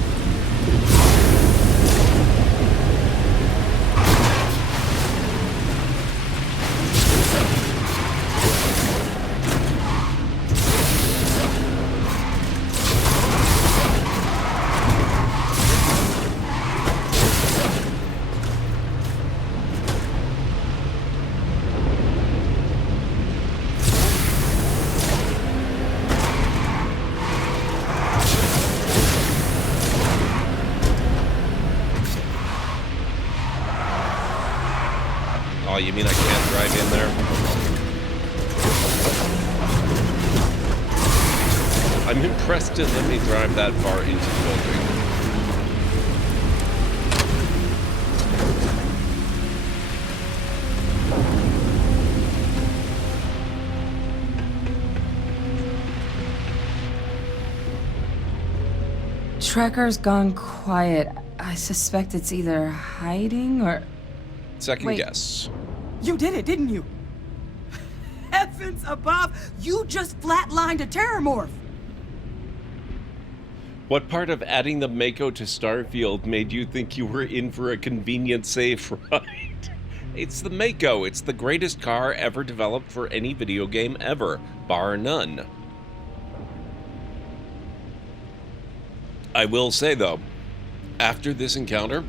Oh, you mean I can't drive in there? I'm impressed it let me drive that far into the building. Trekker's gone quiet. I suspect it's either hiding or... Second guess. You did it, didn't you? Heavens above, you just flatlined a terramorph! What part of adding the Mako to Starfield made you think you were in for a convenient safe ride? It's the Mako. It's the greatest car ever developed for any video game ever, bar none. I will say, though, after this encounter,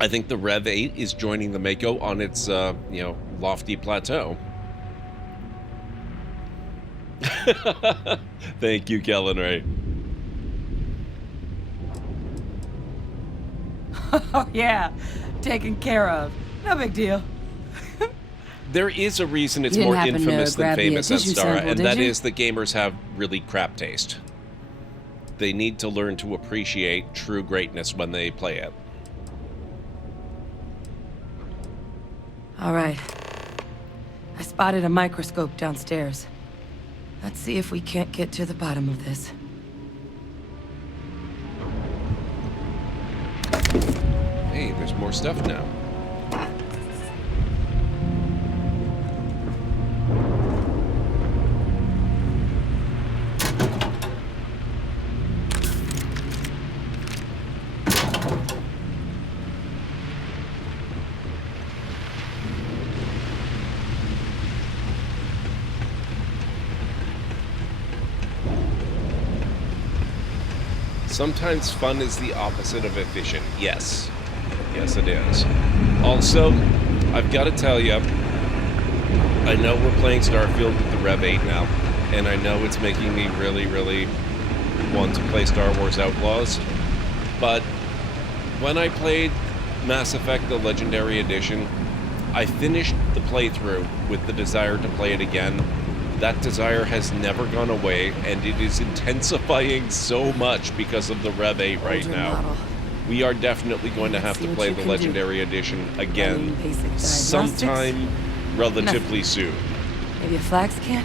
I think the REV-8 is joining the Mako on its, lofty plateau. Thank you, Kellen Ray. Oh yeah, taken care of. No big deal. There is a reason it's You didn't more happen to infamous than grab me a famous as tissue Stara, sample, and did that you? is that gamers have really crap taste. They need to learn to appreciate true greatness when they play it. All right. I spotted a microscope downstairs. Let's see if we can't get to the bottom of this. Hey, there's more stuff now. Sometimes fun is the opposite of efficient. Yes. Yes, it is. Also, I've got to tell you, I know we're playing Starfield with the REV-8 now, and I know it's making me really, really want to play Star Wars Outlaws, but when I played Mass Effect: The Legendary Edition, I finished the playthrough with the desire to play it again. That desire has never gone away, and it is intensifying so much because of the REV-8 right now. We are definitely going to have to play the Legendary Edition again sometime relatively soon. Maybe a flax can?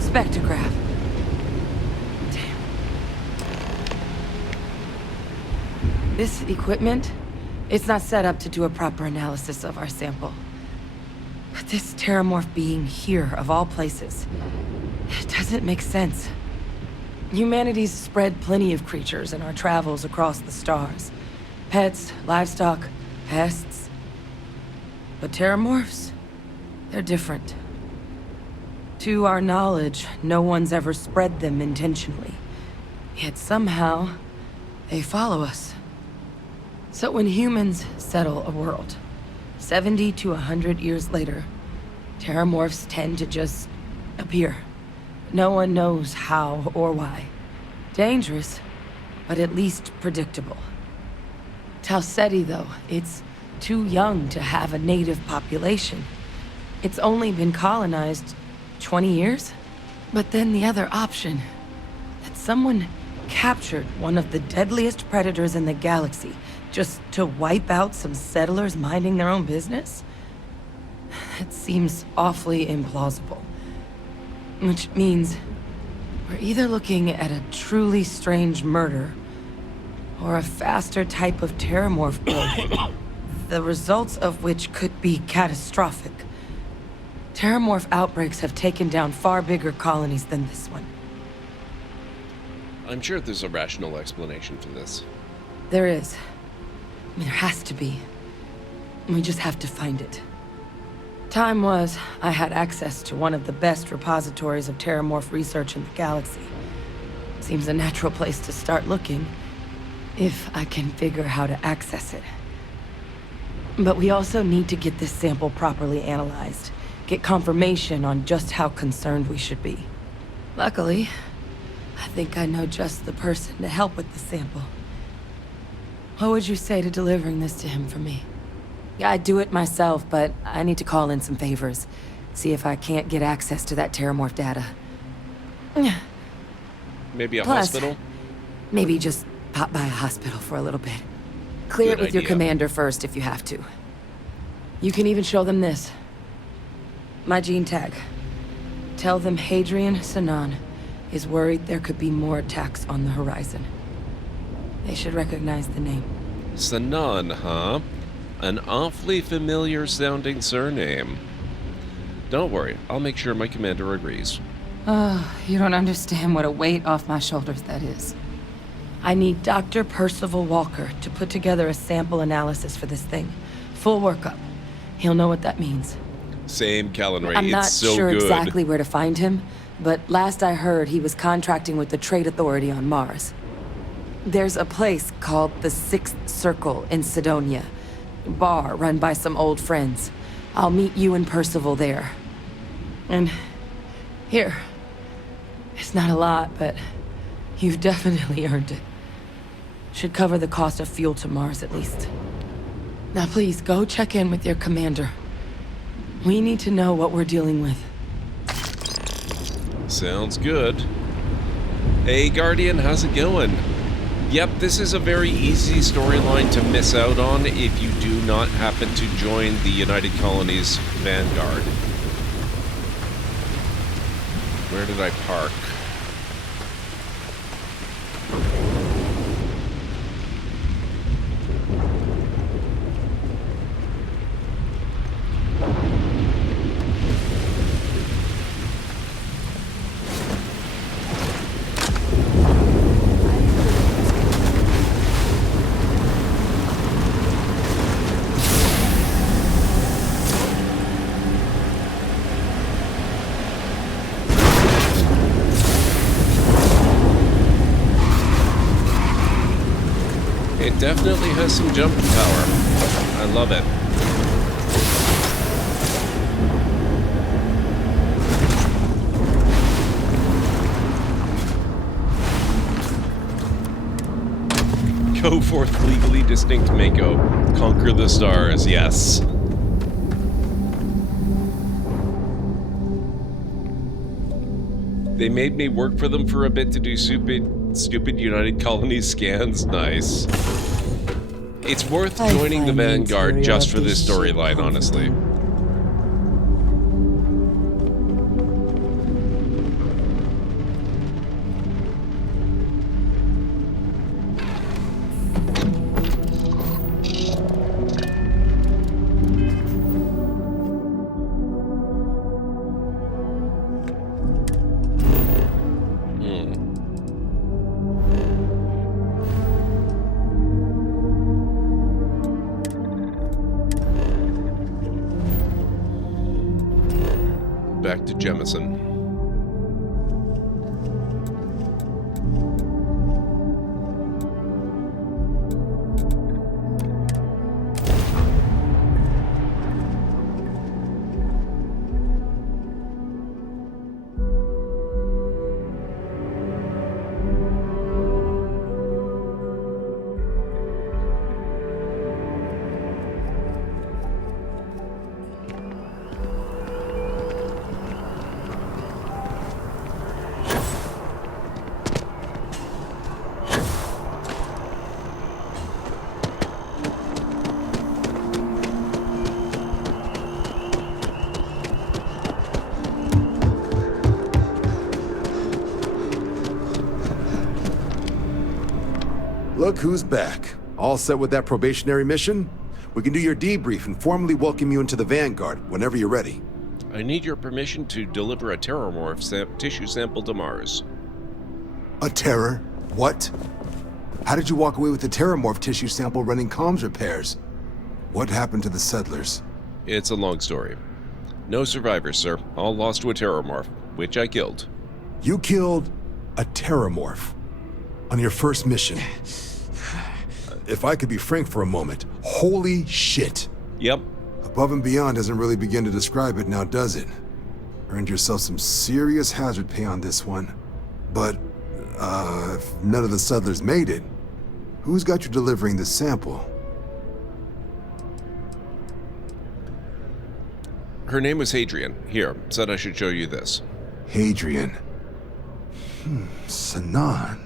Spectrograph. Damn. This equipment, it's not set up to do a proper analysis of our sample. But this terramorph being here, of all places, it doesn't make sense. Humanity's spread plenty of creatures in our travels across the stars. Pets, livestock, pests. But terramorphs, they're different. To our knowledge, no one's ever spread them intentionally. Yet somehow, they follow us. So when humans settle a world, 70 to 100 years later, terramorphs tend to just appear. No one knows how or why. Dangerous, but at least predictable. Tau Ceti, though, it's too young to have a native population. It's only been colonized 20 years? But then the other option, that someone captured one of the deadliest predators in the galaxy Just to wipe out some settlers minding their own business? It seems awfully implausible. Which means we're either looking at a truly strange murder or a faster type of terramorph growth, the results of which could be catastrophic. Terramorph outbreaks have taken down far bigger colonies than this one. I'm sure there's a rational explanation for this. There is. I mean, there has to be. We just have to find it. Time was, I had access to one of the best repositories of terramorph research in the galaxy. Seems a natural place to start looking, if I can figure how to access it. But we also need to get this sample properly analyzed, get confirmation on just how concerned we should be. Luckily, I think I know just the person to help with the sample. What would you say to delivering this to him for me? Yeah, I'd do it myself, but I need to call in some favors. See if I can't get access to that terramorph data. Maybe a Plus, hospital? Maybe just pop by a hospital for a little bit. Clear Good it with your idea. commander first if you have to. You can even show them this. My gene tag. Tell them Hadrian Sanan is worried there could be more attacks on the horizon. They should recognize the name. Sanan, huh? An awfully familiar sounding surname. Don't worry, I'll make sure my commander agrees. Oh, you don't understand what a weight off my shoulders that is. I need Dr. Percival Walker to put together a sample analysis for this thing. Full workup. He'll know what that means. Same, Callan Ray. I'm not it's so sure good. exactly where to find him, but last I heard he was contracting with the Trade Authority on Mars. There's a place called the Sixth Circle in Sidonia. Bar run by some old friends. I'll meet you and Percival there. And here. It's not a lot, but you've definitely earned it. Should cover the cost of fuel to Mars at least. Now please, go check in with your commander. We need to know what we're dealing with. Sounds good. Hey, Guardian, how's it going? Yep, this is a very easy storyline to miss out on if you do not happen to join the United Colonies Vanguard. Where did I park? It definitely has some jumping power. I love it. Go forth, legally distinct Mako. Conquer the stars, yes. They made me work for them for a bit to do stupid United Colonies scans. Nice. It's worth joining the Vanguard just for this storyline, honestly. Back to Jemison. Look who's back. All set with that probationary mission? We can do your debrief and formally welcome you into the Vanguard whenever you're ready. I need your permission to deliver a terramorph tissue sample to Mars. A terror? What? How did you walk away with the terramorph tissue sample running comms repairs? What happened to the settlers? It's a long story. No survivors, sir. All lost to a terramorph, which I killed. You killed a terramorph on your first mission. If I could be frank for a moment, holy shit. Yep. Above and beyond doesn't really begin to describe it now, does it? Earned yourself some serious hazard pay on this one. But, if none of the settlers made it, who's got you delivering the sample? Her name was Hadrian. Here, said I should show you this. Hadrian. Sanan.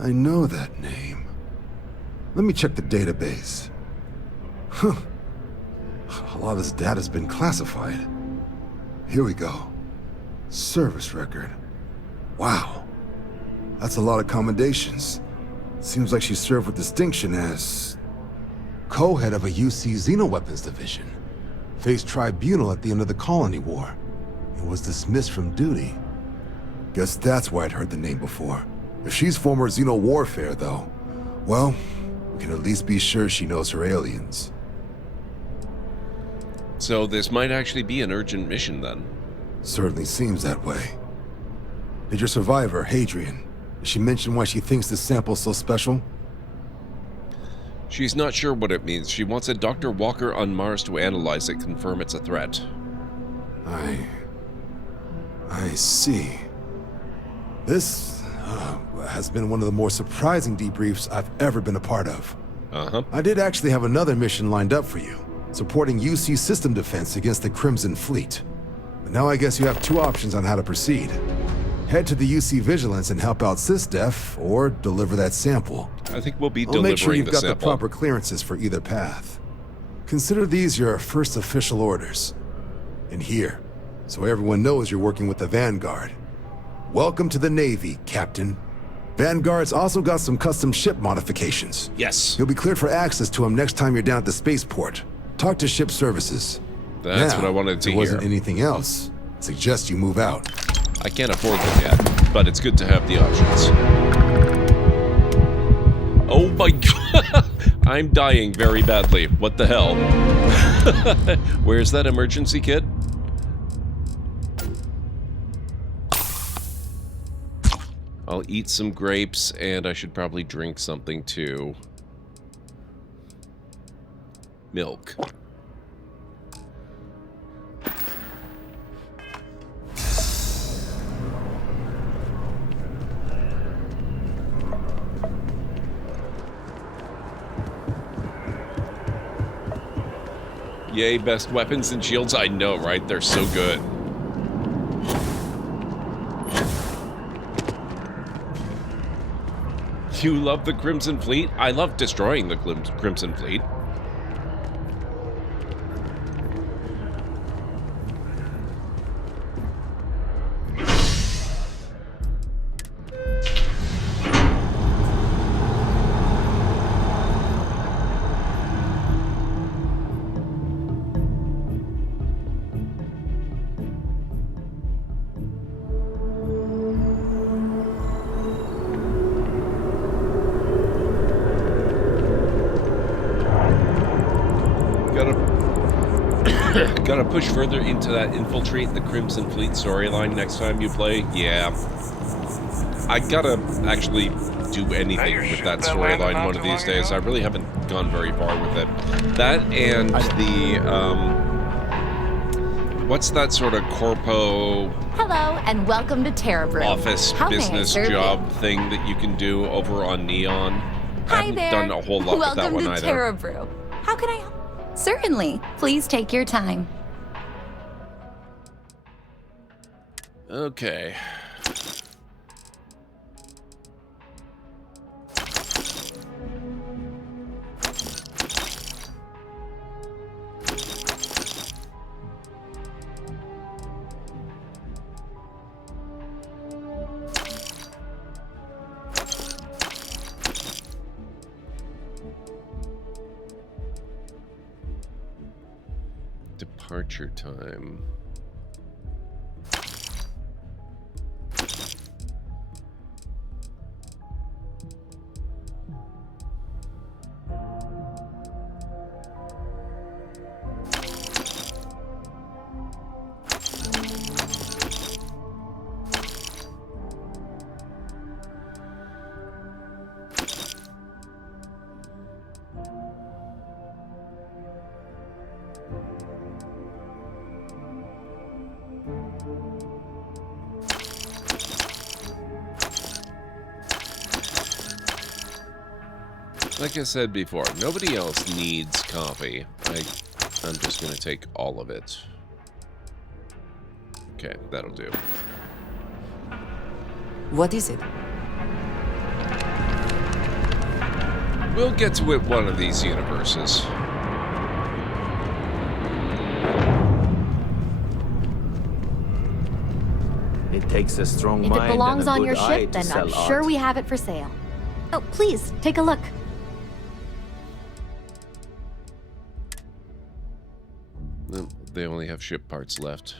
I know that name. Let me check the database. Huh. A lot of this data's been classified. Here we go. Service record. Wow. That's a lot of commendations. Seems like she served with distinction as co-head of a UC Xenoweapons division. Faced tribunal at the end of the Colony War. And was dismissed from duty. Guess that's why I'd heard the name before. If she's former Xeno warfare, though, well, we can at least be sure she knows her aliens. So this might actually be an urgent mission, then. Certainly seems that way. Did your survivor, Hadrian, did she mention why she thinks this sample's so special? She's not sure what it means. She wants a Dr. Walker on Mars to analyze it, confirm it's a threat. I see. This has been one of the more surprising debriefs I've ever been a part of. I did actually have another mission lined up for you, supporting UC system defense against the Crimson Fleet. But now I guess you have two options on how to proceed. Head to the UC Vigilance and help out SysDef, or deliver that sample. I think we'll be I'll delivering make sure you've the got sample. the proper clearances for either path. Consider these your first official orders. And here, so everyone knows you're working with the Vanguard. Welcome to the Navy, Captain. Vanguard's also got some custom ship modifications. Yes. You'll be cleared for access to them next time you're down at the spaceport. Talk to ship services. That's Now, what I wanted to if there wasn't hear. anything else, suggest you move out. I can't afford them yet, but it's good to have the options. Oh my god! I'm dying very badly. What the hell? Where's that emergency kit? I'll eat some grapes, and I should probably drink something too. Milk. Yay, best weapons and shields. I know, right? They're so good. You love the Crimson Fleet? I love destroying the Crimson Fleet. Gotta push further into that infiltrate the Crimson Fleet storyline next time you play. Yeah. I gotta actually do anything with that storyline one of these days. I really haven't gone very far with it. That and the, what's that sort of corpo Hello, and welcome to Terrabrew. office How may I business serve you? job thing that you can do over on Neon? I Hi haven't there. done a whole lot with that Welcome one to either. Terrabrew. How can I help? Certainly. Please take your time. Okay. departure time. Like I said before, nobody else needs coffee. I'm just gonna take all of it. Okay, that'll do. What is it? We'll get to it one of these universes. It takes a strong mind. If it belongs on your ship, then I'm sure we have it for sale. Oh, please, take a look. They only have ship parts left.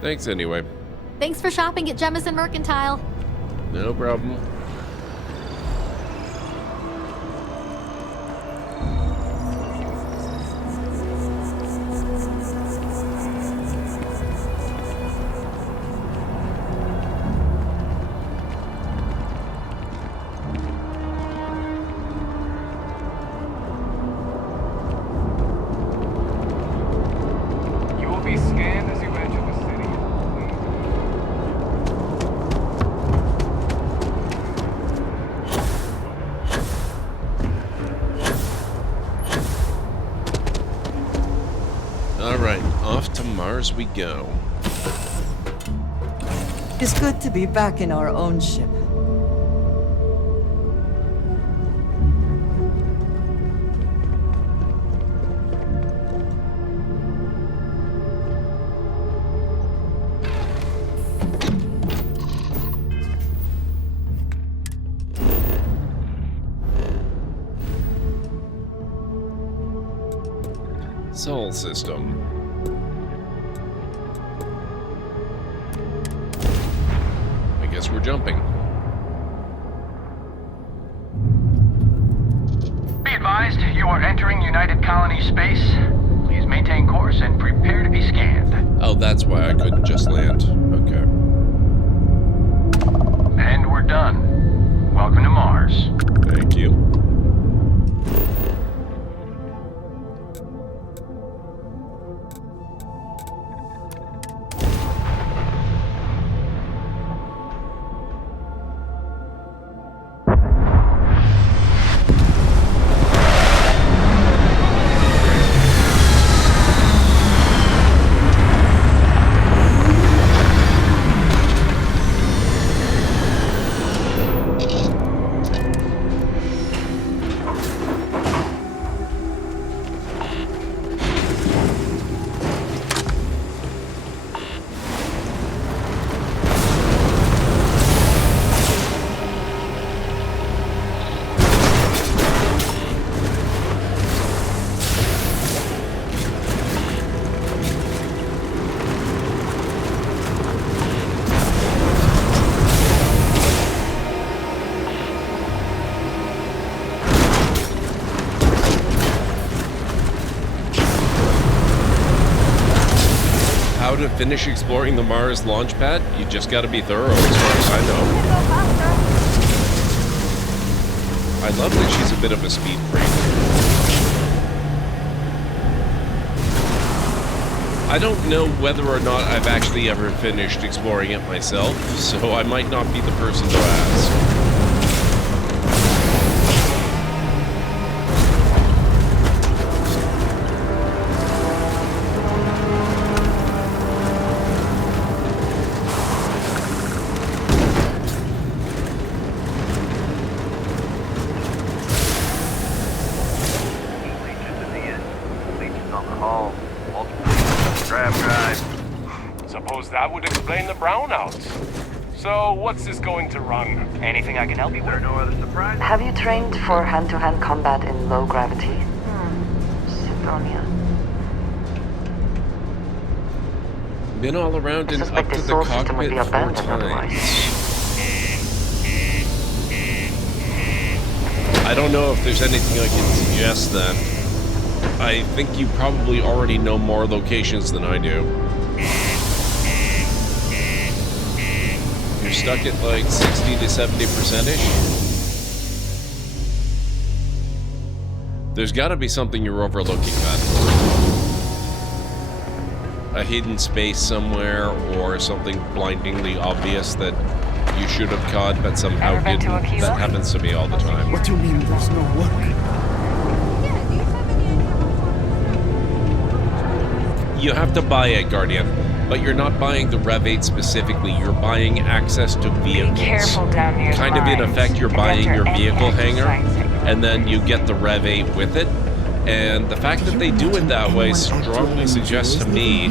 Thanks anyway. Thanks for shopping at Jemison Mercantile. No problem. Mars we go. It's good to be back in our own ship. Sol system. Guess we're jumping. Be advised, you are entering United Colony space. Please maintain course and prepare to be scanned. Oh, that's why I couldn't just land. Okay. And we're done. Welcome to Mars. Thank you. To finish exploring the Mars launch pad, you just gotta be thorough as far as I know. I love that she's a bit of a speed freak. I don't know whether or not I've actually ever finished exploring it myself, so I might not be the person to ask. Suppose that would explain the brownouts. So, what's this going to run? Anything I can help you with? No other surprise? Have you trained for hand-to-hand combat in low gravity? Sidonia. Been all around and up to the cockpit 4 times. I don't know if there's anything I can suggest then. I think you probably already know more locations than I do. You're stuck at like 60 to 70%-ish. There's got to be something you're overlooking, man. A hidden space somewhere, or something blindingly obvious that you should have caught but somehow didn't. That happens to me all the time. What do you mean there's no work? You have to buy it, Guardian, but you're not buying the REV-8 specifically. You're buying access to vehicles. Be careful down near the kind of in lines. effect, you're buying your Enter any vehicle hangar, exercise. and then you get the REV-8 with it. And the fact that they do it that way strongly suggests to me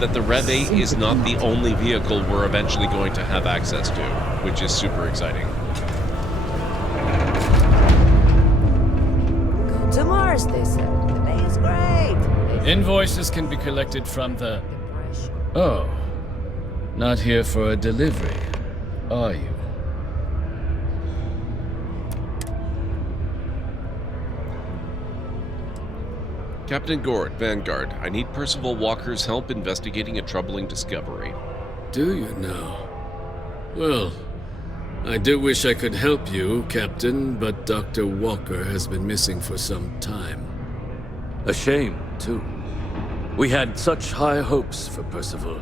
that the REV-8 is not the only vehicle we're eventually going to have access to, which is super exciting. Go to Mars, they said. The pay is great. Invoices can be collected from the... Oh. Not here for a delivery, are you? Captain Gord, Vanguard, I need Percival Walker's help investigating a troubling discovery. Do you now? Well, I do wish I could help you, Captain, but Dr. Walker has been missing for some time. A shame, too. We had such high hopes for Percival.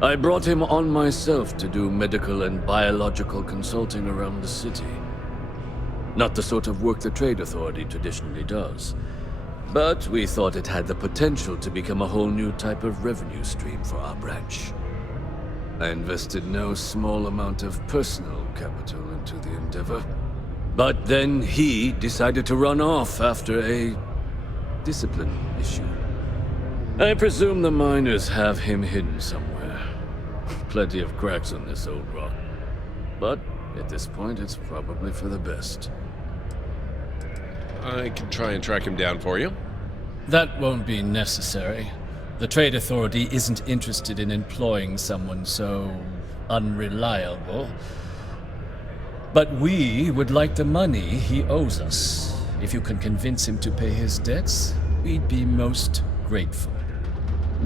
I brought him on myself to do medical and biological consulting around the city. Not the sort of work the Trade Authority traditionally does. But we thought it had the potential to become a whole new type of revenue stream for our branch. I invested no small amount of personal capital into the endeavor. But then he decided to run off after a discipline issue. I presume the miners have him hidden somewhere. Plenty of cracks on this old rock. But at this point, it's probably for the best. I can try and track him down for you. That won't be necessary. The Trade Authority isn't interested in employing someone so unreliable. But we would like the money he owes us. If you can convince him to pay his debts, we'd be most grateful.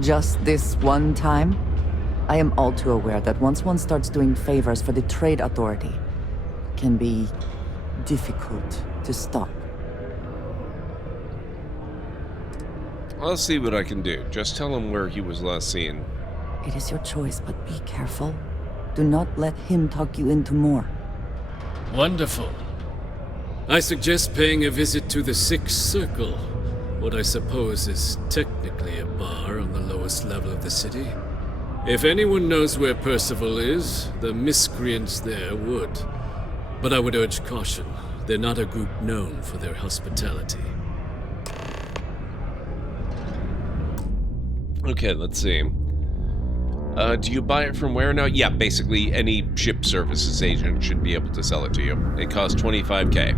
Just this one time? I am all too aware that once one starts doing favors for the Trade Authority, it can be difficult to stop. I'll see what I can do. Just tell him where he was last seen. It is your choice, but be careful. Do not let him talk you into more. Wonderful. I suggest paying a visit to the Sixth Circle, what I suppose is technically a bar on the lowest level of the city. If anyone knows where Percival is, the miscreants there would. But I would urge caution. They're not a group known for their hospitality. Okay, let's see. Do you buy it from where now? Yeah, basically any ship services agent should be able to sell it to you. It costs 25k.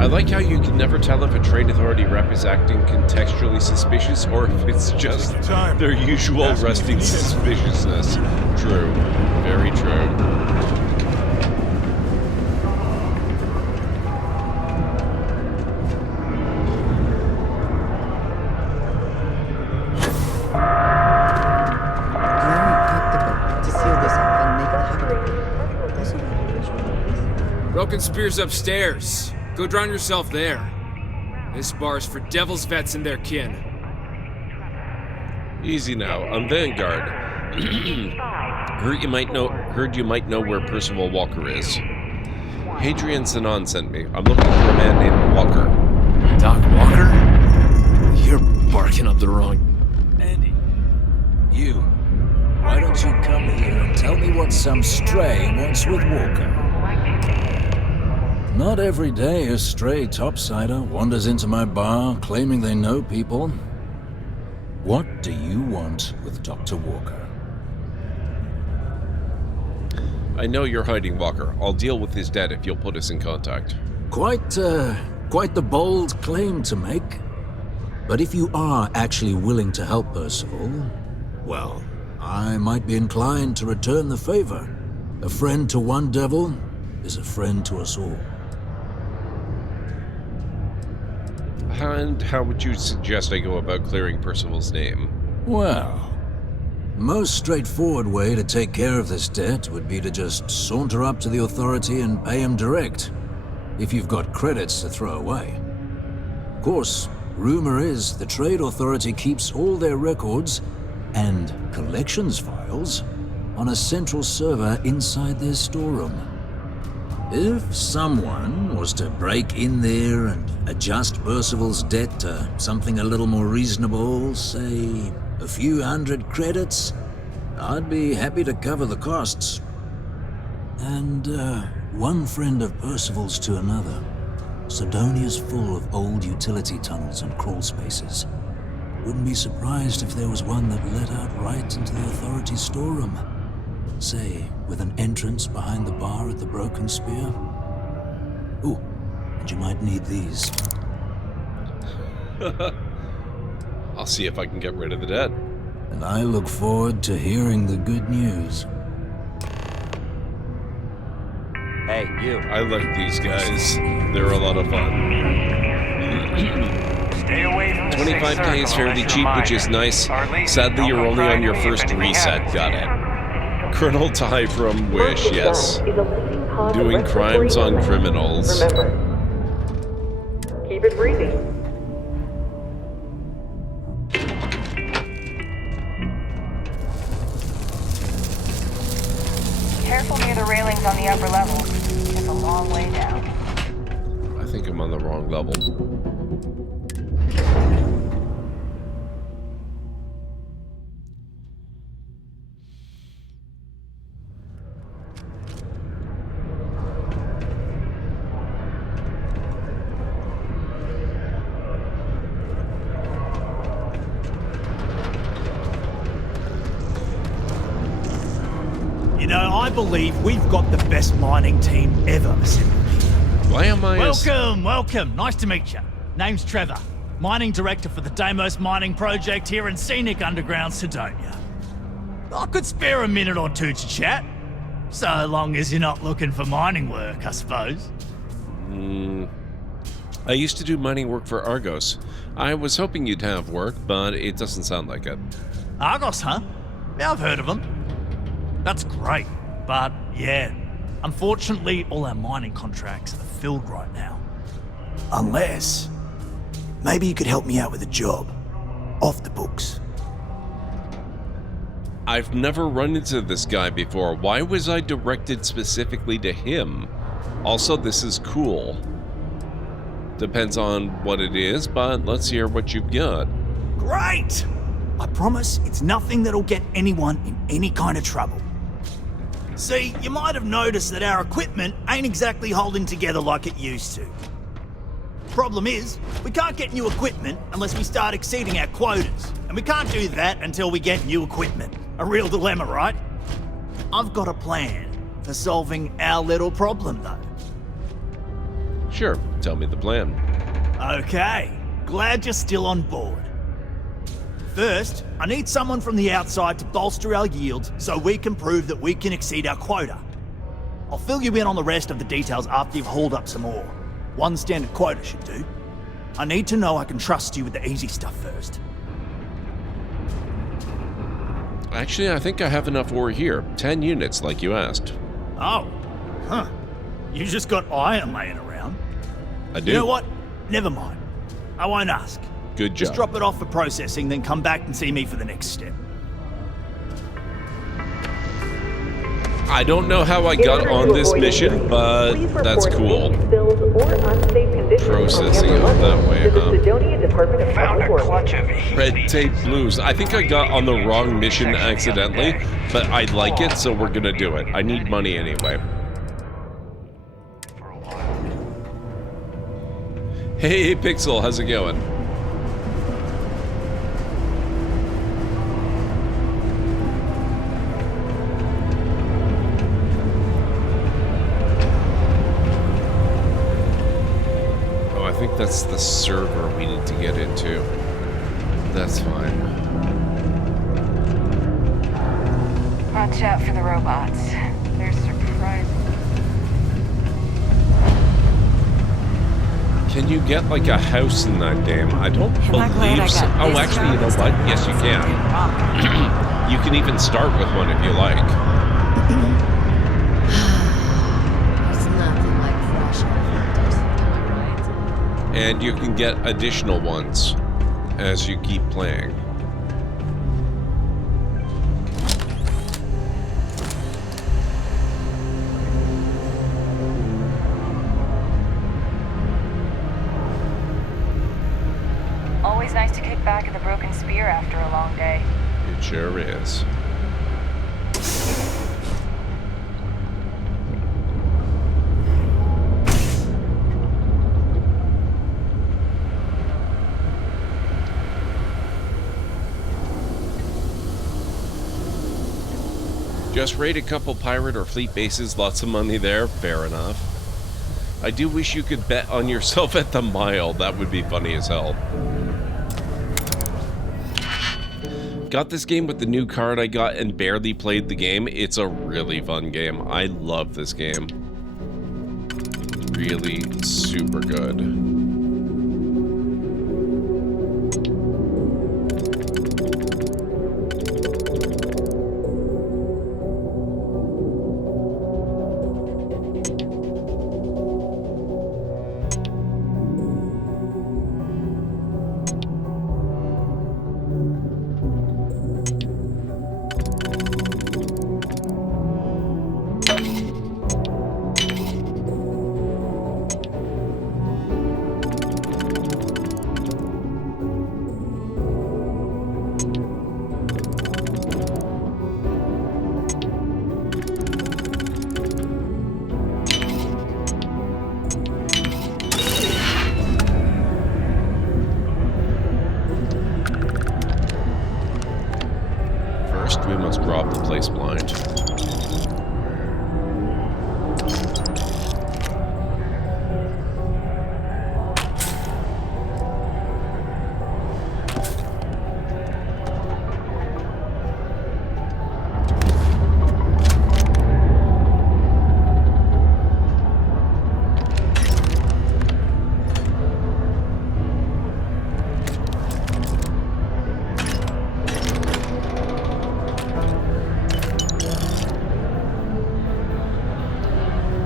I like how you can never tell if a Trade Authority rep is acting contextually suspicious or if it's just their usual resting suspiciousness. True. Very true. Broken Spear's upstairs. Go drown yourself there. This bar's for Devil's Vets and their kin. Easy now. On Vanguard. Heard you might know where Percival Walker is. Hadrian Sanon sent me. I'm looking for a man named Walker. Doc Walker? You're barking up the wrong... Andy, you. Why don't you come here and tell me what some stray wants with Walker? Not every day a stray topsider wanders into my bar claiming they know people. What do you want with Dr. Walker? I know you're hiding, Walker. I'll deal with his debt if you'll put us in contact. Quite the bold claim to make. But if you are actually willing to help Percival, well, I might be inclined to return the favor. A friend to one devil is a friend to us all. And how would you suggest I go about clearing Percival's name? Well, the most straightforward way to take care of this debt would be to just saunter up to the authority and pay him direct, if you've got credits to throw away. Of course, rumor is the Trade Authority keeps all their records and collections files on a central server inside their storeroom. If someone was to break in there and adjust Percival's debt to something a little more reasonable, say a few hundred credits, I'd be happy to cover the costs. And one friend of Percival's to another. Sidonia's full of old utility tunnels and crawl spaces. Wouldn't be surprised if there was one that led out right into the authority's storeroom. Say, with an entrance behind the bar at the Broken Spear. Ooh, and you might need these. I'll see if I can get rid of the debt. And I look forward to hearing the good news. Hey, you. I like these guys. They're a lot of fun. Stay away from the 25 Sixth days Circle, fairly as cheap, your which is reminder. nice. Or at least Sadly, you're don't only on your try me if first anything reset. happens Got to it. Colonel Ty from Wish, yes. Doing crimes on criminals. Remember, keep it breezy. Careful near the railings on the upper level. It's a long way down. I think I'm on the wrong level. You know, I believe we've got the best mining team ever assembled. Why am I? Welcome. Nice to meet you. Name's Trevor, mining director for the Deimos mining project here in scenic underground Sidonia. I could spare a minute or two to chat, so long as you're not looking for mining work, I suppose. I used to do mining work for Argos. I was hoping you'd have work, but it doesn't sound like it. Argos, huh? Yeah, I've heard of them. That's great, but yeah, unfortunately all our mining contracts are filled right now. Unless, maybe you could help me out with a job, off the books. I've never run into this guy before. Why was I directed specifically to him? Also, this is cool. Depends on what it is, but let's hear what you've got. Great! I promise it's nothing that'll get anyone in any kind of trouble. See, you might have noticed that our equipment ain't exactly holding together like it used to. Problem is, we can't get new equipment unless we start exceeding our quotas, and we can't do that until we get new equipment. A real dilemma, right? I've got a plan for solving our little problem, though. Sure, tell me the plan. Okay, glad you're still on board. First, I need someone from the outside to bolster our yields so we can prove that we can exceed our quota. I'll fill you in on the rest of the details after you've hauled up some ore. One standard quota should do. I need to know I can trust you with the easy stuff first. Actually, I think I have enough ore here. 10 units, like you asked. Oh, huh. You just got iron laying around. I do. You know what? Never mind. I won't ask. Good job. Just drop it off for processing, then come back and see me for the next step. I don't know how I got on this mission, but that's cool. Processing it that way, huh? Found a clutch of Red Tape Blues. I think I got on the wrong mission accidentally, but I like it, so we're gonna do it. I need money anyway. Hey, Pixel, how's it going? it's the server we need to get into. That's fine. Watch out for the robots. They're surprising. Can you get like a house in that game? I don't believe so. Oh, actually, you know what? Yes, you can. You can even start with one if you like. It's nothing like fresh off, am I right? And you can get additional ones as you keep playing. Always nice to kick back at the Broken Spear after a long day. It sure is. Just raid a couple pirate or fleet bases, lots of money there, fair enough. I do wish you could bet on yourself at the mile, that would be funny as hell. Got this game with the new card I got and barely played the game. It's a really fun game. I love this game. Really super good. We must rob the place blind.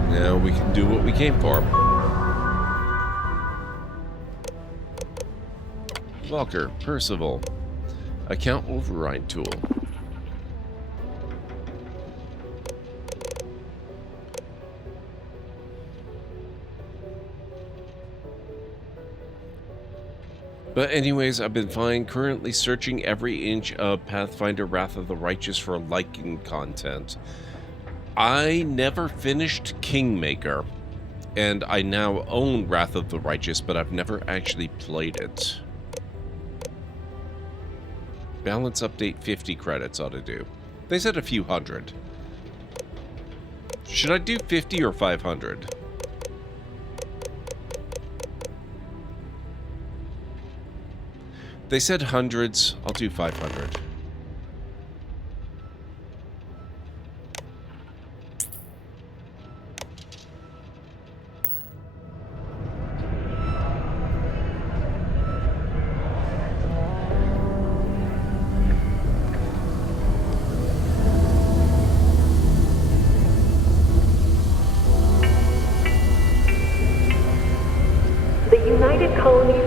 Now we can do what we came for. Walker, Percival. Account override tool. But anyways, I've been fine. Currently searching every inch of Pathfinder Wrath of the Righteous for liking content. I never finished Kingmaker, and I now own Wrath of the Righteous, but I've never actually played it. Balance update 50 credits ought to do. They said a few hundred. Should I do 50 or 500? They said hundreds. I'll do 500.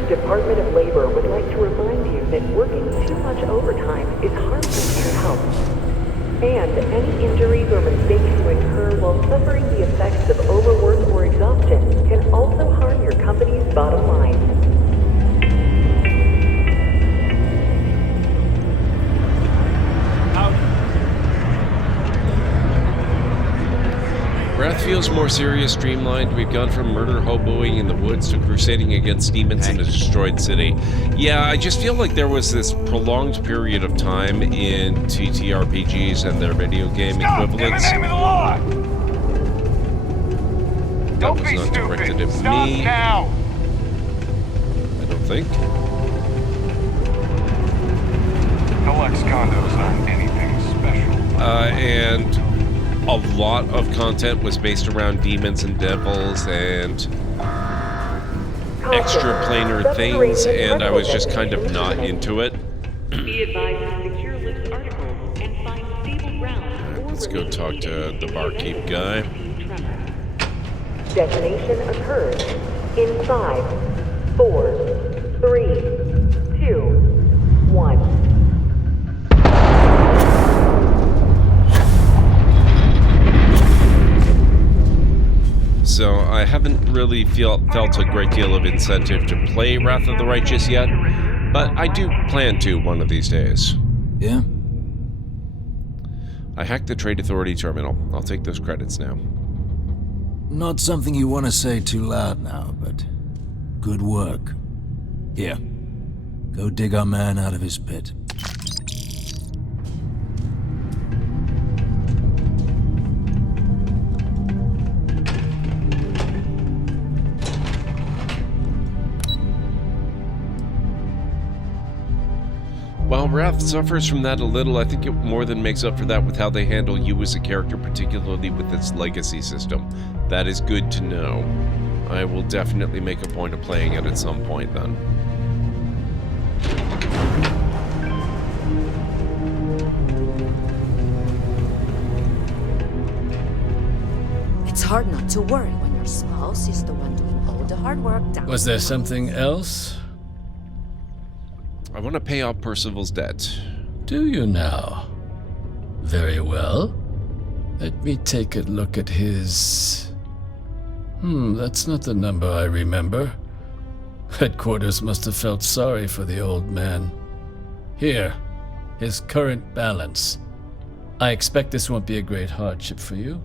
Department of Labor would like to remind you that working too much overtime is harmful to your health. And any injuries or mistakes you incur while suffering the effects of overwork or exhaustion can also harm your company's bottom line. Wrath feels more serious, streamlined. We've gone from murder hoboing in the woods to crusading against demons in a destroyed city. Yeah, I just feel like there was this prolonged period of time in TTRPGs and their video game equivalents. In the name of the law! That was not directed at Stop me. now! think. No ex-condos aren't anything special. And a lot of content was based around demons and devils and extra planar things, and I was just kind of not into it. Be advised to secure Lift's articles and find stable ground. Let's go talk to the barkeep guy. Detonation occurs in 5, 4, 3, 2, 1. So I haven't really felt a great deal of incentive to play Wrath of the Righteous yet, but I do plan to one of these days. Yeah? I hacked the Trade Authority terminal. I'll take those credits now. Not something you want to say too loud now, but good work. Here, go dig our man out of his pit. While Wrath suffers from that a little, I think it more than makes up for that with how they handle you as a character, particularly with its legacy system. That is good to know. I will definitely make a point of playing it at some point then. It's hard not to worry when your spouse is the one doing all the hard work down. Was there something else? I want to pay off Percival's debt. Do you now? Very well. Let me take a look at his... that's not the number I remember. Headquarters must have felt sorry for the old man. Here, his current balance. I expect this won't be a great hardship for you.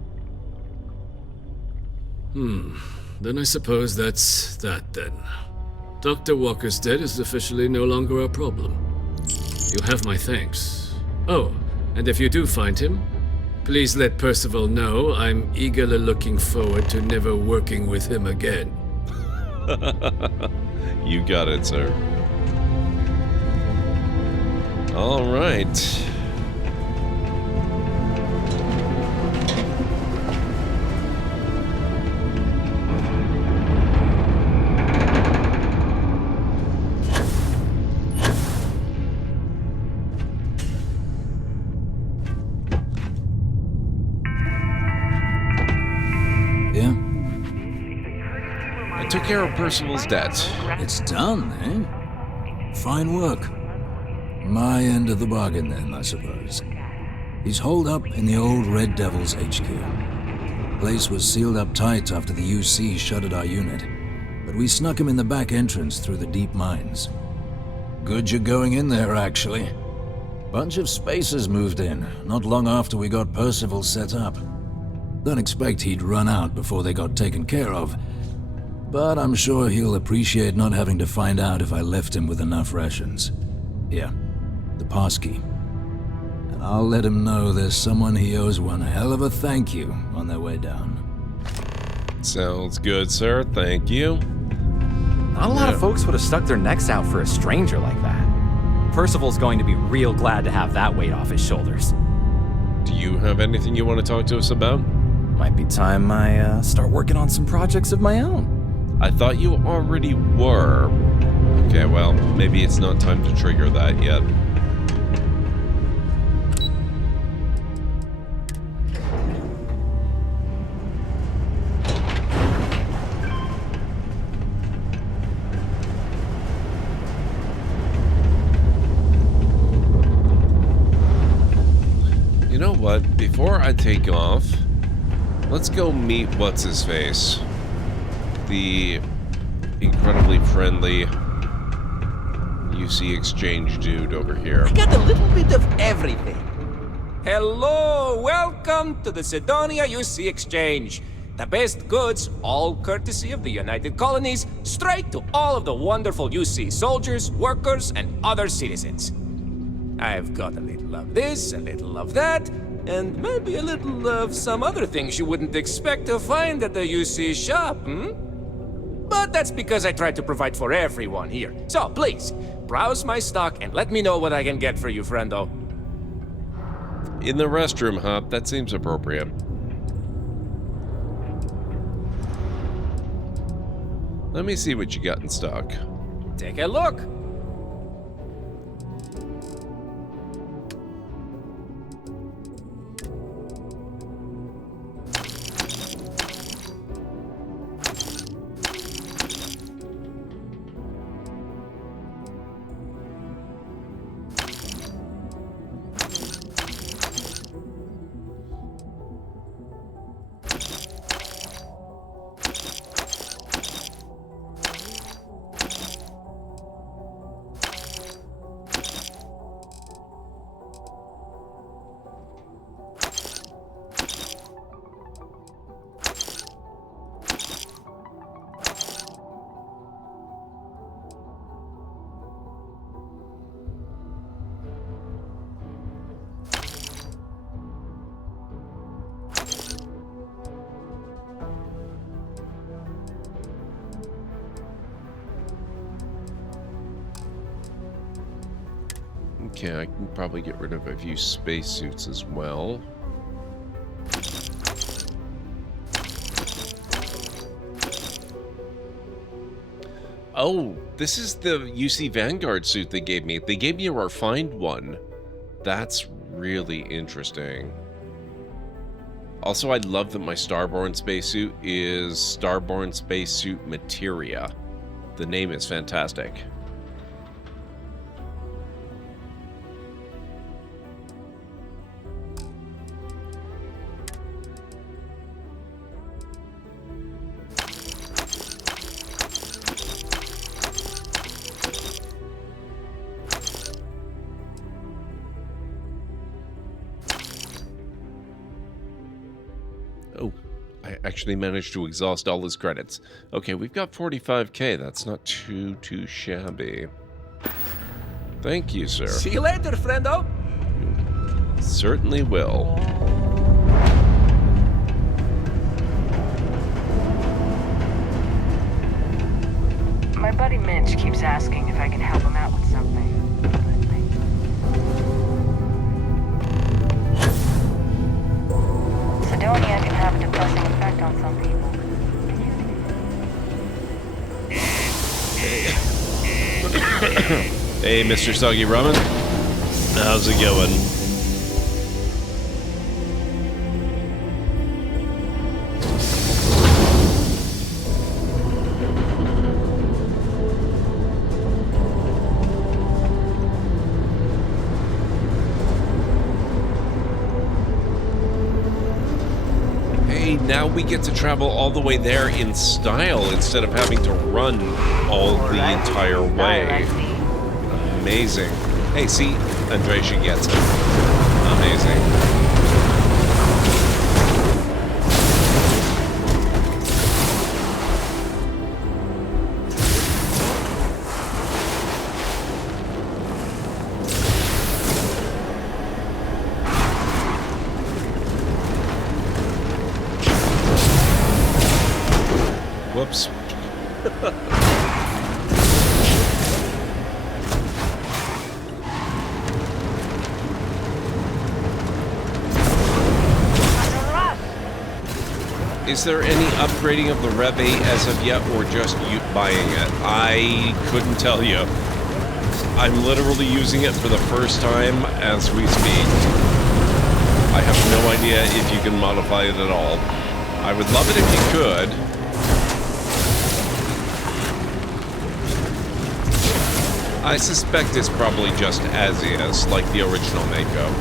Then I suppose that's that then. Dr. Walker's debt is officially no longer a problem. You have my thanks. Oh, and if you do find him, please let Percival know I'm eagerly looking forward to never working with him again. You got it, sir. All right. Took care of Percival's debt. It's done, eh? Fine work. My end of the bargain then, I suppose. He's holed up in the old Red Devil's HQ. Place was sealed up tight after the UC shuttered our unit, but we snuck him in the back entrance through the deep mines. Good you're going in there, actually. Bunch of spacers moved in, not long after we got Percival set up. Don't expect he'd run out before they got taken care of, but I'm sure he'll appreciate not having to find out if I left him with enough rations. Here, the passkey. And I'll let him know there's someone he owes one hell of a thank you on their way down. Sounds good, sir. Thank you. Not a lot of folks would have stuck their necks out for a stranger like that. Percival's going to be real glad to have that weight off his shoulders. Do you have anything you want to talk to us about? Might be time I start working on some projects of my own. I thought you already were. Okay, well, maybe it's not time to trigger that yet. You know what? Before I take off, let's go meet What's-His-Face. The incredibly friendly UC Exchange dude over here. I got a little bit of everything. Hello, welcome to the Sidonia UC Exchange. The best goods, all courtesy of the United Colonies, straight to all of the wonderful UC soldiers, workers, and other citizens. I've got a little of this, a little of that, and maybe a little of some other things you wouldn't expect to find at the UC shop, But that's because I try to provide for everyone here. So please, browse my stock and let me know what I can get for you, friendo. In the restroom, huh? That seems appropriate. Let me see what you got in stock. Take a look. Okay, I can probably get rid of a few spacesuits as well. Oh, this is the UC Vanguard suit they gave me. They gave me a refined one. That's really interesting. Also, I love that my Starborn spacesuit is Starborn Spacesuit Materia. The name is fantastic. Oh, I actually managed to exhaust all his credits. Okay, we've got 45K. That's not too shabby. Thank you, sir. See you later, friendo. Certainly will. My buddy Mitch keeps asking if I can help him out with something. Sidonia can have a depressing effect on some people. Hey, Mr. Soggy Ramen. How's it going? Now we get to travel all the way there in style instead of having to run all the entire way. Amazing. Hey, see? Andresha gets it. Amazing. Whoops. Is there any upgrading of the REV-8 as of yet, or just you buying it? I couldn't tell you. I'm literally using it for the first time as we speak. I have no idea if you can modify it at all. I would love it if you could. I suspect it's probably just as is, like the original Mako.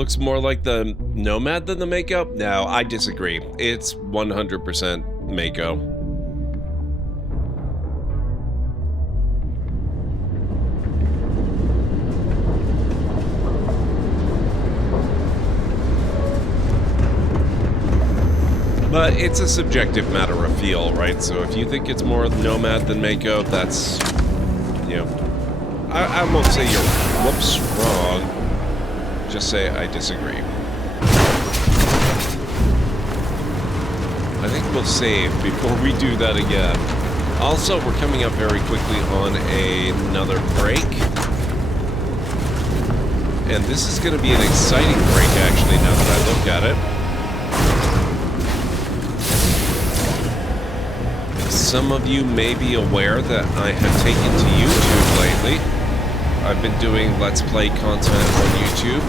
looks more like the Nomad than the Mako? No, I disagree. It's 100% Mako. But it's a subjective matter of feel, right? So if you think it's more Nomad than Mako, that's, you know, I won't say you're, whoops, wrong. Just say I disagree. I think we'll save before we do that again. Also, we're coming up very quickly on another break. And this is going to be an exciting break, actually, now that I look at it. Some of you may be aware that I have taken to YouTube lately. I've been doing Let's Play content on YouTube.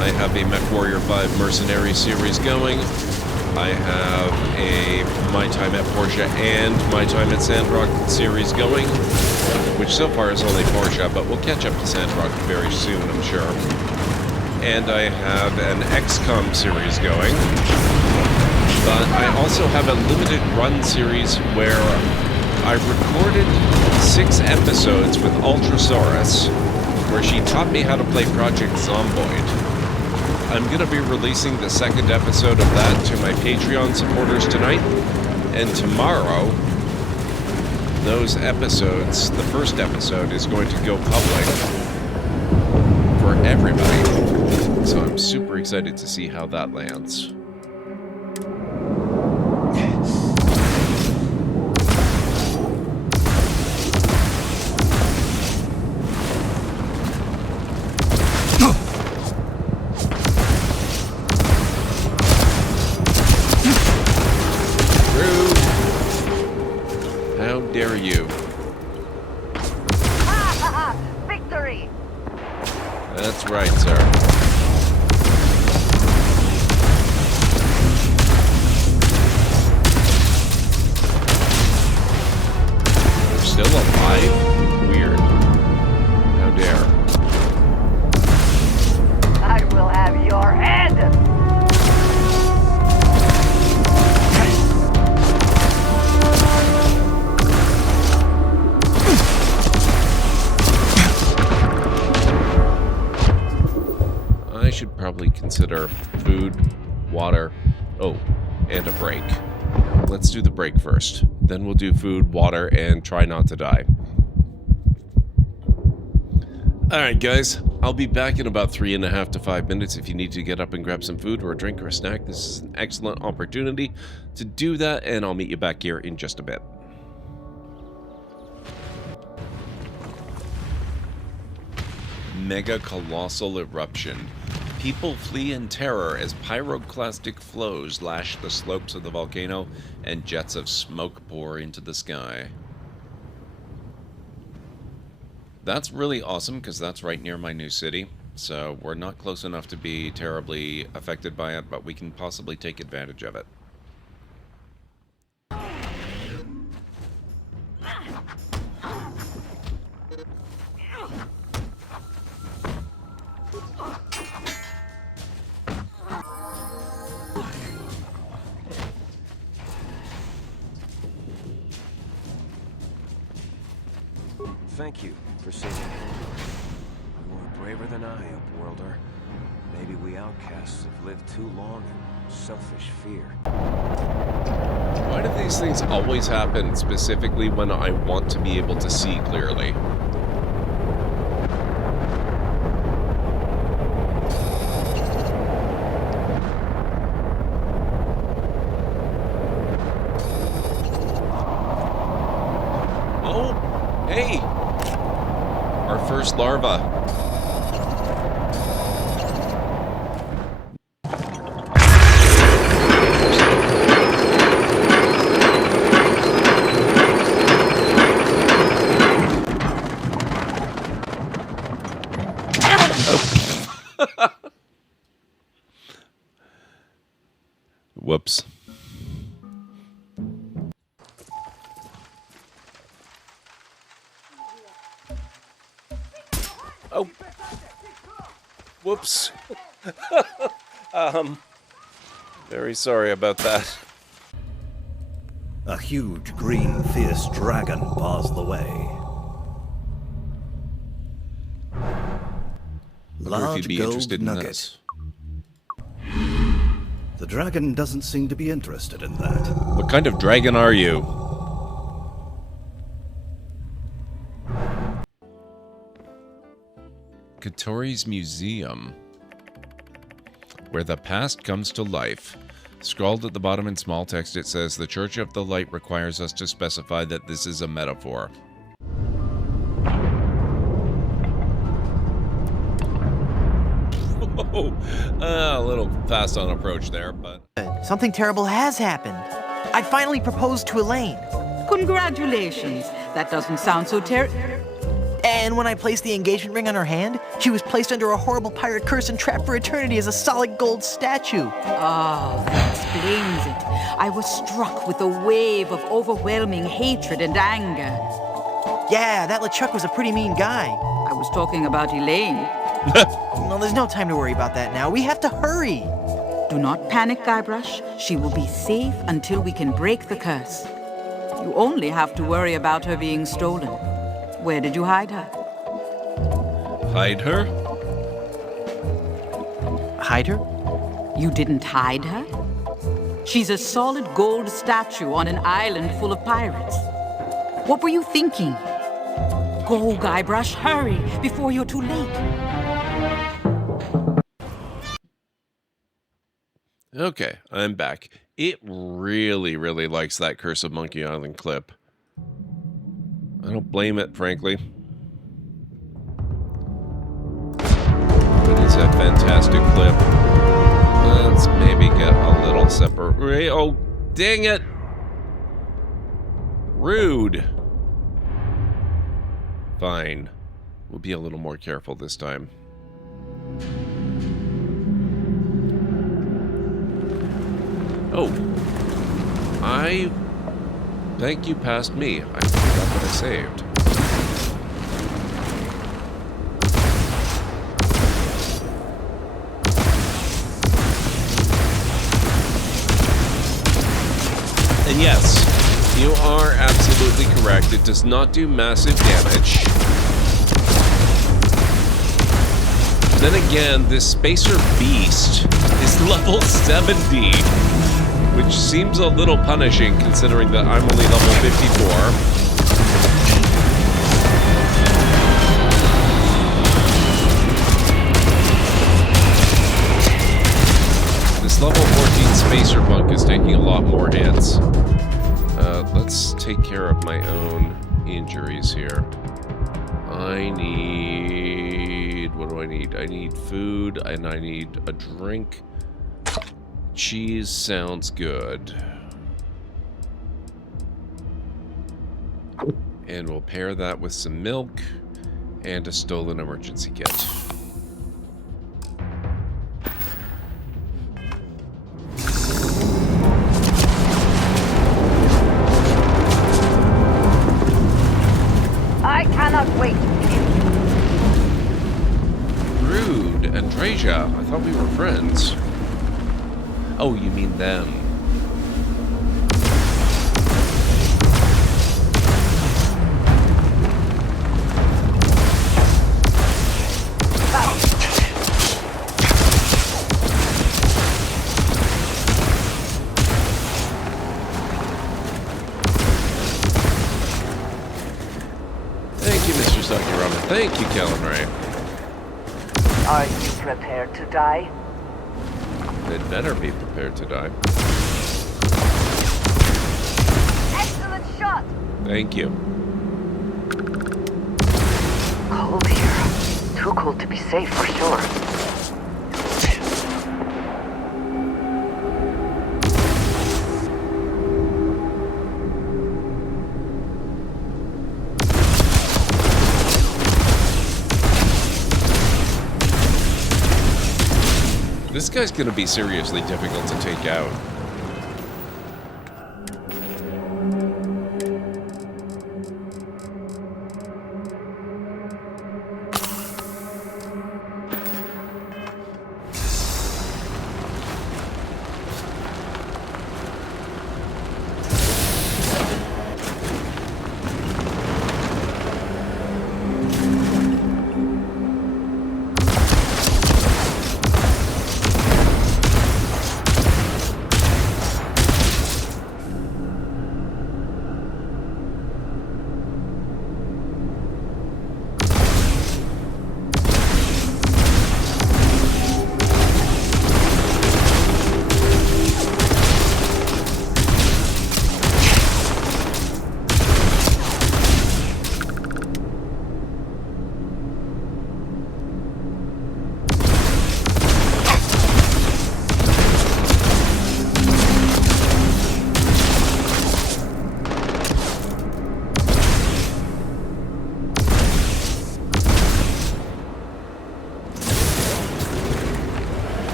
I have a MechWarrior 5 Mercenary series going. I have a My Time at Porsche and My Time at Sandrock series going, which so far is only Porsche, but we'll catch up to Sandrock very soon, I'm sure. And I have an XCOM series going. But I also have a limited run series where I recorded 6 episodes with Ultrasaurus, where she taught me how to play Project Zomboid. I'm going to be releasing the 2nd episode of that to my Patreon supporters tonight, and tomorrow, those episodes, the 1st episode, is going to go public for everybody. So I'm super excited to see how that lands. How dare you? Victory! That's right, sir. They're still alive? Weird. How dare. I will have your head! I should probably consider food, water, oh, and a break. Let's do the break first. Then we'll do food, water, and try not to die. Alright guys, I'll be back in about 3.5 to 5 minutes. If you need to get up and grab some food or a drink or a snack, this is an excellent opportunity to do that, and I'll meet you back here in just a bit. Mega colossal eruption. People flee in terror as pyroclastic flows lash the slopes of the volcano and jets of smoke pour into the sky. That's really awesome because that's right near my new city. So we're not close enough to be terribly affected by it, but we can possibly take advantage of it. Thank you for saving me. You were braver than I, Upworlder. Maybe we outcasts have lived too long in selfish fear. Why do these things always happen specifically when I want to be able to see clearly? Oh, hey! Our first larva. Whoops. Oh. Whoops. Very sorry about that. A huge green fierce dragon bars the way. Wonder if Large you'd be gold interested in nugget. this. The dragon doesn't seem to be interested in that. What kind of dragon are you? Katori's Museum, where the past comes to life. Scrawled at the bottom in small text, it says, "The Church of the Light requires us to specify that this is a metaphor." Whoa, a little fast on approach there, but... Something terrible has happened. I finally proposed to Elaine. Congratulations. That doesn't sound so And when I placed the engagement ring on her hand, she was placed under a horrible pirate curse and trapped for eternity as a solid gold statue. Oh, that explains it. I was struck with a wave of overwhelming hatred and anger. Yeah, that LeChuck was a pretty mean guy. I was talking about Elaine. Well, there's no time to worry about that now. We have to hurry. Do not panic, Guybrush. She will be safe until we can break the curse. You only have to worry about her being stolen. Where did you hide her? Hide her? Hide her? You didn't hide her? She's a solid gold statue on an island full of pirates. What were you thinking? Go, Guybrush, hurry, before you're too late. Okay, I'm back. It really, really likes that Curse of Monkey Island clip. I don't blame it, frankly. It is a fantastic clip. Let's maybe get a little separate. Oh, dang it! Rude. Fine. We'll be a little more careful this time. Oh. I think you passed me. I forgot what I saved. And yes, you are absolutely correct. It does not do massive damage. Then again, this Spacer Beast is level 70. Which seems a little punishing, considering that I'm only level 54. This level 14 Spacer Punk is taking a lot more hits. Let's take care of my own injuries here. I need... What do I need? I need food, and I need a drink. Cheese sounds good. And we'll pair that with some milk and a stolen emergency kit. I cannot wait. Rude. Andreja, I thought we were friends. Oh, you mean them. Thank you, Mr. GesycaRavenblut. Thank you, Kellen Ray. Are you prepared to die? They'd better be prepared to die. Excellent shot! Thank you. Cold here. Too cold to be safe for sure. This guy's gonna be seriously difficult to take out.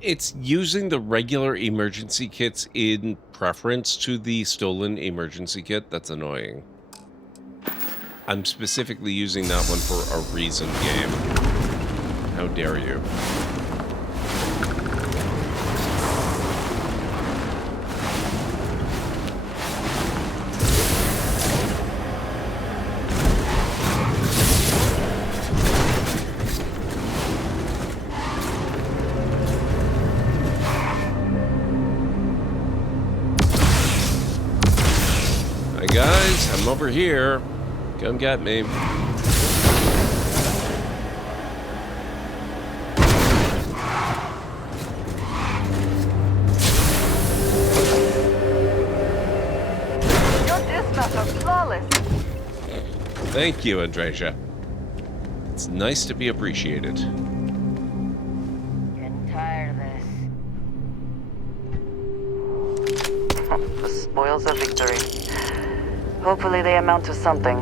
It's using the regular emergency kits in preference to the stolen emergency kit that's annoying. I'm specifically using that one for a reason, game. How dare you? Hi guys, I'm over here. Come get me. Your dispatch are flawless. Thank you, Andresia. It's nice to be appreciated. Getting tired of this. The spoils of victory. Hopefully they amount to something.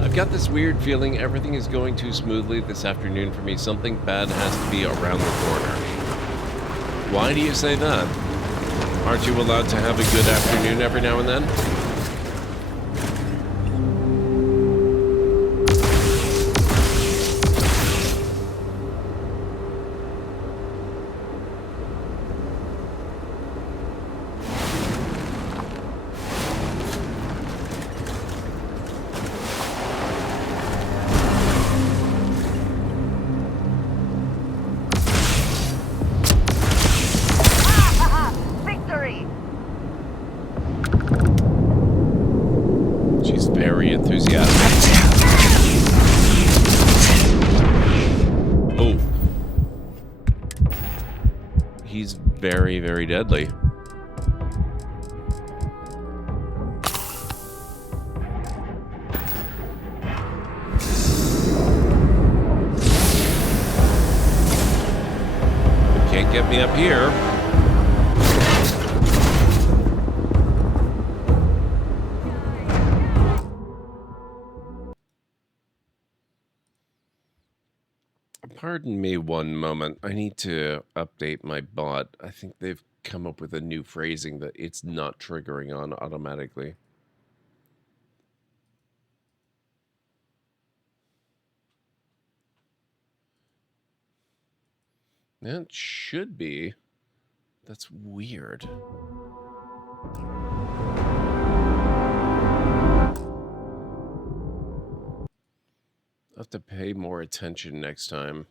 I've got this weird feeling everything is going too smoothly this afternoon for me. Something bad has to be around the corner. Why do you say that? Aren't you allowed to have a good afternoon every now and then? Victory! She's very enthusiastic. Oh. He's very, very deadly. Can't get me up here. Pardon me one moment. I need to update my bot. I think they've come up with a new phrasing that it's not triggering on automatically. That should be. That's weird. I'll have to pay more attention next time.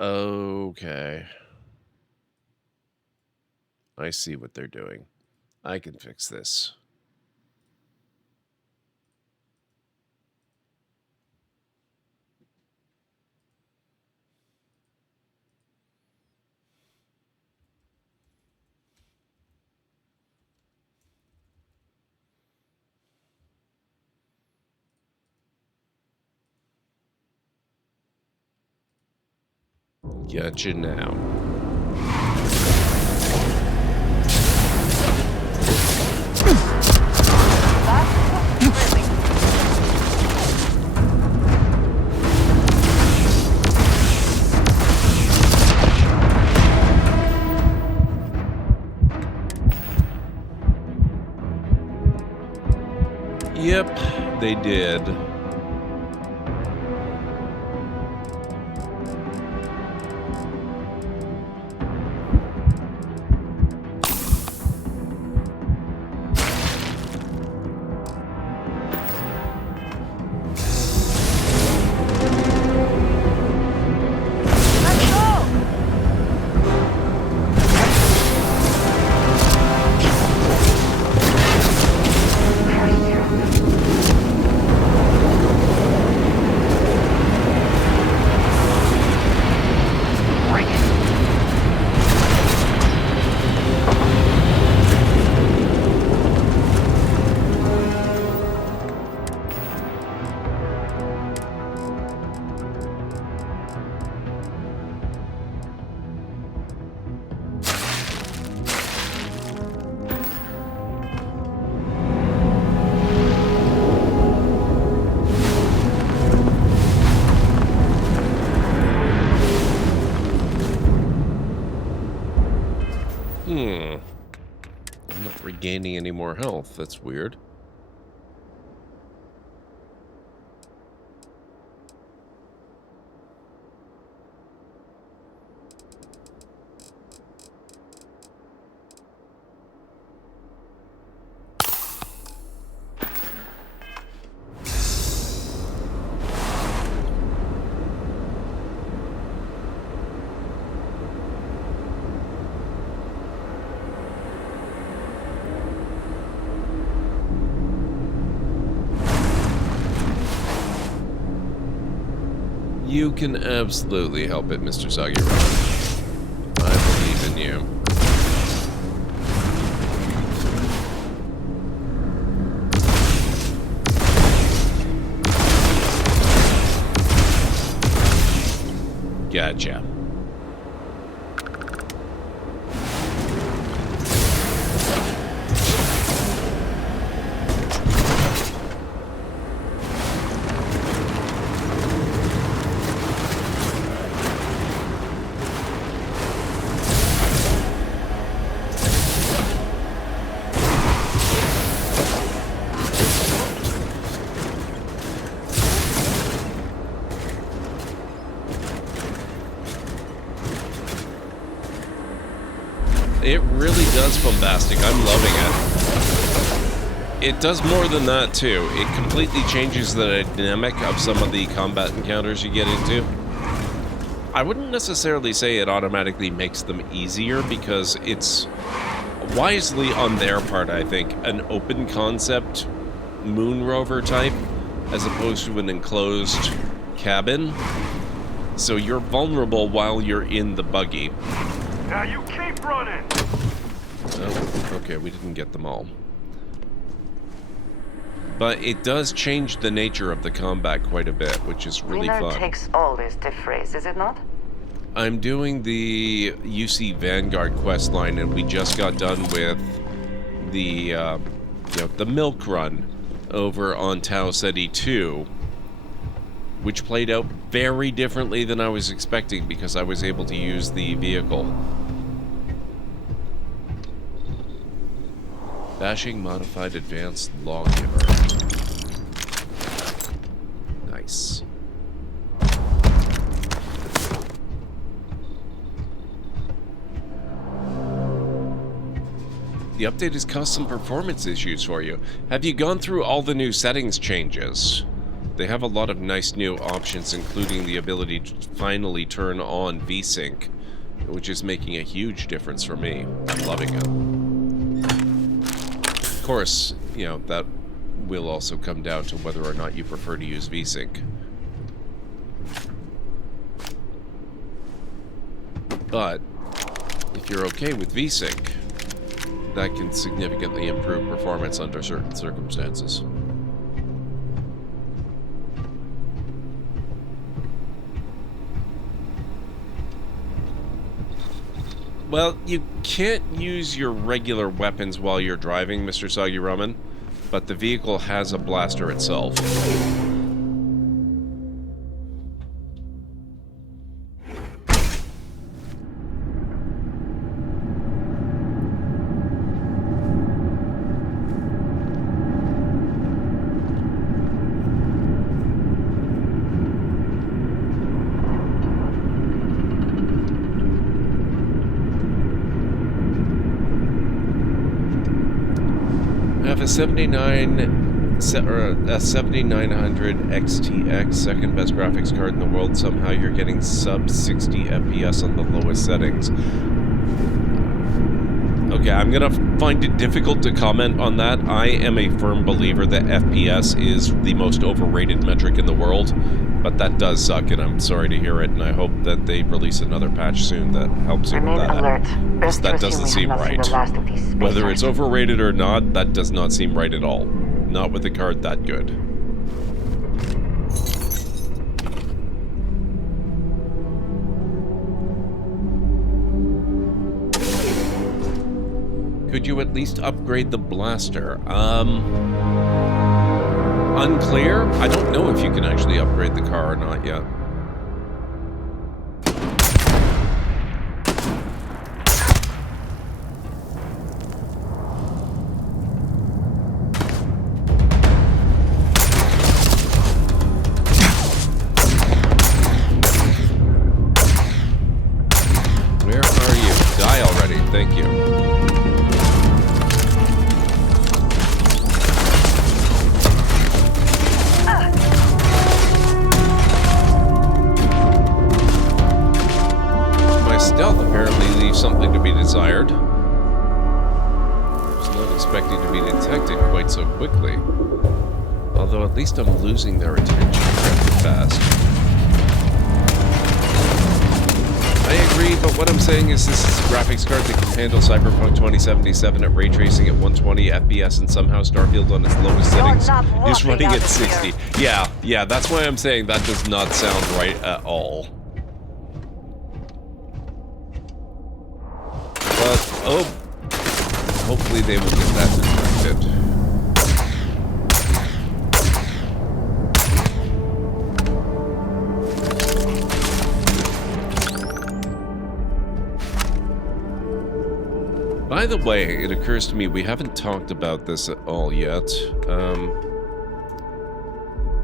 Okay. I see what they're doing. I can fix this. Gotcha now. Yep, they did. I'm not regaining any more health. That's weird. You can absolutely help it, Mr. GesycaRavenblut. I believe in you. Gotcha. It really does bombastic. I'm loving it. It does more than that, too. It completely changes the dynamic of some of the combat encounters you get into. I wouldn't necessarily say it automatically makes them easier, because it's wisely on their part, I think, an open concept moon rover type, as opposed to an enclosed cabin. So you're vulnerable while you're in the buggy. Now you keep running! Oh, okay, we didn't get them all. But it does change the nature of the combat quite a bit, which is really Winner fun. takes all this to phrase, is it not? I'm doing the UC Vanguard questline, and we just got done with the, you know, the milk run over on Tau Ceti 2, which played out very differently than I was expecting because I was able to use the vehicle. Bashing Modified Advanced Lawgiver. Nice. The update has caused some performance issues for you. Have you gone through all the new settings changes? They have a lot of nice new options, including the ability to finally turn on VSync, which is making a huge difference for me. I'm loving it. Of course, you know, that will also come down to whether or not you prefer to use VSync. But if you're okay with VSync, that can significantly improve performance under certain circumstances. Well, you can't use your regular weapons while you're driving, Mr. GesycaRavenblut, but the vehicle has a blaster itself. A 7900 XTX, second best graphics card in the world. Somehow you're getting sub 60 FPS on the lowest settings. Okay, I'm gonna find it difficult to comment on that. I am a firm believer that FPS is the most overrated metric in the world, but that does suck, and I'm sorry to hear it, and I hope that they release another patch soon that helps you with that. Alert. Best That to doesn't assume seem we have not seen right. the last of these space Whether it's arts. overrated or not, that does not seem right at all. Not with a card that good. Could you at least upgrade the blaster? Unclear? I don't know if you can actually upgrade the car or not yet. you. My stealth apparently leaves something to be desired. I was not expecting to be detected quite so quickly. Although at least I'm losing their attention pretty fast. I agree, but what I'm saying is this is a graphics card that can handle Cyberpunk 2077 at ray tracing at 120 FPS, and somehow Starfield on its lowest settings is running at 60. Yeah, that's why I'm saying that does not sound right at all. But, oh, hopefully they will get that detected. By the way, it occurs to me we haven't talked about this at all yet.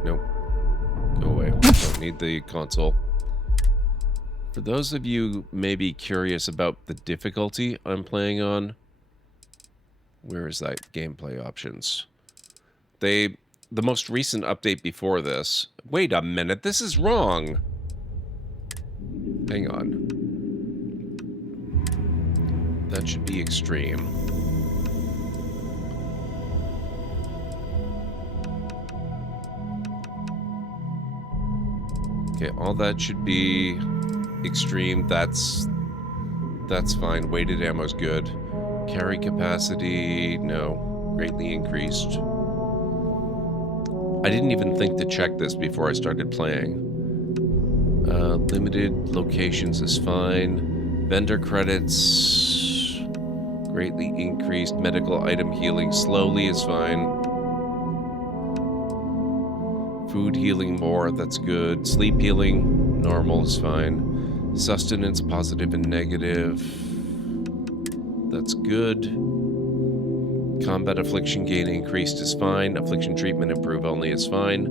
Nope. Go away. Don't need the console. For those of you maybe curious about the difficulty I'm playing on, where is that gameplay options? The most recent update before this. Wait a minute, this is wrong. Hang on. That should be extreme. Okay, all that should be extreme. That's fine. Weighted ammo's good. Carry capacity, no. Greatly increased. I didn't even think to check this before I started playing. Limited locations is fine. Vendor credits... greatly increased. Medical item healing slowly is fine. Food healing more, that's good. Sleep healing, normal is fine. Sustenance, positive and negative. That's good. Combat affliction gain increased is fine. Affliction treatment improve only is fine.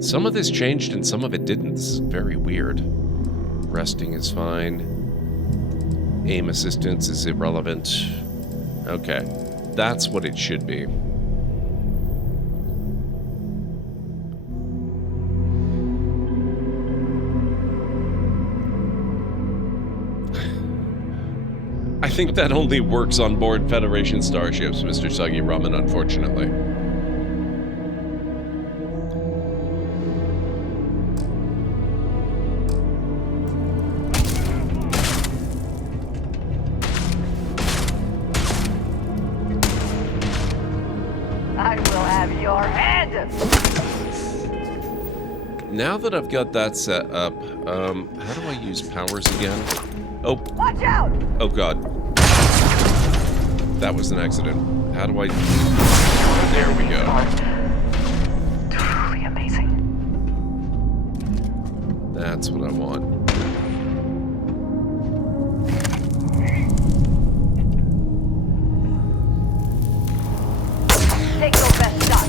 Some of this changed and some of it didn't. This is very weird. Resting is fine. Aim assistance is irrelevant. Okay. That's what it should be. I think that only works on board Federation starships, Mr. Suggy Ramen, unfortunately. I will have your head! Now that I've got that set up, how do I use powers again? Oh. Watch out! Oh god. That was an accident. How do I... There we go. Truly amazing. That's what I want. Take your best shot.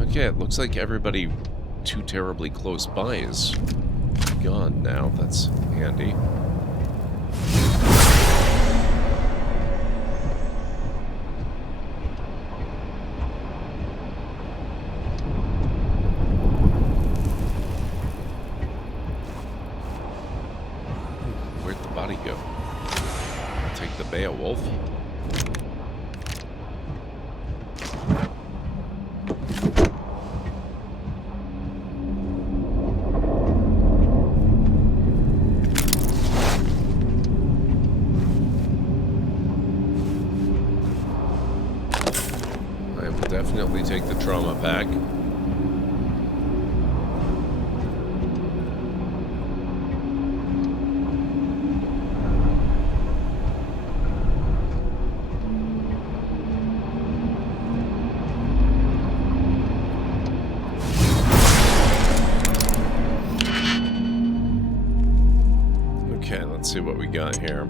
Okay, it looks like everybody too terribly close by is gone now. That's handy. Where'd the body go? I'll take the Beowulf. Definitely take the trauma pack. see what we got here.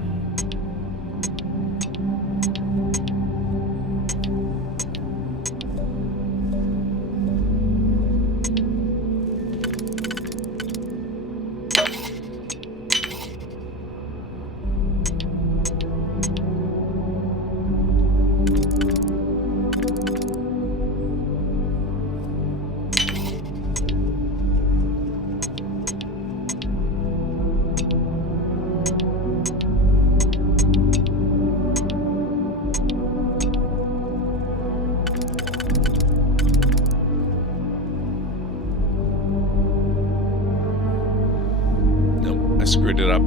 Screwed it up.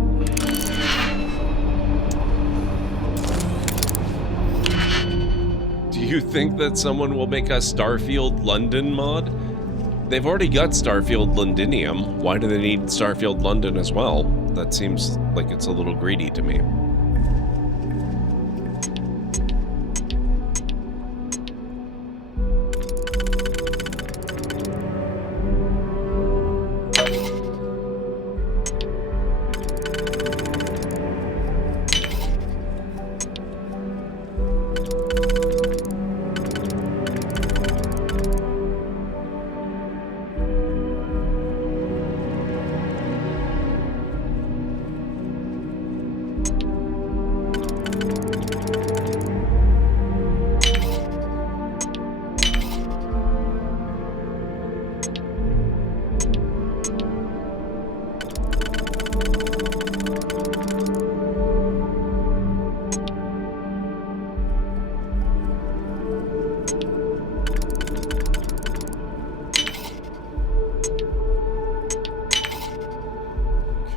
Do you think that someone will make a Starfield London mod? They've already got Starfield Londinium. Why do they need Starfield London as well? That seems like it's a little greedy to me.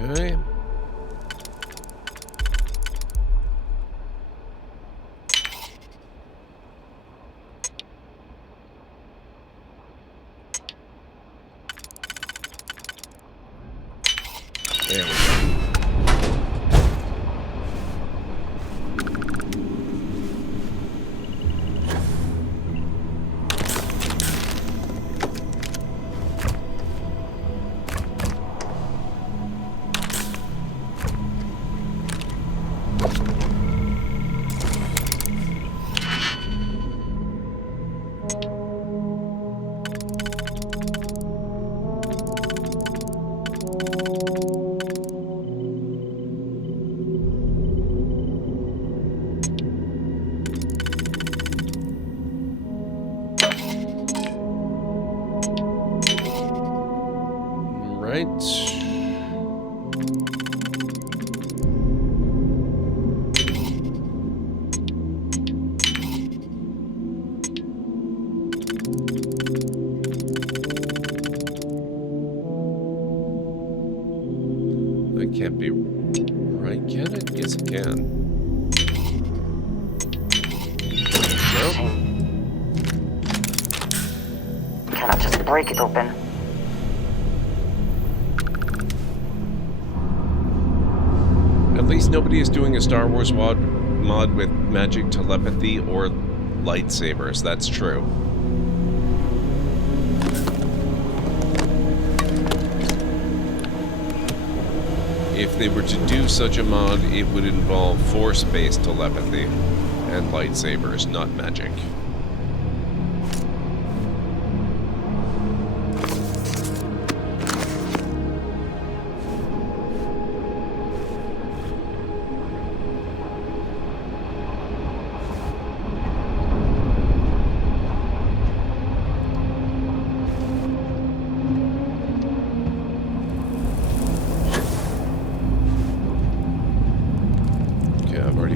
Okay. There we go. That can't be right, can it? Yes, it can. Nope. Cannot just break it open. At least nobody is doing a Star Wars mod with magic telepathy or lightsabers. That's true. If they were to do such a mod, it would involve force-based telepathy and lightsabers, not magic.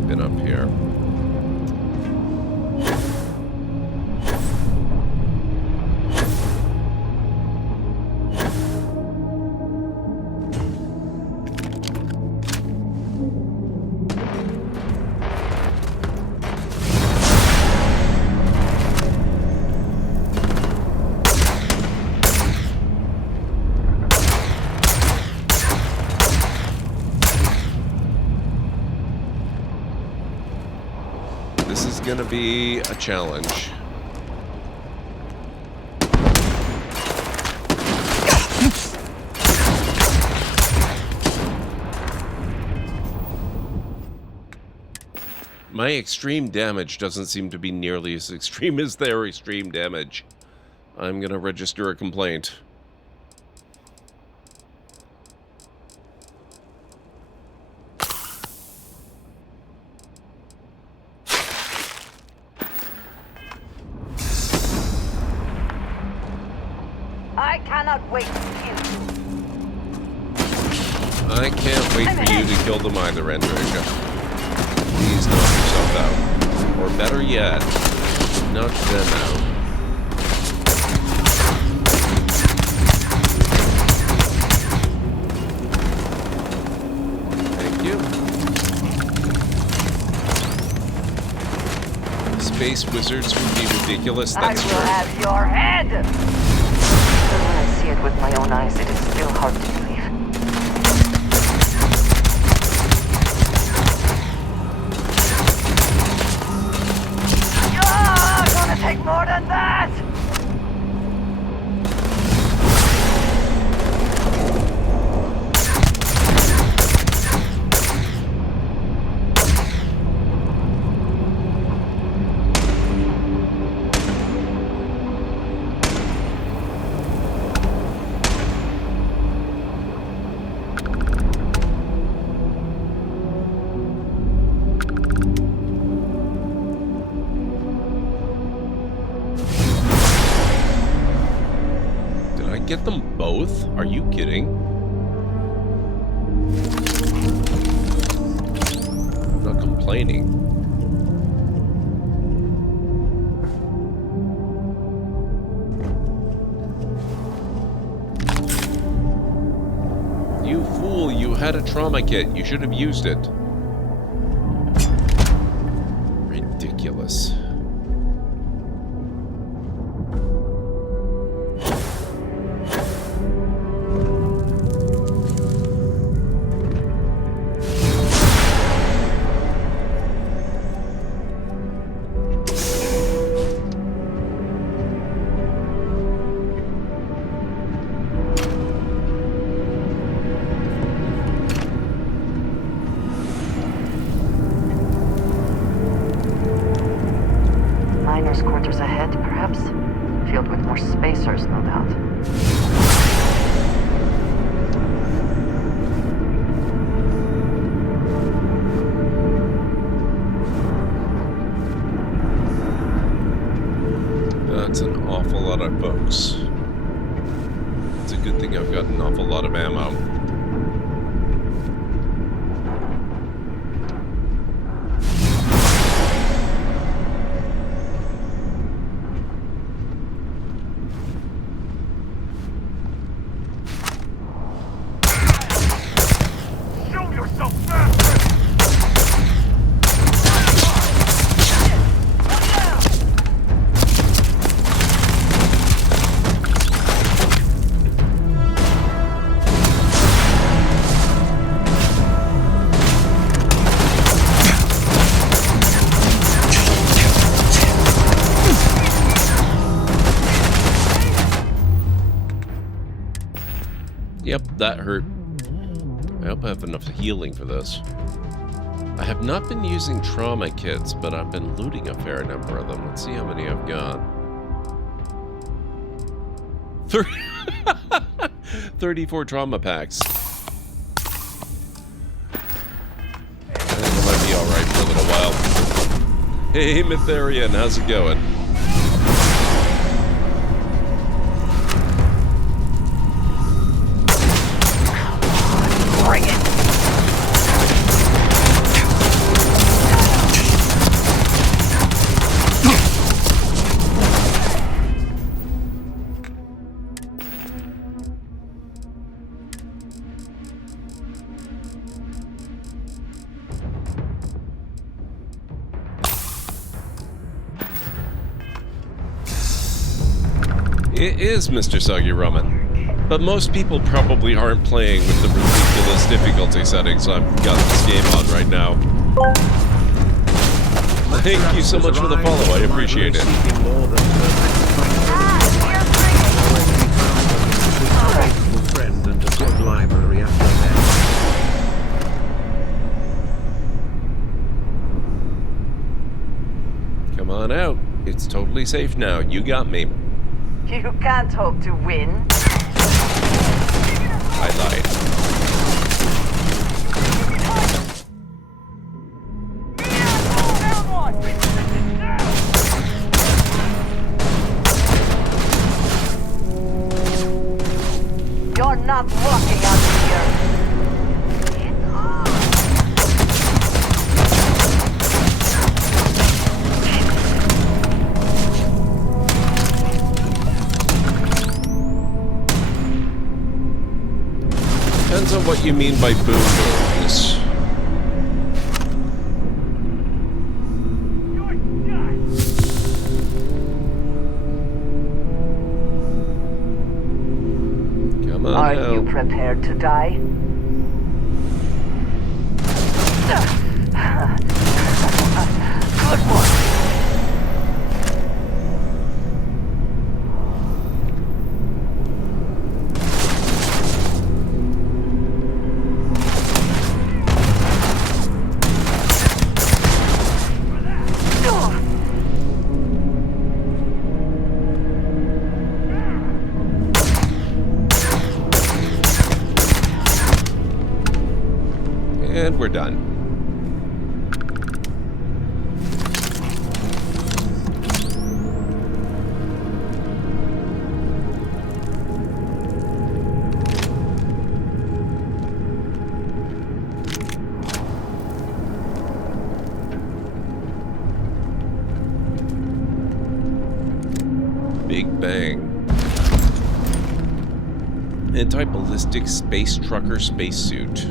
Been up here. This is gonna be a challenge. My extreme damage doesn't seem to be nearly as extreme as their extreme damage. I'm gonna register a complaint. I cannot wait to kill you. I can't wait for you to kill them either, Andrika. Please knock yourself out. Or better yet, knock them out. Thank you. Space wizards would be ridiculous, that's true. I will have your head! But when I see it with my own eyes, it is still hard to believe. Take more than that! Get them both? Are you kidding? I'm not complaining. You fool, you had a trauma kit. You should have used it. Ridiculous. That's an awful lot of folks. It's a good thing I've got an awful lot of ammo. Show yourself faster! Yep, that hurt. I hope I have enough healing for this. I have not been using trauma kits, but I've been looting a fair number of them. Let's see how many I've got. 34 trauma packs. I think I might be alright for a little while. Hey, Mytharian, how's it going? Bring it! It is Mr. Soggy Ramen. But most people probably aren't playing with the ridiculous difficulty settings I've got this game on right now. Thank you so much for the follow, I appreciate it. Friend and a good library after that. safe now. You got me. You can't hope to win. I lied. You're not walking out here. Depends on what you mean by boom noise. Come on Are now. you prepared to die? Good one. And we're done. Big Bang. Anti-ballistic space trucker spacesuit.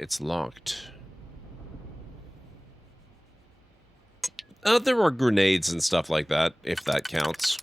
It's locked. There are grenades and stuff like that, if that counts.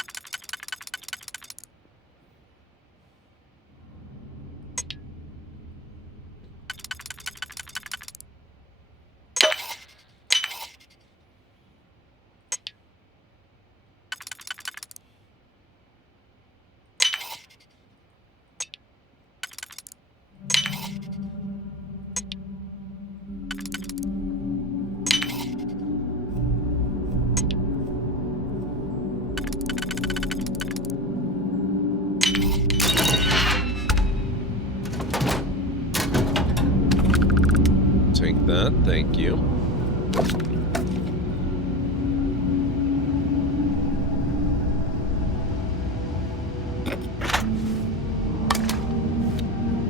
Take that, thank you.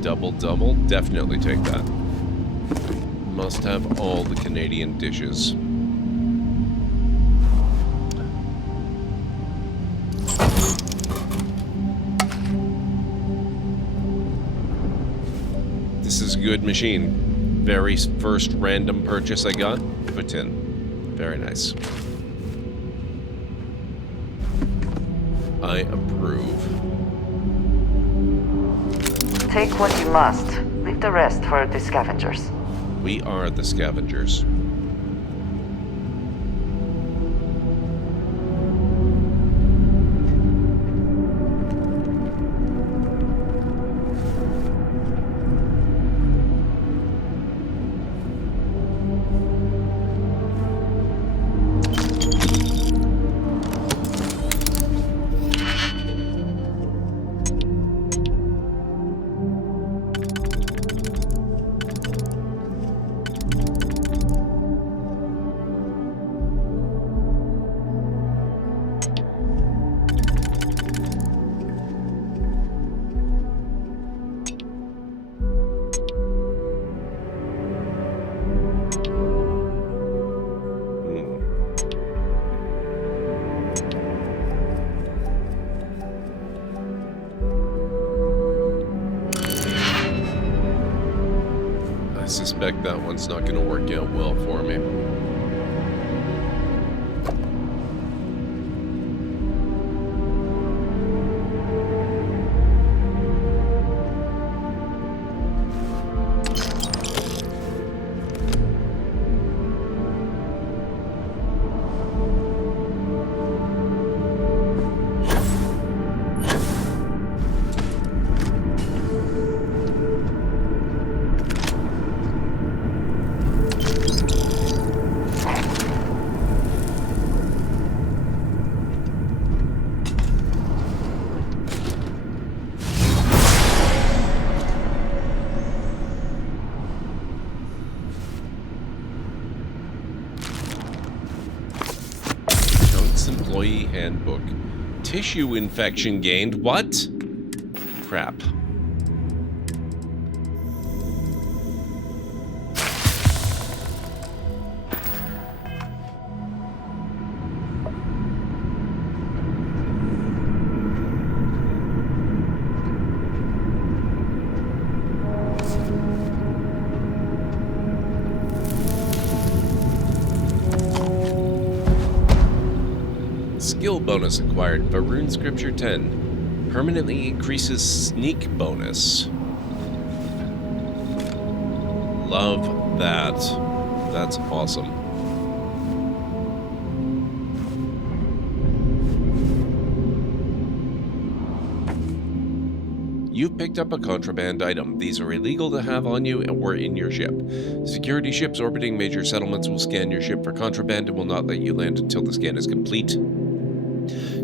Double, definitely take that. Must have all the Canadian dishes. This is a good machine. Very first random purchase I got, put in. Very nice. I approve. Take what you must. Leave the rest for the scavengers. We are the scavengers. suspect that one's not going to work out well for me. Employee handbook. Tissue infection gained. What? Crap. Skill bonus acquired. Varun Scripture 10. Permanently increases sneak bonus. Love that. That's awesome. You've picked up a contraband item. These are illegal to have on you and were in your ship. Security ships orbiting major settlements will scan your ship for contraband and will not let you land until the scan is complete.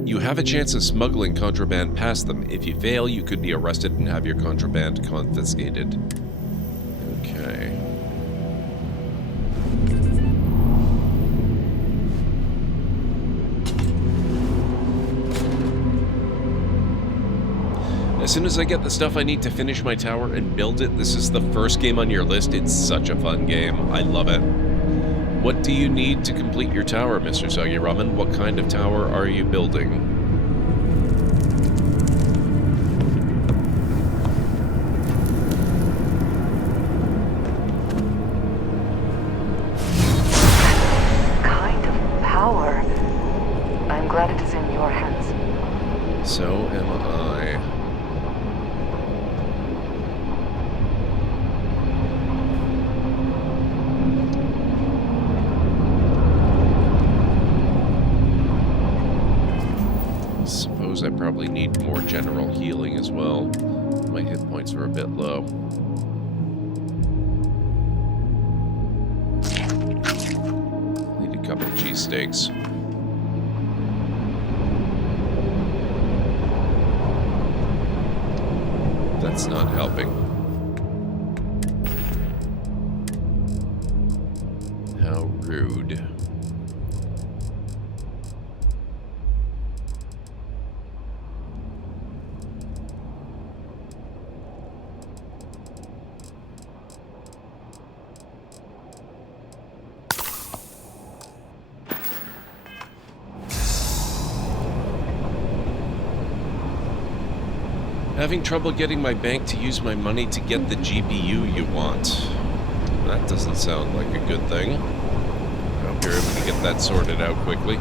You have a chance of smuggling contraband past them. If you fail, you could be arrested and have your contraband confiscated. Okay. As soon as I get the stuff I need to finish my tower and build it, this is the first game on your list. It's such a fun game. I love it. What do you need to complete your tower, Mr. GesycaRavenblut? What kind of tower are you building? Kind of power. I'm glad it is in your hands. So am I. I probably need more general healing as well. My hit points are a bit low. Need a couple of cheesesteaks. That's not helping. How rude. Having trouble getting my bank to use my money to get the GPU you want. That doesn't sound like a good thing. I hope you're able to get that sorted out quickly.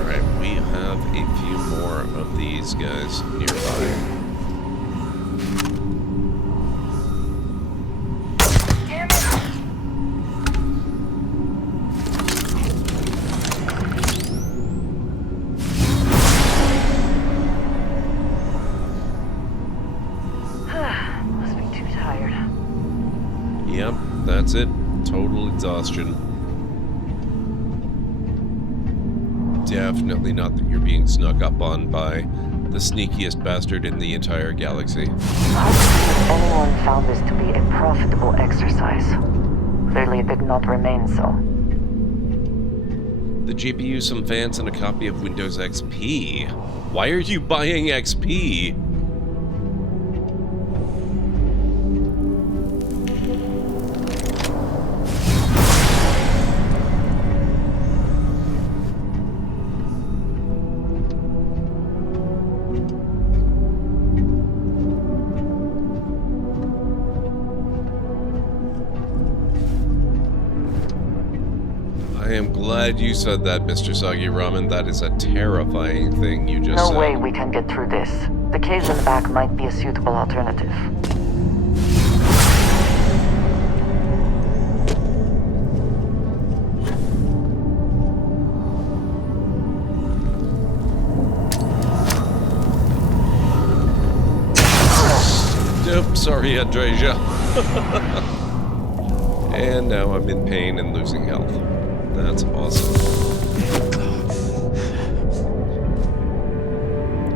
Alright, we have a few more of these guys nearby. That's it. Total exhaustion. Definitely not that you're being snuck up on by the sneakiest bastard in the entire galaxy. How could anyone found this to be a profitable exercise? Clearly it did not remain so. The GPU, some fans, and a copy of Windows XP. Why are you buying XP? I am glad you said that, Mr. Soggy Ramen. That is a terrifying thing you just said. No way we can get through this. The caves in the back might be a suitable alternative. Nope, sorry, Andreja. And now I'm in pain and losing health. That's awesome.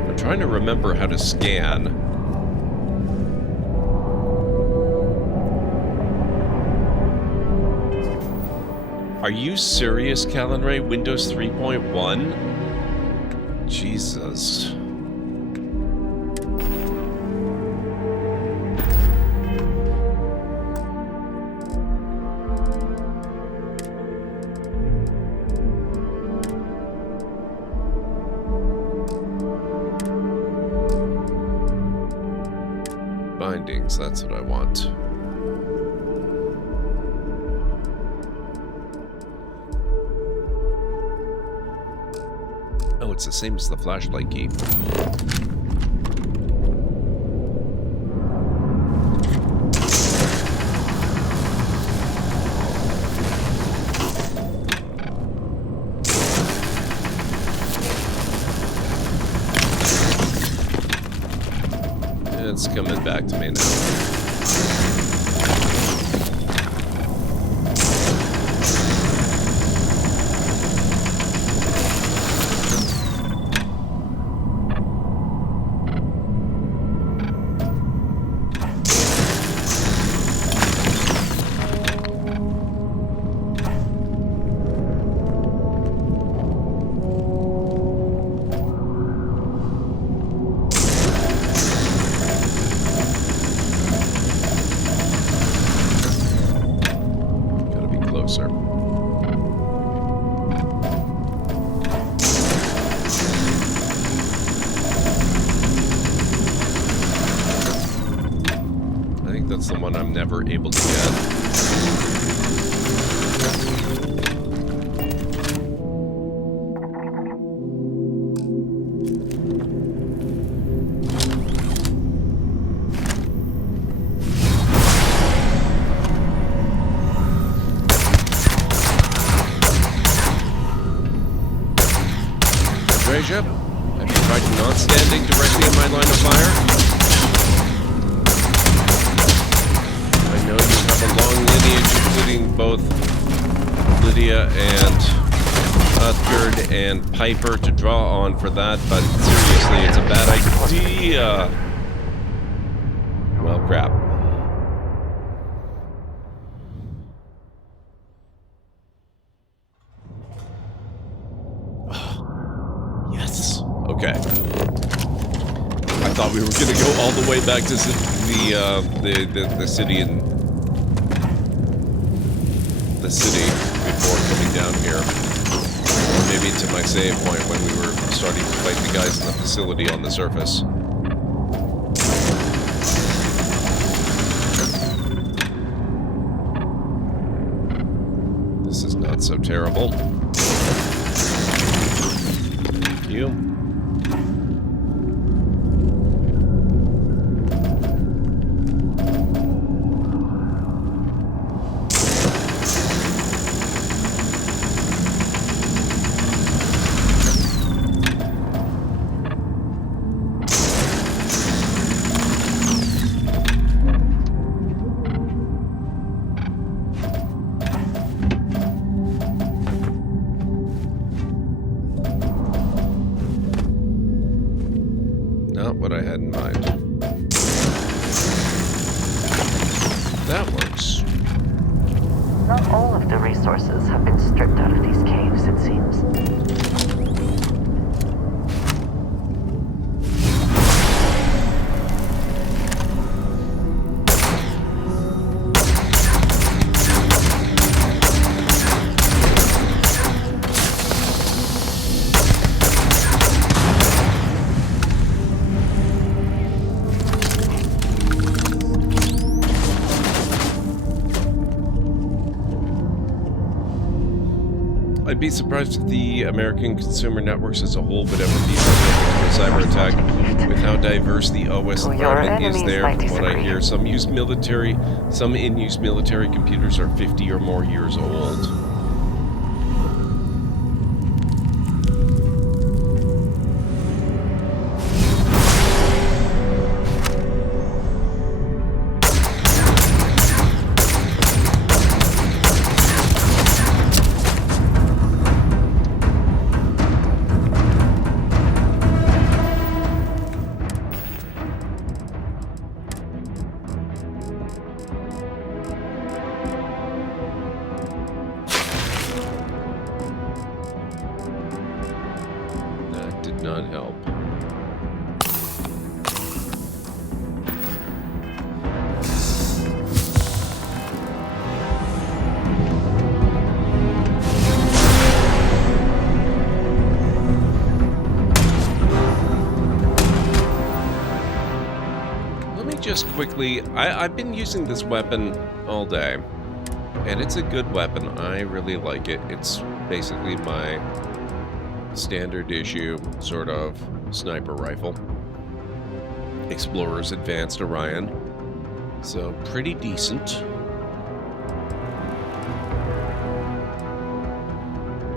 I'm trying to remember how to scan. Are you serious, Callan Ray? Windows 3.1? Jesus. Bindings, that's what I want. Oh, it's the same as the flashlight key. It's coming back to me now. That's the one I'm never able to get. Andreja, have you tried not standing directly in my line of fire? I know you have a long lineage, including both Lydia and Cuthbert and Piper to draw on for that, but seriously, it's a bad idea. Well, crap. Yes. Okay. I thought we were going to go all the way back to the city and the city before coming down here, or maybe to my save point when we were starting to fight the guys in the facility on the surface. This is not so terrible. Thank you. Not what I had in mind. That works. Not all of the resources have been stripped out of these caves, it seems. I'd be surprised if the American consumer networks as a whole would ever be vulnerable to a cyber attack with how diverse the OS environment is there. From what I hear, some in-use military computers are 50 or more years old. Not help. Let me just quickly, I've been using this weapon all day, and it's a good weapon. I really like it. It's basically my standard issue sort of sniper rifle. Explorer's Advanced Orion. So pretty decent.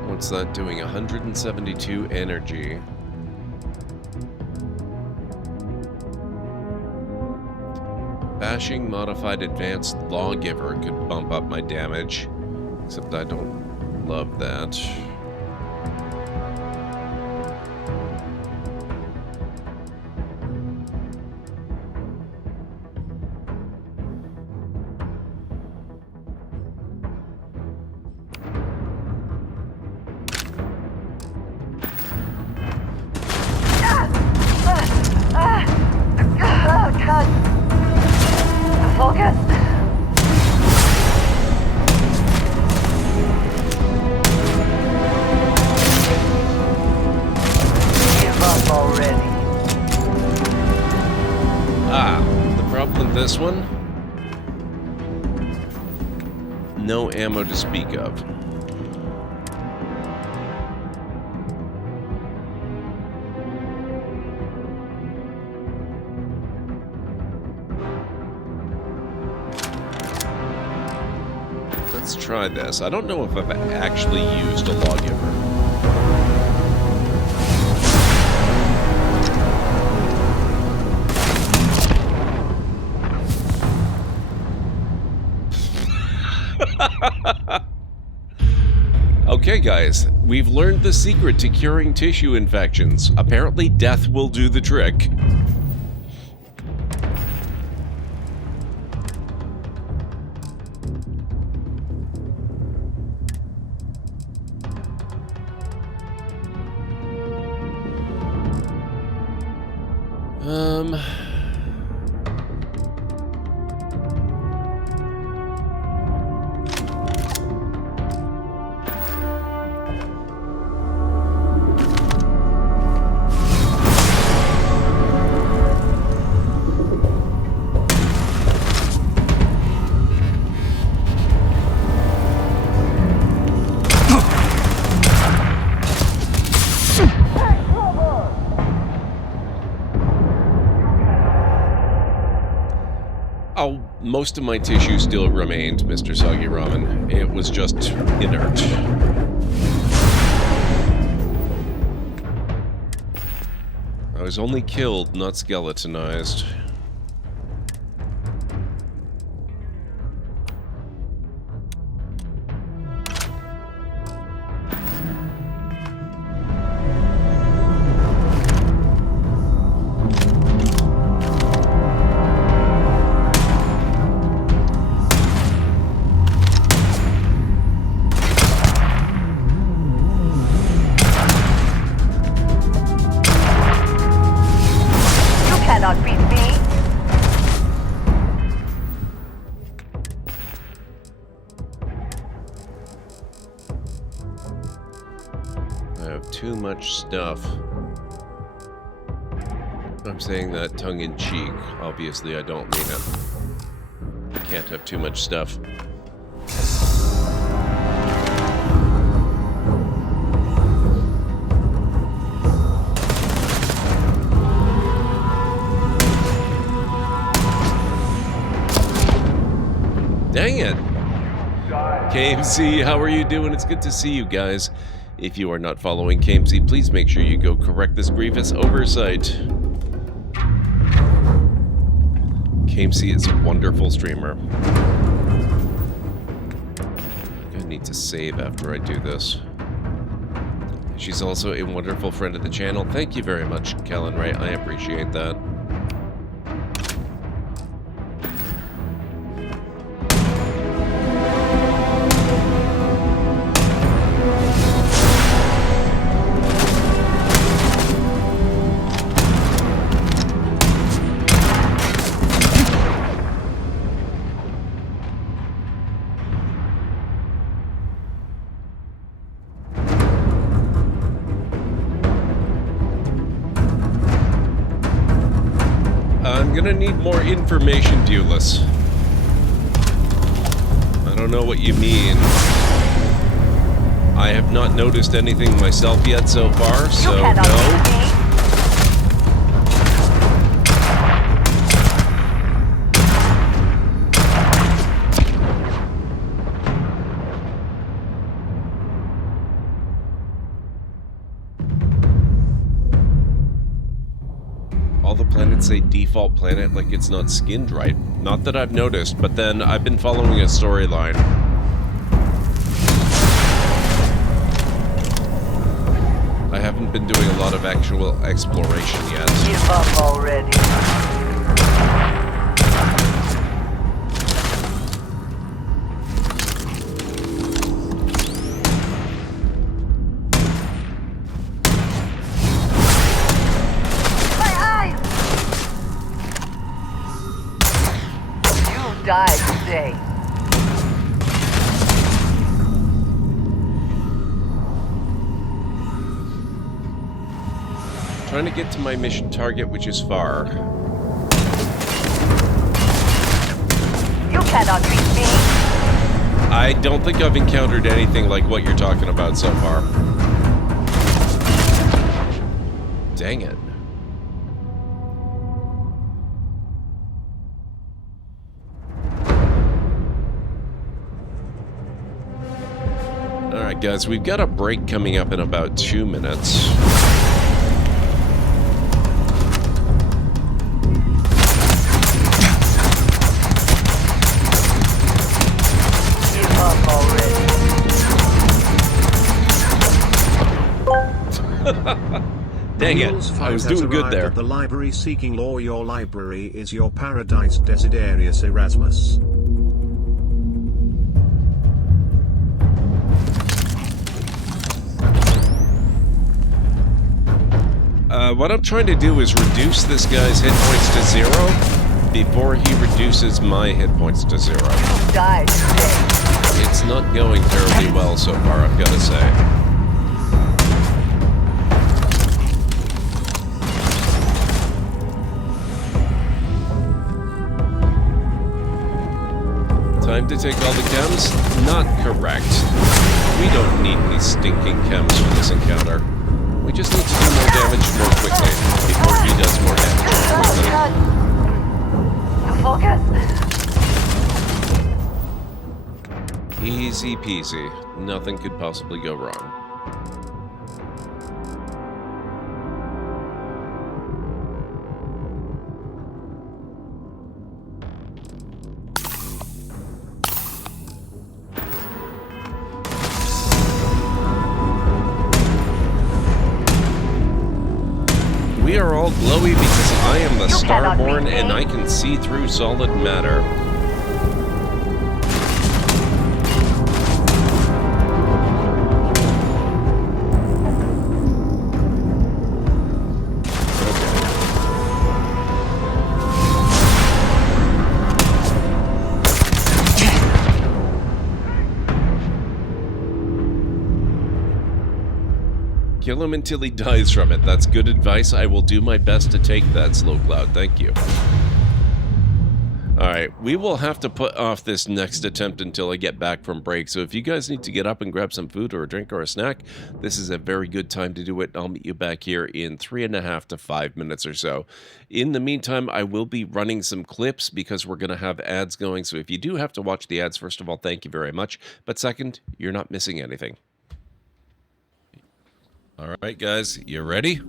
What's that doing? 172 energy. Bashing Modified Advanced Lawgiver could bump up my damage, except I don't love that. This one, no ammo to speak of. Let's try this. I don't know if I've actually used a lawgiver. Okay, guys, we've learned the secret to curing tissue infections. Apparently, death will do the trick. Most of my tissue still remained, Mr. Soggy Ramen. It was just inert. I was only killed, not skeletonized. Stuff. I'm saying that tongue-in-cheek. Obviously, I don't mean it. Can't have too much stuff. C, how are you doing? It's good to see you guys. If you are not following Kamesy, please make sure you go correct this grievous oversight. Kamesy is a wonderful streamer. I need to save after I do this. She's also a wonderful friend of the channel. Thank you very much, Kellen Ray. I appreciate that. I'm gonna need more information, Dewless. I don't know what you mean. I have not noticed anything myself yet so far, so no. All the planets say default planet like it's not skinned right. Not that I've noticed, but then I've been following a storyline. I haven't been doing a lot of actual exploration yet. Give up already. Die today. Trying to get to my mission target, which is far. You cannot beat me. I don't think I've encountered anything like what you're talking about so far. Dang it. Alright guys, we've got a break coming up in about 2 minutes. Give up already. Dang it, I was doing good there. At the library seeking law. Your library is your paradise. Desiderius Erasmus. What I'm trying to do is reduce this guy's hit points to 0 before he reduces my hit points to 0. Die today. It's not going terribly well so far, I've got to say. Time to take all the chems? Not correct. We don't need any stinking chems for this encounter. We just need to do more damage more quickly before he does more damage more quickly. Focus. Easy peasy. Nothing could possibly go wrong. We are all glowy because I am the Starborn and I can see through solid matter. Kill him until he dies from it. That's good advice. I will do my best to take that, Slow Cloud. Thank you. Alright, we will have to put off this next attempt until I get back from break, so if you guys need to get up and grab some food or a drink or a snack, this is a very good time to do it. I'll meet you back here in 3.5 to 5 minutes or so. In the meantime, I will be running some clips because we're going to have ads going, so if you do have to watch the ads, first of all, thank you very much, but second, you're not missing anything. Alright guys, you ready?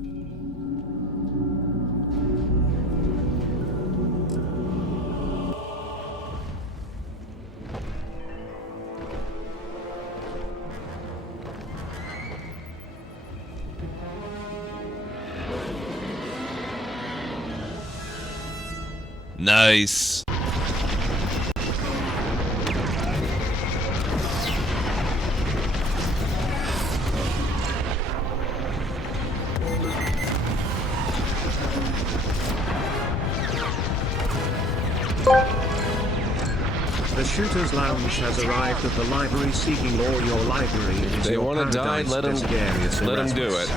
Nice. The Shooter's Lounge has arrived at the library seeking all your library. If they want to die, let them do it.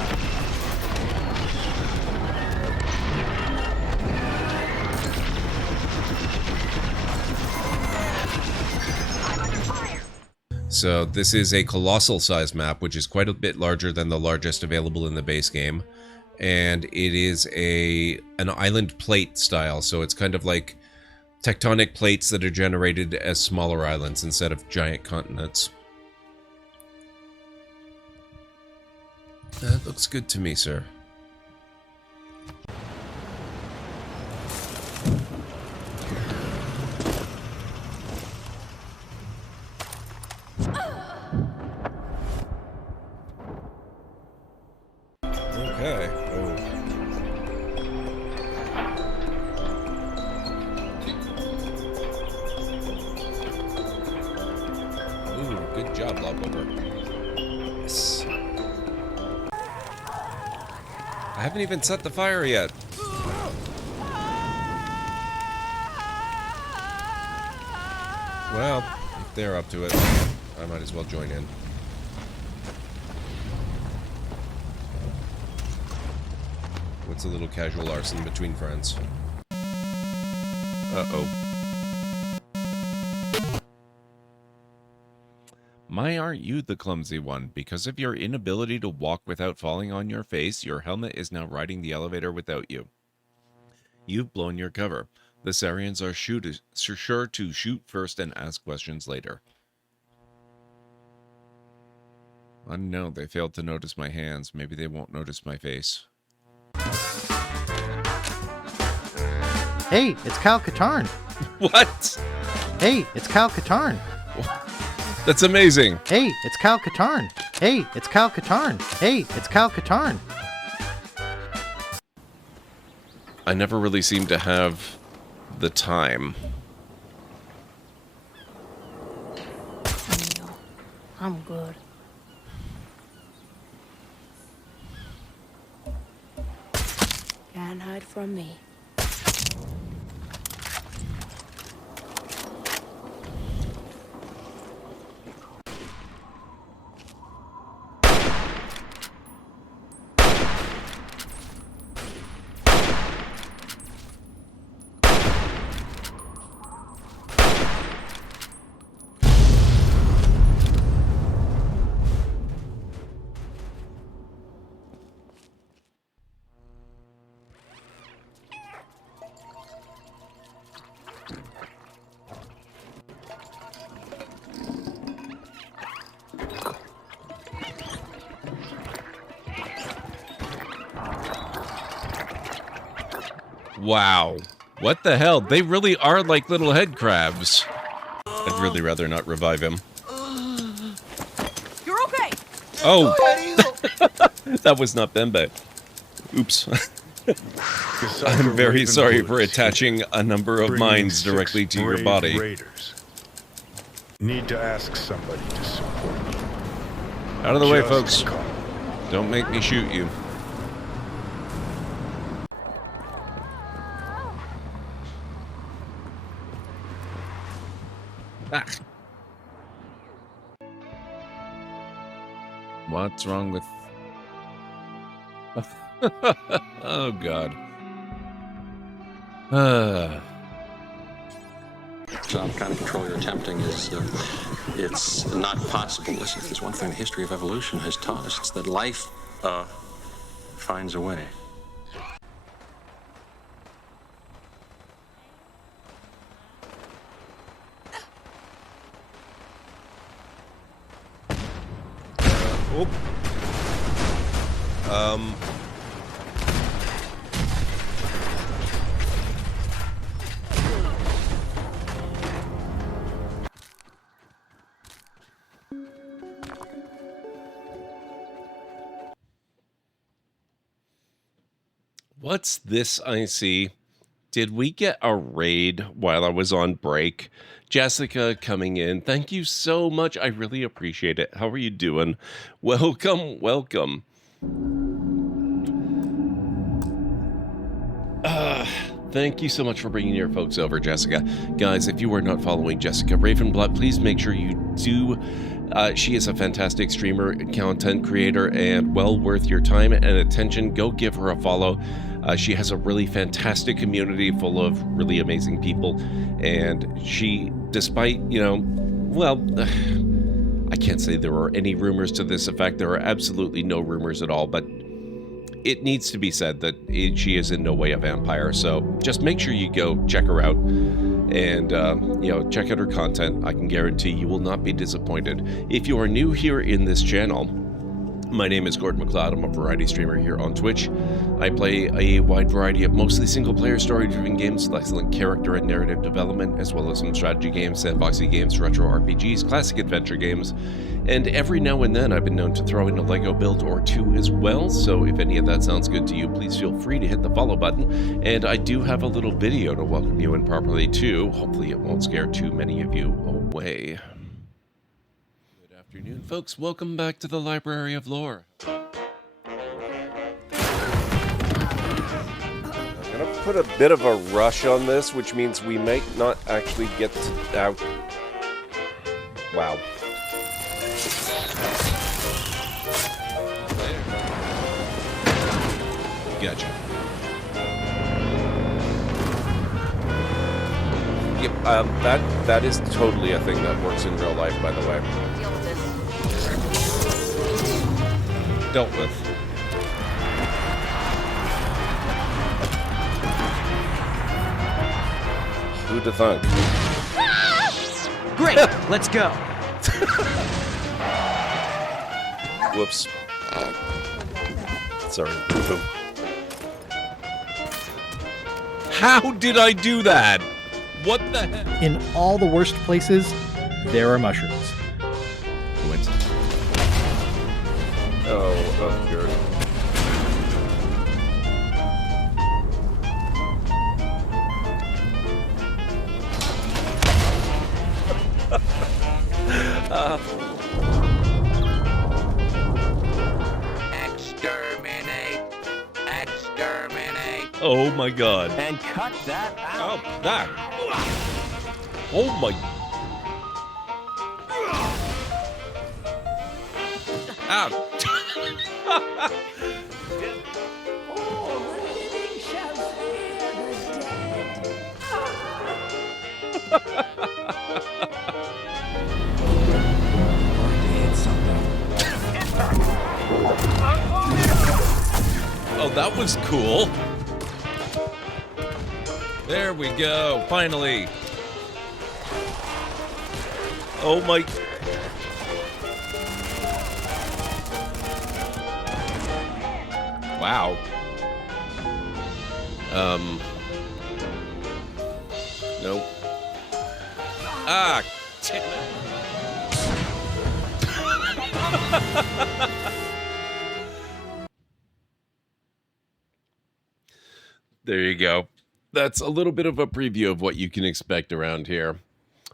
So this is a colossal size map, which is quite a bit larger than the largest available in the base game. And it is an island plate style, so it's kind of like tectonic plates that are generated as smaller islands instead of giant continents. That looks good to me, sir. Okay. Oh. Ooh, good job, Logover. Yes. I haven't even set the fire yet. Well, if they're up to it, I might as well join in. What's a little casual arson between friends? Uh-oh. My, aren't you the clumsy one? Because of your inability to walk without falling on your face, your helmet is now riding the elevator without you. You've blown your cover. The Sarians are sure to shoot first and ask questions later. I don't know, they failed to notice my hands. Maybe they won't notice my face. Hey, it's Kyle Katarn. What? Hey, it's Kyle Katarn. That's amazing. Hey, it's Kyle Katarn. Hey, it's Kyle Katarn. Hey, it's Kyle Katarn. I never really seem to have the time. I'm good. Can't hide from me. Wow. What the hell? They really are like little head crabs. I'd really rather not revive him. You're okay. Oh! That was not Bembe. Oops. I'm very sorry for attaching a number of mines directly to your body. Raiders. Need to ask somebody to support you. Out of the way, folks. Don't make me shoot you. Ah. What's wrong with... Oh, God. kind of control you're attempting is it's not possible. Listen, if there's one thing the history of evolution has taught us, it's that life finds a way. What's this I see? Did we get a raid while I was on break? Jessica coming in. Thank you so much. I really appreciate it. How are you doing? Welcome, welcome. Thank you so much for bringing your folks over, Jessica. Guys, if you are not following GesycaRavenblut, please make sure you do. She is a fantastic streamer, content creator, and well worth your time and attention. Go give her a follow. She has a really fantastic community full of really amazing people. And she, despite, well, I can't say there are any rumors to this effect. There are absolutely no rumors at all, but it needs to be said that she is in no way a vampire. So just make sure you go check her out and, check out her content. I can guarantee you will not be disappointed. If you are new here in this channel, my name is GordMcLeod. I'm a variety streamer here on Twitch. I play a wide variety of mostly single-player story-driven games with excellent character and narrative development, as well as some strategy games, sandboxy games, retro RPGs, classic adventure games, and every now and then I've been known to throw in a Lego build or two as well, so if any of that sounds good to you, please feel free to hit the follow button. And I do have a little video to welcome you in properly too. Hopefully it won't scare too many of you away. Good afternoon, folks. Welcome back to the Library of Lore. I'm gonna put a bit of a rush on this, which means we might not actually get out. Wow. Gotcha. Yep, that is totally a thing that works in real life, by the way. Dealt with. Who'd have thunk? Great, let's go. Whoops. Sorry. How did I do that? What the heck? In all the worst places, there are mushrooms. Coincidence. Oh, good. Exterminate! Exterminate! Oh my god. And cut that out! Oh, that! Oh my... Ow! Oh, that was cool. There we go, finally. Oh my... Wow. Nope. Ah, damn it. There you go. That's a little bit of a preview of what you can expect around here.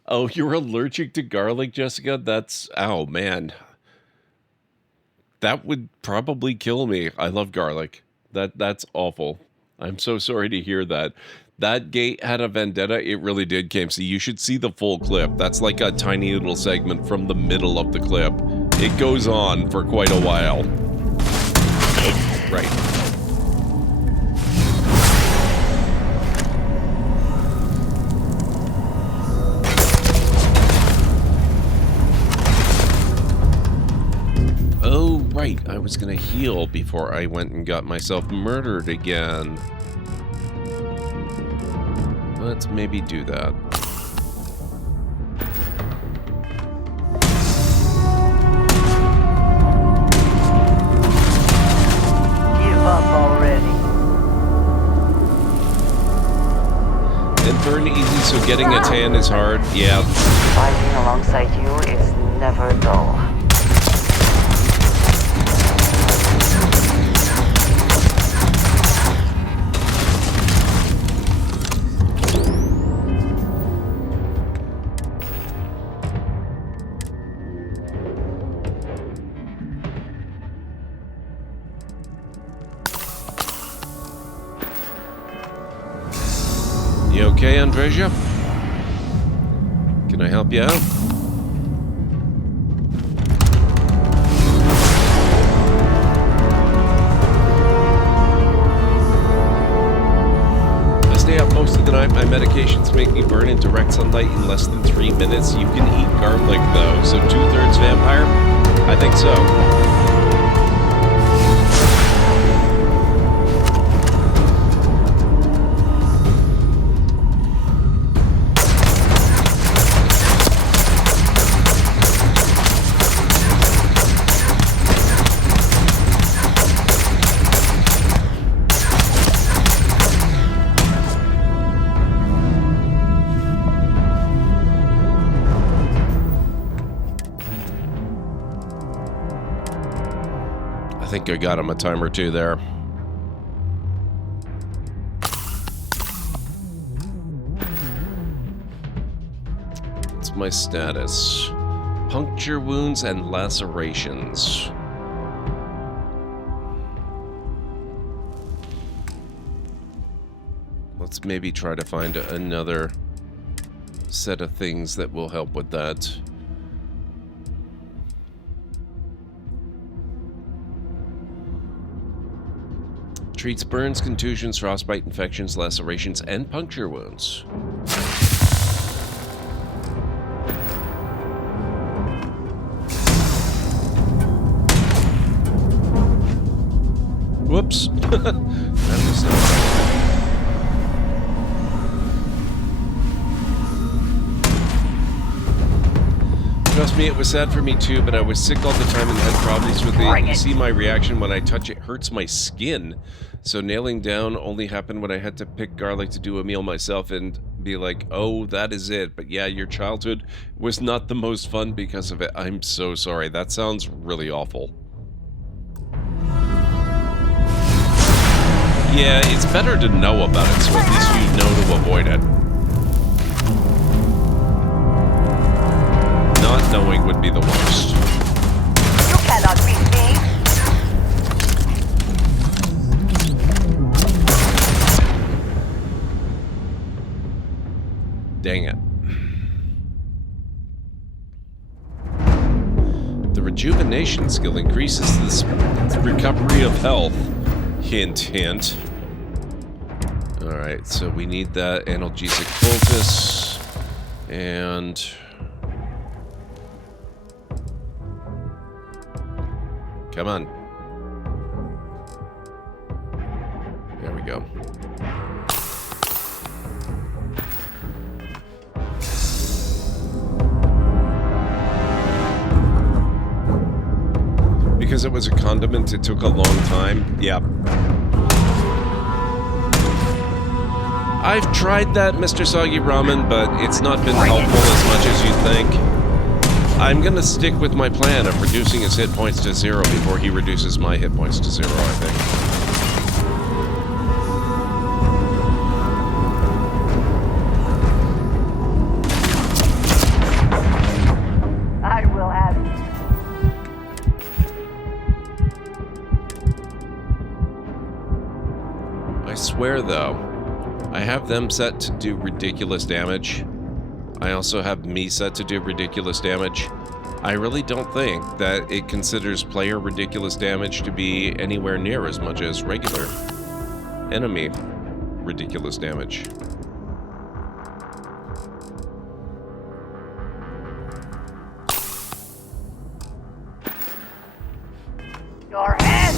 Oh, you're allergic to garlic, Jessica? That's... Oh, man. That would probably kill me. I love garlic. That's awful. I'm so sorry to hear that. That gate had a vendetta. It really did, Kamsey. You should see the full clip. That's like a tiny little segment from the middle of the clip. It goes on for quite a while. Oh, right. right. I was gonna heal before I went and got myself murdered again. Let's maybe do that. Give up already. And burn easy, so getting a tan is hard. Yeah. Fighting alongside you is never dull. You okay, Andreja? Can I help you out? I stay up most of the night. My medications make me burn in direct sunlight in less than 3 minutes. You can eat garlic, though. So 2/3 vampire? I think so. I think I got him a time or two there. What's my status? Puncture wounds and lacerations. Let's maybe try to find another set of things that will help with that. Treats burns, contusions, frostbite, infections, lacerations, and puncture wounds. Whoops. That was not Trust me, it was sad for me too, but I was sick all the time and had problems with it. You see my reaction when I touch it hurts my skin. So nailing down only happened when I had to pick garlic to do a meal myself and be like, oh, that is it. But yeah, your childhood was not the most fun because of it. I'm so sorry. That sounds really awful. Yeah, it's better to know about it, so at least you know to avoid it. Not knowing would be the worst. You cannot beat me. Dang it. The rejuvenation skill increases the recovery of health. Hint, hint. Alright, so we need that analgesic poultice. And... come on. There we go. Because it was a condiment, it took a long time. Yep. I've tried that, Mr. Soggy Ramen, but it's not been helpful as much as you'd think. I'm gonna stick with my plan of reducing his hit points to 0 before he reduces my hit points to 0, I think. I will have you. I swear, though, I have them set to do ridiculous damage. I also have me set to do ridiculous damage. I really don't think that it considers player ridiculous damage to be anywhere near as much as regular enemy ridiculous damage. Your head!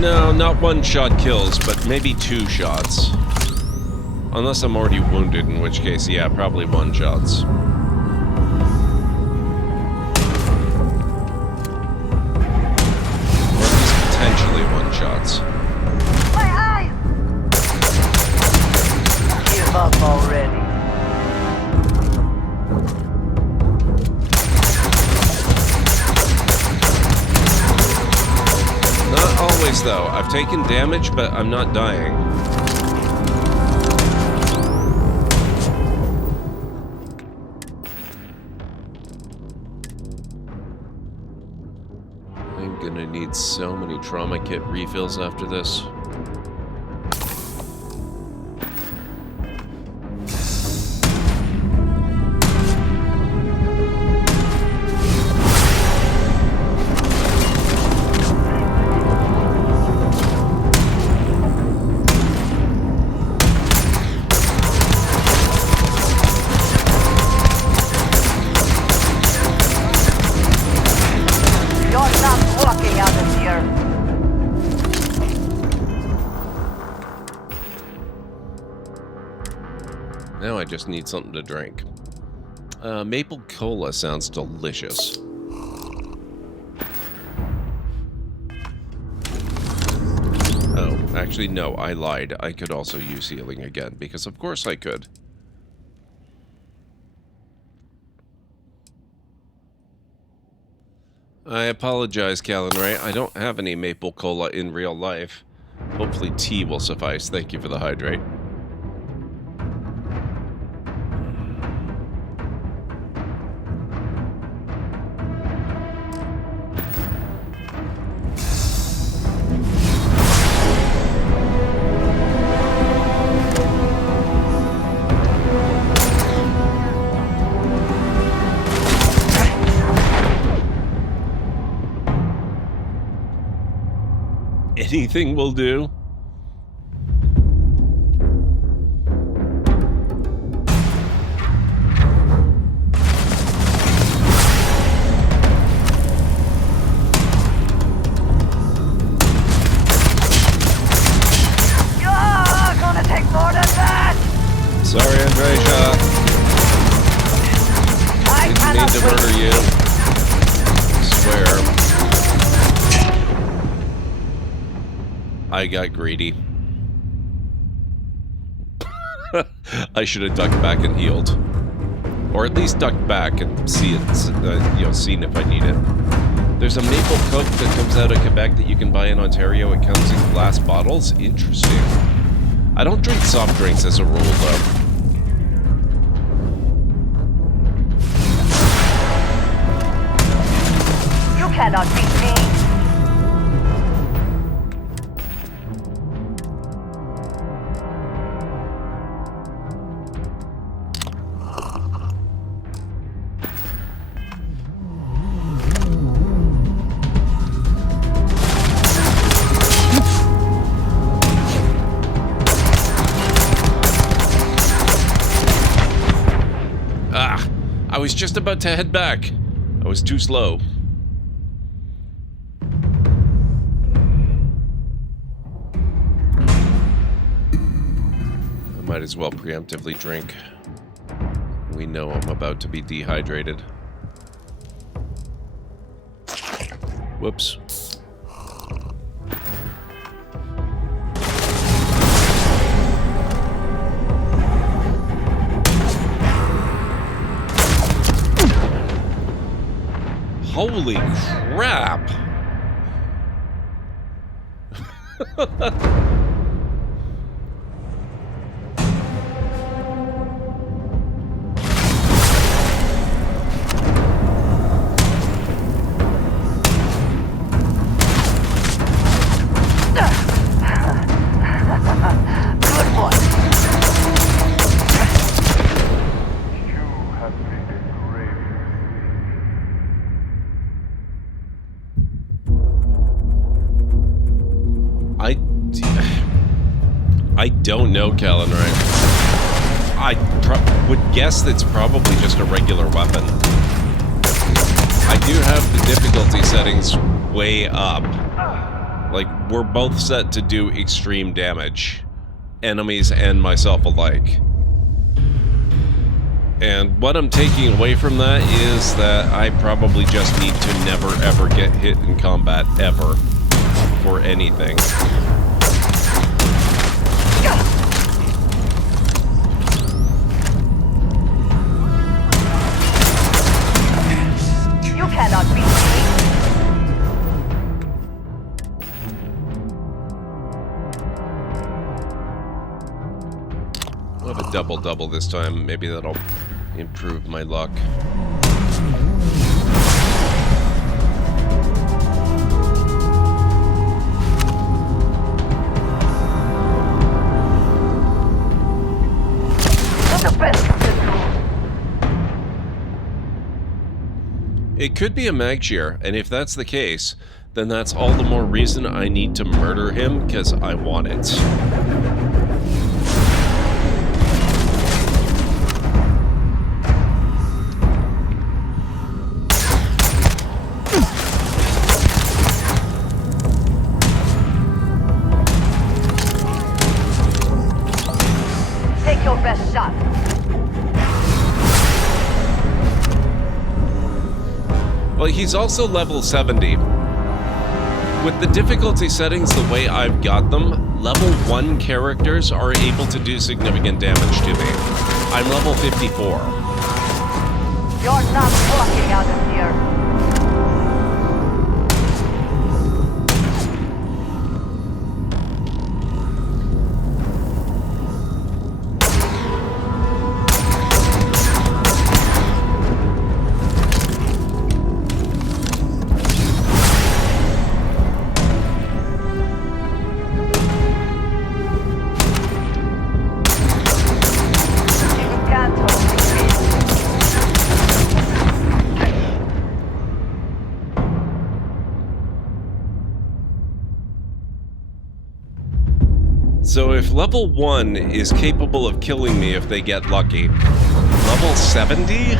No, not one-shot kills, but maybe 2 shots. Unless I'm already wounded, in which case, yeah, probably 1-shots. Or at least potentially 1-shots. My eye! Give up already. Not always, though. I've taken damage, but I'm not dying. I'm gonna need so many trauma kit refills after this. Now I just need something to drink. Maple cola sounds delicious. Oh, actually, no, I lied. I could also use healing again, because of course I could. I apologize, Callan Ray. I don't have any maple cola in real life. Hopefully tea will suffice. Thank you for the hydrate. Anything will do. You're gonna take more than that! Sorry, Andreja. I didn't mean to murder you. I swear. I got greedy. I should have ducked back and healed. Or at least ducked back and see it, seen if I need it. There's a maple Coke that comes out of Quebec that you can buy in Ontario. It comes in glass bottles. Interesting. I don't drink soft drinks as a rule, though. You cannot beat me! I was just about to head back. I was too slow. I might as well preemptively drink. We know I'm about to be dehydrated. Whoops. Holy crap! Good boy. I don't know, Callan Ray. I would guess that's probably just a regular weapon. I do have the difficulty settings way up. Like, we're both set to do extreme damage. Enemies and myself alike. And what I'm taking away from that is that I probably just need to never ever get hit in combat, ever. For anything. You cannot beat me. I'll have a double-double this time. Maybe that'll improve my luck. It could be a Magshir, and if that's the case, then that's all the more reason I need to murder him, because I want it. Take your best shot. Well, he's also level 70. With the difficulty settings the way I've got them, level 1 characters are able to do significant damage to me. I'm level 54. You're not walking out of here. So if level 1 is capable of killing me if they get lucky, level 70?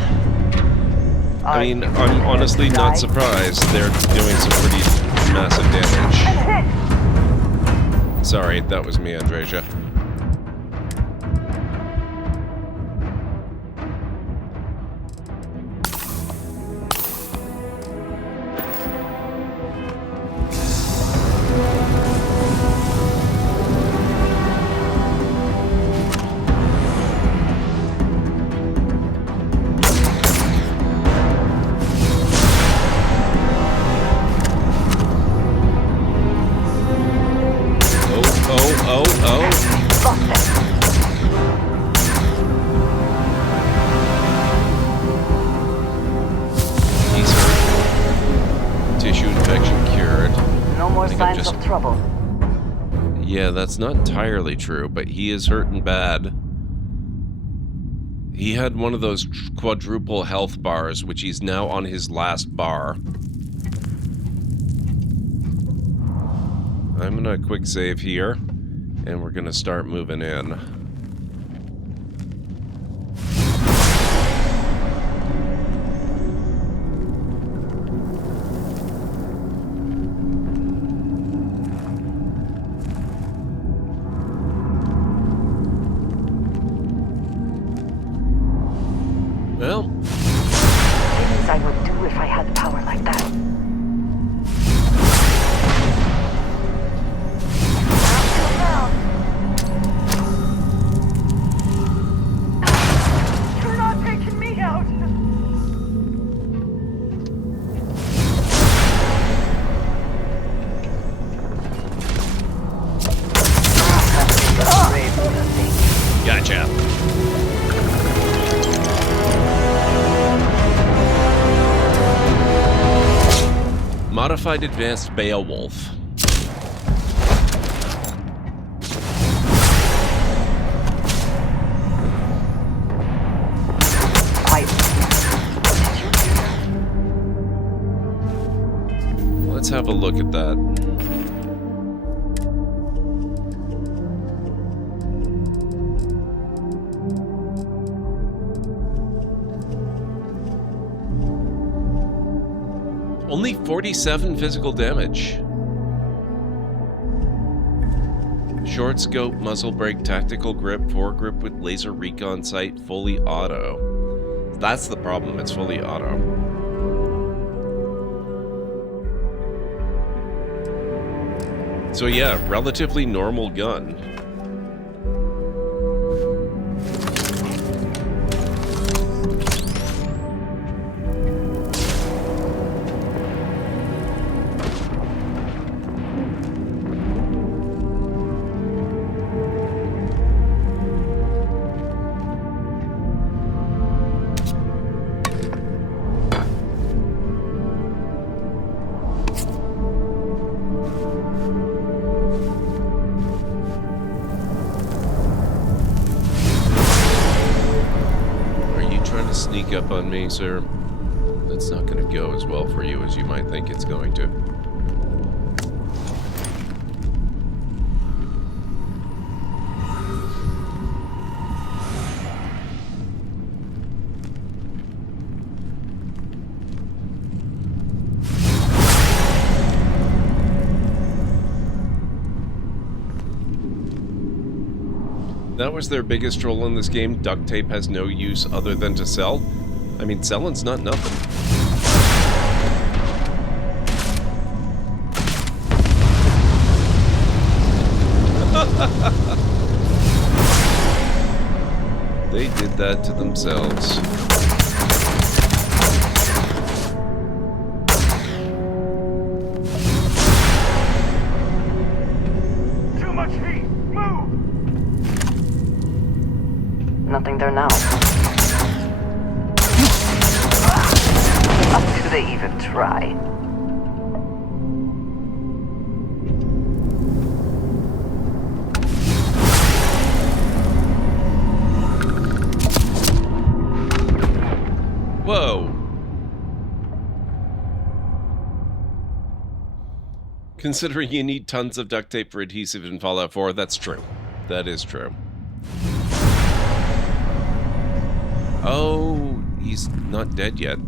I mean, I'm honestly not surprised. They're doing some pretty massive damage. Sorry, that was me, Andreja. Yeah, that's not entirely true, but he is hurting bad. He had one of those quadruple health bars, which he's now on his last bar. I'm gonna quick save here, and we're gonna start moving in. Well, Things I would do if I had power like that. You're not taking me out. Gotcha. Modified Advanced Beowulf. Let's have a look at that. 47 physical damage. Short scope, muzzle brake, tactical grip, foregrip with laser recon sight, fully auto. That's the problem, it's fully auto. So yeah, relatively normal gun. Sneak up on me, sir. That's not going to go as well for you as you might think it's going to. That was their biggest troll in this game. Duct tape has no use other than to sell. I mean, selling's not nothing. They did that to themselves. Too much heat! Move! Nothing there now. Do they even try? Whoa. Considering you need tons of duct tape for adhesive in Fallout 4, that's true. That is true. Oh, he's not dead yet.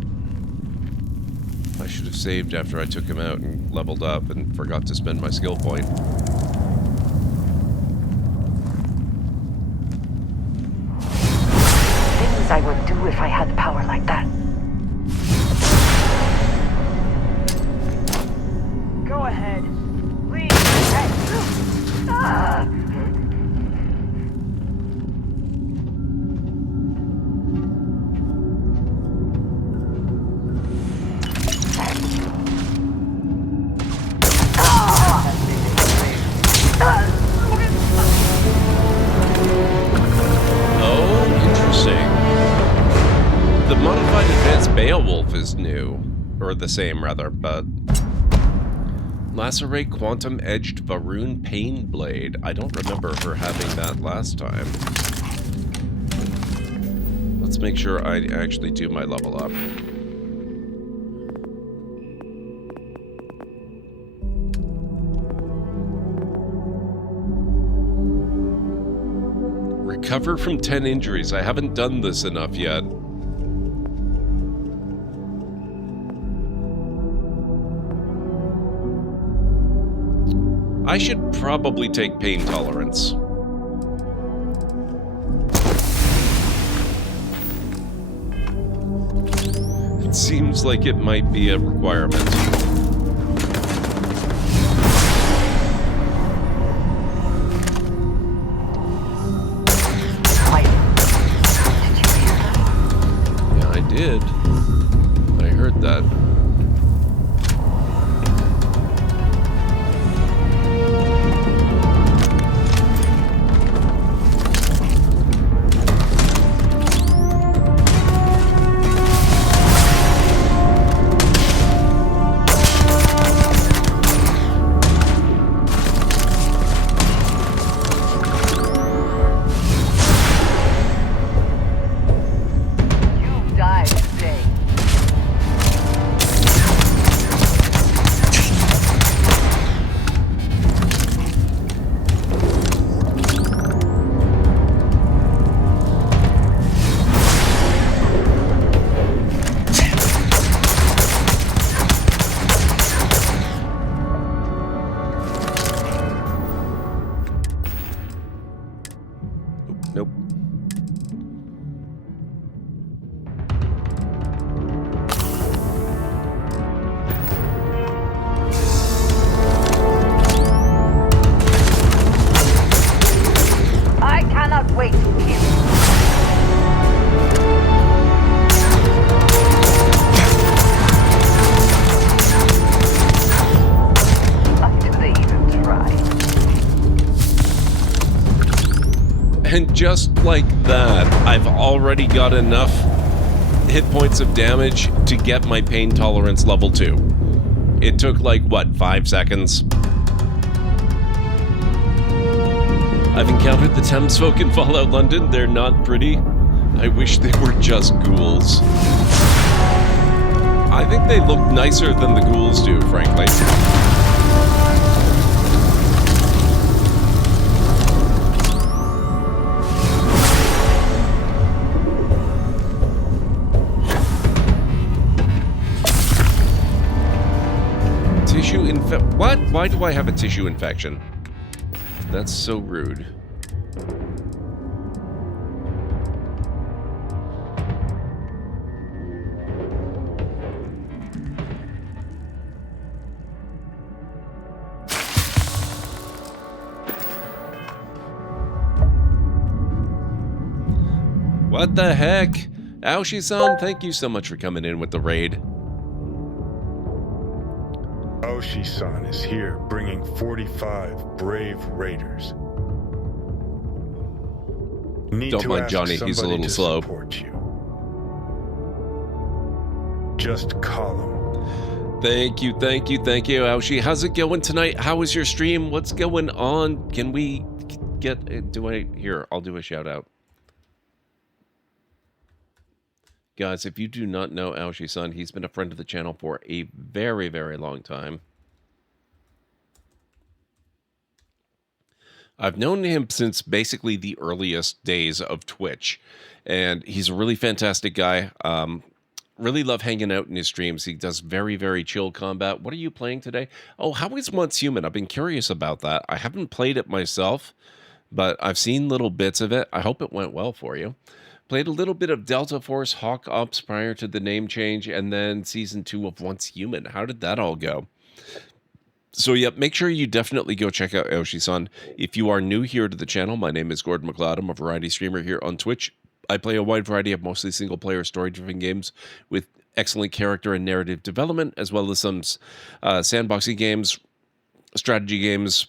I should have saved after I took him out and leveled up and forgot to spend my skill point. Things I would do if I had power like that. Go ahead. Please. The modified advanced Beowulf is new, or the same rather, but Lacerate Quantum Edged Varun Pain Blade. I don't remember her having that last time. Let's make sure I actually do my level up. Recover from 10 injuries. I haven't done this enough yet. I should probably take pain tolerance. It seems like it might be a requirement. Yeah, I did. I heard that. And just like that, I've already got enough hit points of damage to get my pain tolerance level 2. It took like, what, 5 seconds? I've encountered the Thames folk in Fallout London. They're not pretty. I wish they were just ghouls. I think they look nicer than the ghouls do, frankly. What? Why do I have a tissue infection? That's so rude. What the heck? Aoshisan, thank you so much for coming in with the raid. Aoshisan is here, bringing 45 brave raiders. Don't mind Johnny, he's a little slow. Just call him. Thank you, Aoshi. How's it going tonight? How was your stream? What's going on? Can we get... Here, I'll do a shout out. Guys, if you do not know Aoshisan, he's been a friend of the channel for a very, very long time. I've known him since basically the earliest days of Twitch, and he's a really fantastic guy. Really love hanging out in his streams. He does very, very chill combat. What are you playing today? Oh, how is Once Human? I've been curious about that. I haven't played it myself, but I've seen little bits of it. I hope it went well for you. Played a little bit of Delta Force Hawk Ops prior to the name change, and then Season 2 of Once Human. How did that all go? So, yeah, make sure you definitely go check out Aoshisan. If you are new here to the channel, my name is GordMcLeod. I'm a variety streamer here on Twitch. I play a wide variety of mostly single-player story-driven games with excellent character and narrative development, as well as some sandboxy games, strategy games,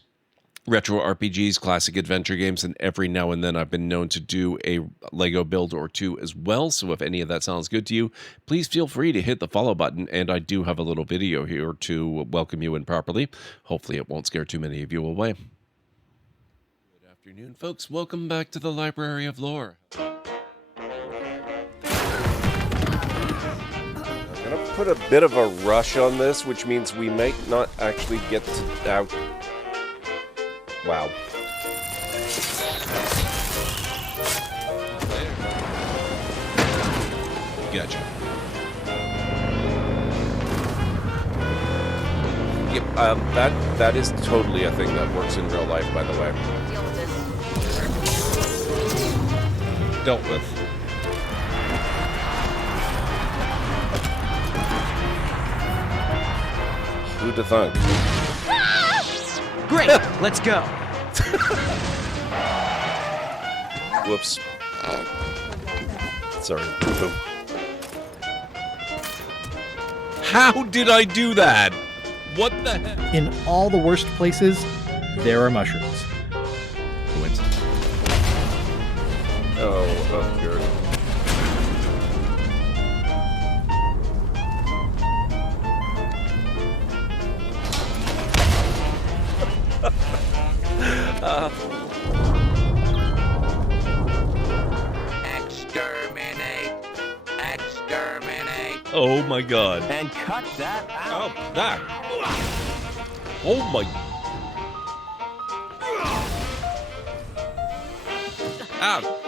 retro RPGs, classic adventure games, and every now and then I've been known to do a Lego build or two as well. So if any of that sounds good to you, please feel free to hit the follow button. And I do have a little video here to welcome you in properly. Hopefully it won't scare too many of you away. Good afternoon, folks. Welcome back to the Library of Lore. I'm going to put a bit of a rush on this, which means we might not actually get to out. Wow. Gotcha. Yep, that is totally a thing that works in real life, by the way. Deal with this. Dealt with. Who'd have thunk? Great, let's go. Whoops. Sorry. Boom. How did I do that? What the heck? In all the worst places, there are mushrooms. Coincidence. Oh, good. Exterminate! Exterminate! Oh my god. And cut that out! Oh, that! Oh my... Ow!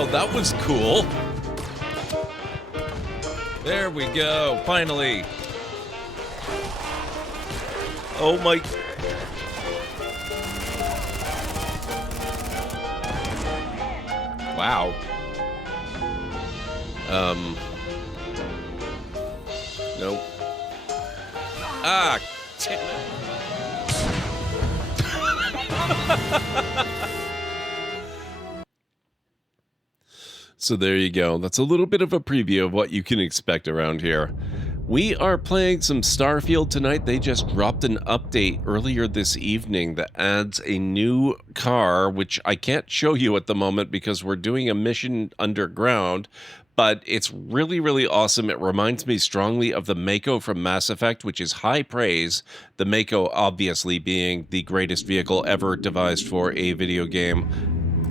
Oh, that was cool. There we go, finally. Oh my... Wow. Nope. Ah, damn it. So there you go. That's a little bit of a preview of what you can expect around here. We are playing some Starfield tonight. They just dropped an update earlier this evening that adds a new car, which I can't show you at the moment because we're doing a mission underground, but it's really, really awesome. It reminds me strongly of the Mako from Mass Effect, which is high praise. The Mako obviously being the greatest vehicle ever devised for a video game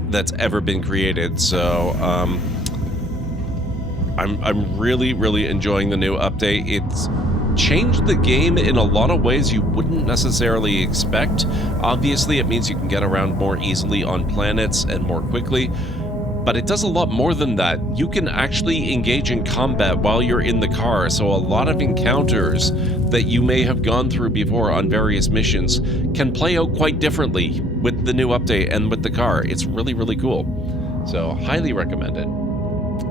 that's ever been created. So I'm really, really enjoying the new update. It's changed the game in a lot of ways you wouldn't necessarily expect. Obviously, it means you can get around more easily on planets and more quickly, but it does a lot more than that. You can actually engage in combat while you're in the car, so a lot of encounters that you may have gone through before on various missions can play out quite differently with the new update and with the car. It's really, really cool. So, highly recommend it.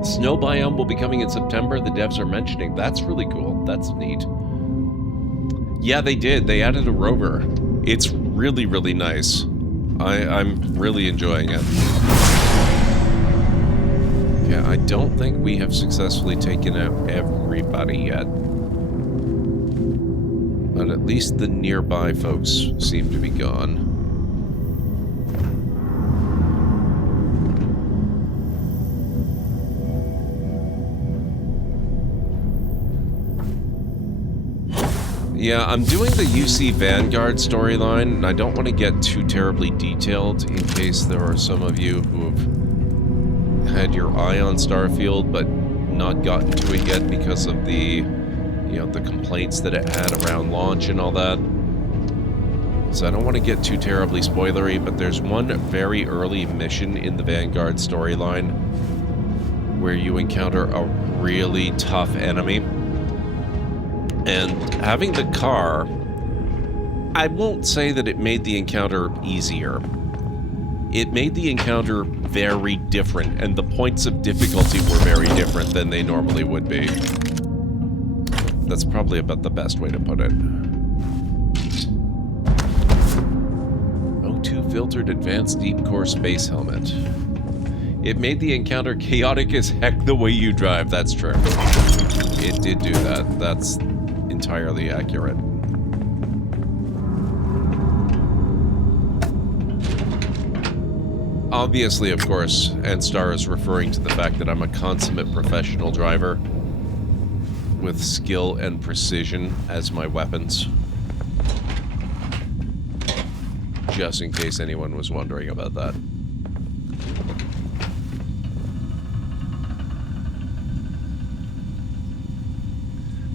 Snow biome will be coming in September, the devs are mentioning. That's really cool. That's neat. Yeah, they did. They added a rover. It's really, really nice. I'm really enjoying it. Yeah, I don't think we have successfully taken out everybody yet. But at least the nearby folks seem to be gone. Yeah, I'm doing the UC Vanguard storyline, and I don't want to get too terribly detailed in case there are some of you who have had your eye on Starfield but not gotten to it yet because of the, the complaints that it had around launch and all that. So I don't want to get too terribly spoilery, but there's one very early mission in the Vanguard storyline where you encounter a really tough enemy. And having the car, I won't say that it made the encounter easier. It made the encounter very different, and the points of difficulty were very different than they normally would be. That's probably about the best way to put it. O2 filtered advanced deep core space helmet. It made the encounter chaotic as heck the way you drive. That's true. It did do that. That's entirely accurate. Obviously, of course, N-Star is referring to the fact that I'm a consummate professional driver with skill and precision as my weapons. Just in case anyone was wondering about that.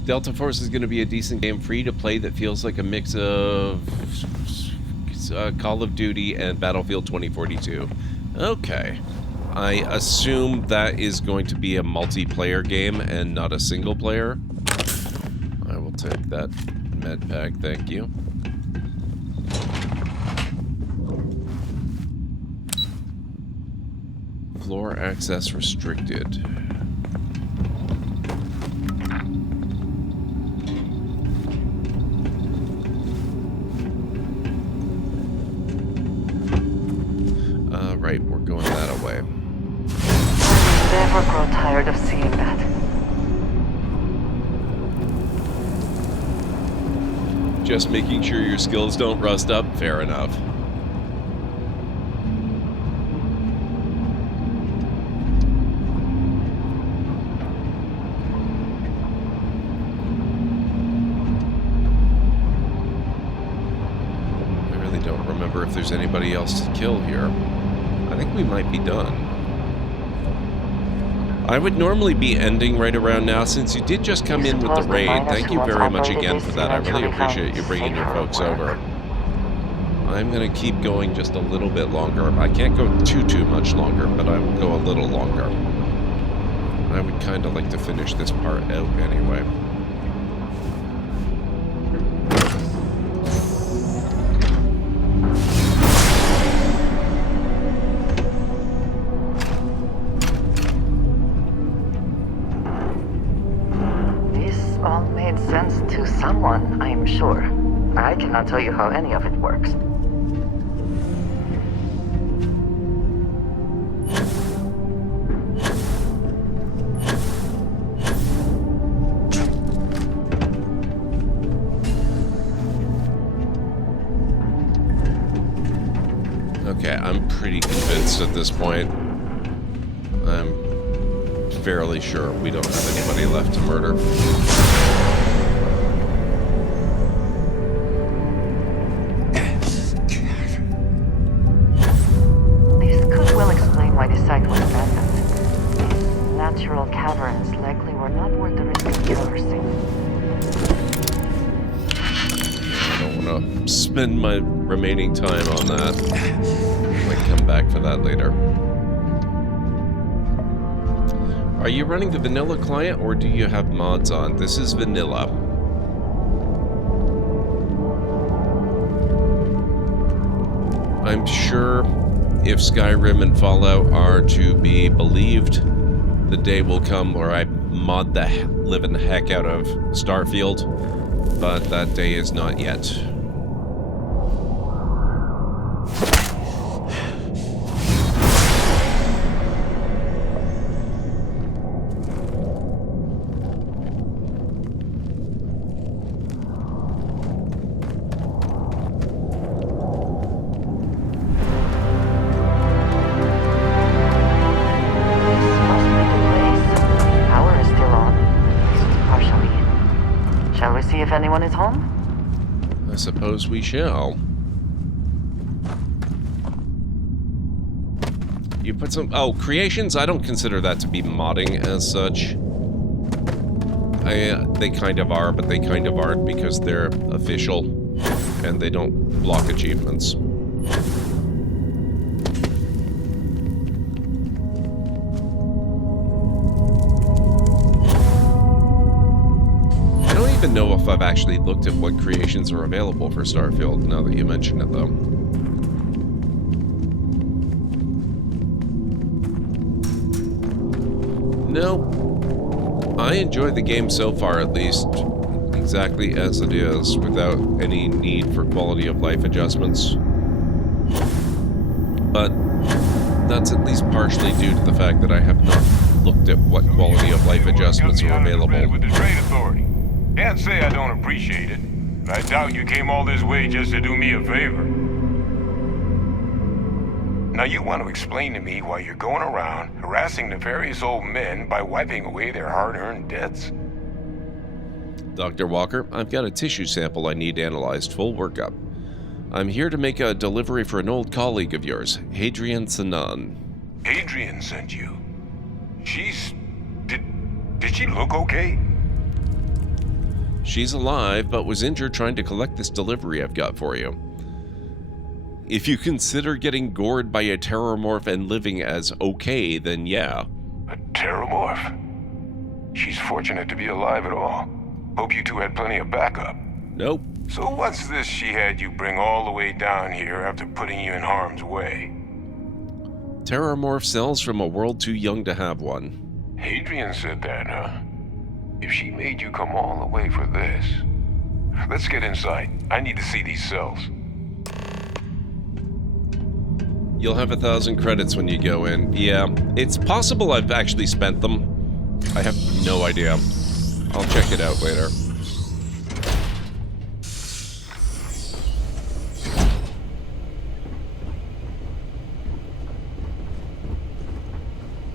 Delta Force is going to be a decent game, free to play, that feels like a mix of Call of Duty and Battlefield 2042. Okay. I assume that is going to be a multiplayer game and not a single player. I will take that med pack, thank you. Floor access restricted. Right, we're going that way. Never grow tired of seeing that. Just making sure your skills don't rust up, fair enough. I really don't remember if there's anybody else to kill here. I think we might be done. I would normally be ending right around now since you did just come in with the raid. Thank you very much again for that. I really appreciate you bringing your folks over. I'm going to keep going just a little bit longer. I can't go too much longer, but I will go a little longer. I would kind of like to finish this part out anyway. To someone, I'm sure. I cannot tell you how any of it works. Okay, I'm pretty convinced at this point. I'm fairly sure we don't have anybody left to murder. This could well explain why the site was abandoned. These natural caverns likely were not worth the risk of traversing. I don't want to spend my remaining time on that. I might come back for that later. Are you running the vanilla client or do you have mods on? This is vanilla. I'm sure if Skyrim and Fallout are to be believed, the day will come where I mod the living heck out of Starfield, but that day is not yet. If anyone is home? I suppose we shall. You put some... Oh, creations? I don't consider that to be modding as such. They kind of are, but they kind of aren't because they're official and they don't block achievements. I don't even know if I've actually looked at what creations are available for Starfield, now that you mention it, though. No. I enjoy the game so far, at least, exactly as it is, without any need for quality of life adjustments. But that's at least partially due to the fact that I have not looked at what quality of life adjustments are available. With the trade authority. Can't say I don't appreciate it, but I doubt you came all this way just to do me a favor. Now you want to explain to me why you're going around harassing nefarious old men by wiping away their hard-earned debts? Dr. Walker, I've got a tissue sample I need analyzed, full workup. I'm here to make a delivery for an old colleague of yours, Hadrian Sanan. Hadrian sent you? Did she look okay? She's alive, but was injured trying to collect this delivery I've got for you. If you consider getting gored by a terrormorph and living as okay, then yeah. A terrormorph? She's fortunate to be alive at all. Hope you two had plenty of backup. Nope. So what's this she had you bring all the way down here after putting you in harm's way? Terrormorph cells from a world too young to have one. Hadrian said that, huh? If she made you come all the way for this... Let's get inside. I need to see these cells. You'll have 1,000 credits when you go in. Yeah, it's possible I've actually spent them. I have no idea. I'll check it out later.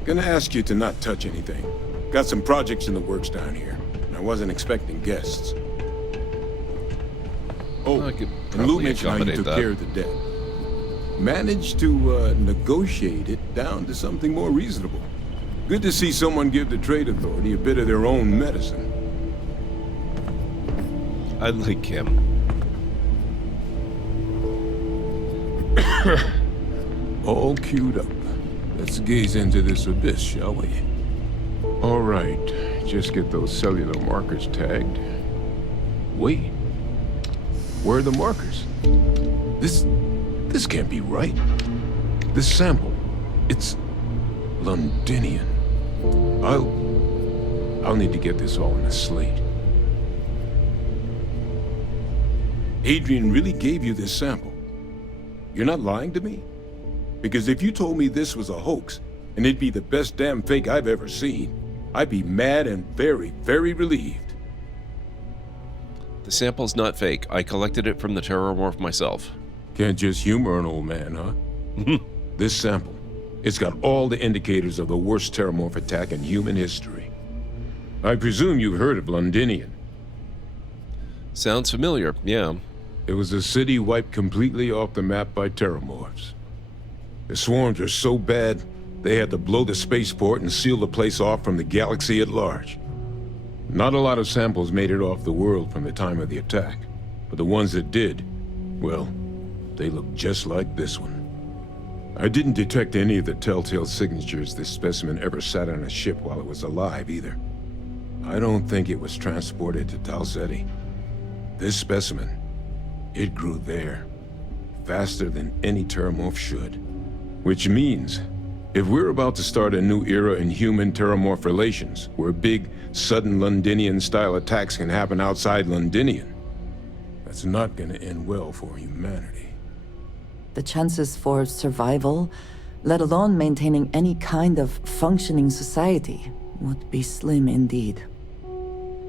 Gonna ask you to not touch anything. Got some projects in the works down here. I wasn't expecting guests. Oh, and Lou mentioned how you took care of the debt. Managed to negotiate it down to something more reasonable. Good to see someone give the trade authority a bit of their own medicine. I like him. All queued up. Let's gaze into this abyss, shall we? All right, just get those cellular markers tagged. Wait, where are the markers? This can't be right. This sample, it's Londinian. I'll need to get this all in a slate. Adrian really gave you this sample. You're not lying to me? Because if you told me this was a hoax, and it'd be the best damn fake I've ever seen, I'd be mad and very, very relieved. The sample's not fake. I collected it from the terrormorph myself. Can't just humor an old man, huh? This sample, it's got all the indicators of the worst terramorph attack in human history. I presume you've heard of Londinian. Sounds familiar, yeah. It was a city wiped completely off the map by terramorphs. The swarms are so bad, they had to blow the spaceport and seal the place off from the galaxy at large. Not a lot of samples made it off the world from the time of the attack, but the ones that did, well, they look just like this one. I didn't detect any of the telltale signatures this specimen ever sat on a ship while it was alive, either. I don't think it was transported to Tal Ceti. This specimen, it grew there, faster than any terramorph should. Which means, if we're about to start a new era in human-terramorph relations, where big, sudden Londinian-style attacks can happen outside Londinian, that's not gonna end well for humanity. The chances for survival, let alone maintaining any kind of functioning society, would be slim indeed.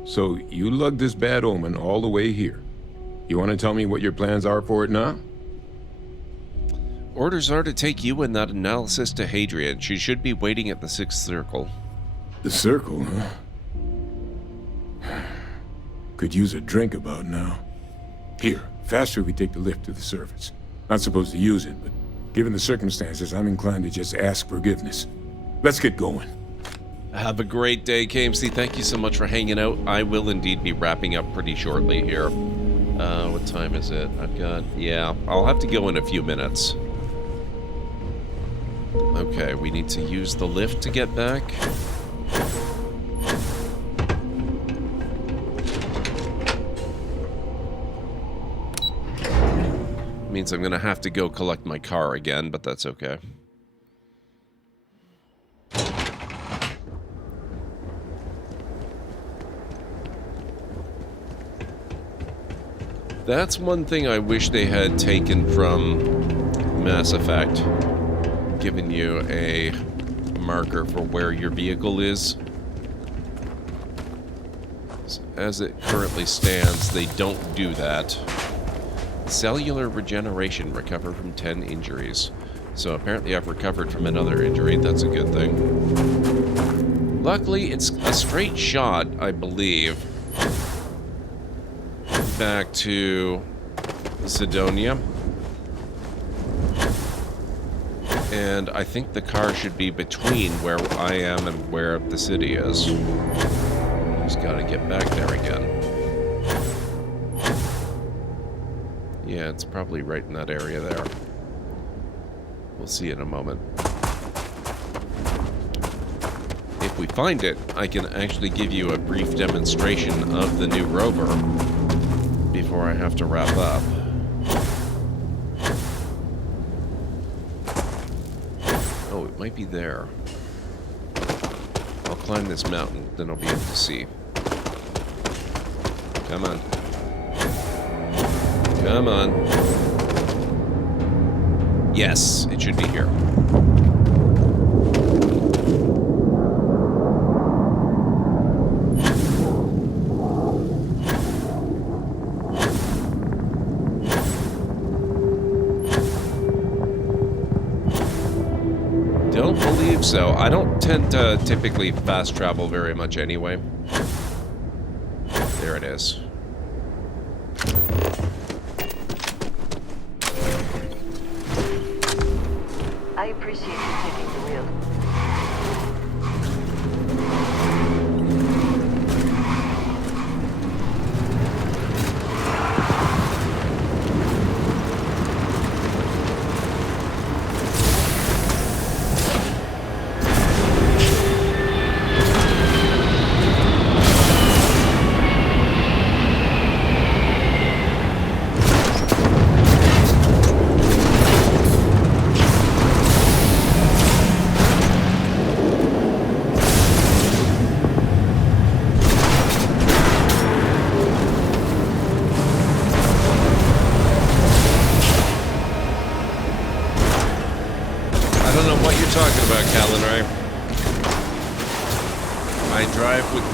So, you lugged this bad omen all the way here. You want to tell me what your plans are for it now? Orders are to take you and that analysis to Hadrian. She should be waiting at the 6th circle. The circle, huh? Could use a drink about now. Here, faster we take the lift to the surface. Not supposed to use it, but given the circumstances, I'm inclined to just ask forgiveness. Let's get going. Have a great day, KMC. Thank you so much for hanging out. I will indeed be wrapping up pretty shortly here. What time is it? Yeah, I'll have to go in a few minutes. Okay, we need to use the lift to get back. Means I'm gonna have to go collect my car again, but that's okay. That's one thing I wish they had taken from Mass Effect. Given you a marker for where your vehicle is. As it currently stands, they don't do that. Cellular regeneration, recover from 10 injuries. So apparently I've recovered from another injury. That's a good thing. Luckily, it's a straight shot, I believe, back to Sidonia. And I think the car should be between where I am and where the city is. Just gotta get back there again. Yeah, it's probably right in that area there. We'll see in a moment. If we find it, I can actually give you a brief demonstration of the new rover before I have to wrap up. Oh, it might be there. I'll climb this mountain, then I'll be able to see. Come on. Come on. Yes, it should be here. Don't believe so. I don't tend to typically fast travel very much anyway. There it is. I appreciate you taking the wheel.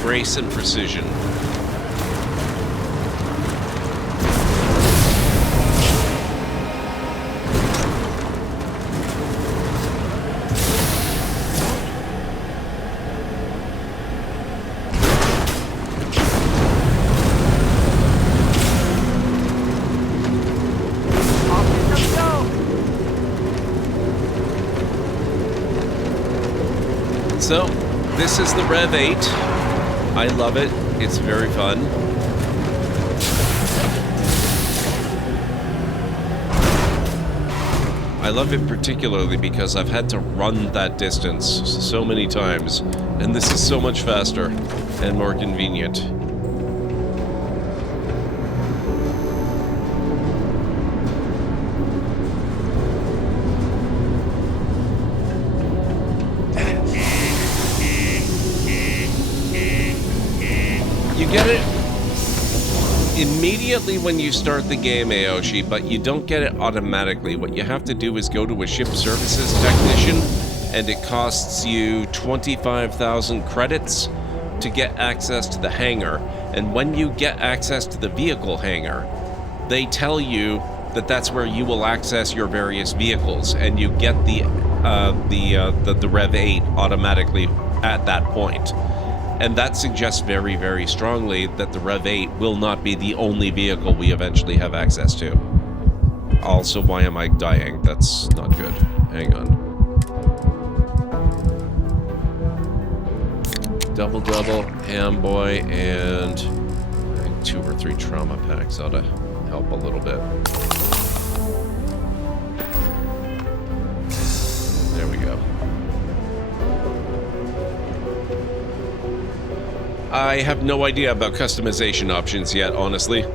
Grace and precision. So, this is the REV-8. I love it. It's very fun. I love it particularly because I've had to run that distance so many times, and this is so much faster and more convenient. You get it immediately when you start the game, Aoshi, but you don't get it automatically. What you have to do is go to a ship services technician, and it costs you 25,000 credits to get access to the hangar. And when you get access to the vehicle hangar, they tell you that that's where you will access your various vehicles, and you get the REV-8 automatically at that point. And that suggests very, very strongly that the REV-8 will not be the only vehicle we eventually have access to. Also, why am I dying? That's not good. Hang on. Double, ham boy, and I think 2 or 3 trauma packs ought to help a little bit. There we go. I have no idea about customization options yet, honestly.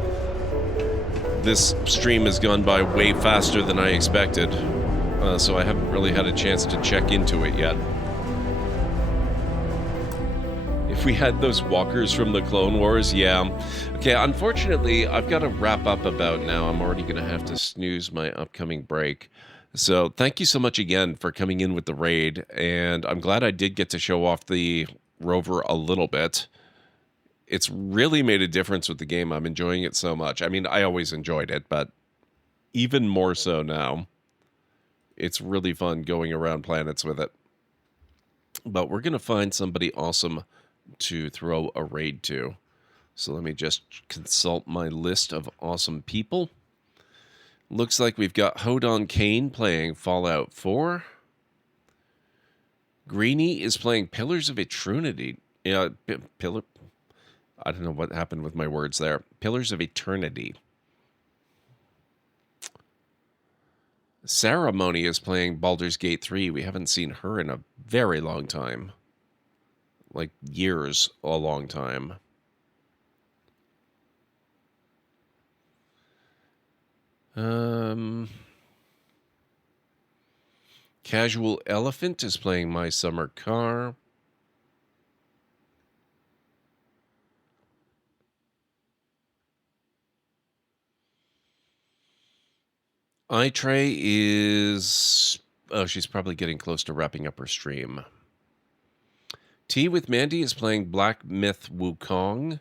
This stream has gone by way faster than I expected, so I haven't really had a chance to check into it yet. If we had those walkers from the Clone Wars, yeah. Okay, unfortunately, I've got to wrap up about now. I'm already going to have to snooze my upcoming break. So thank you so much again for coming in with the raid, and I'm glad I did get to show off the rover a little bit. It's really made a difference with the game. I'm enjoying it so much. I mean, I always enjoyed it, but even more so now. It's really fun going around planets with it. But we're going to find somebody awesome to throw a raid to. So let me just consult my list of awesome people. Looks like we've got Hodon Kane playing Fallout 4. Greeny is playing Pillars of Eternity. Yeah, I don't know what happened with my words there. Pillars of Eternity. Ceremony is playing Baldur's Gate 3. We haven't seen her in a very long time. Like years, a long time. Casual Elephant is playing My Summer Car. iTray is... Oh, she's probably getting close to wrapping up her stream. Tea with Mandy is playing Black Myth Wukong.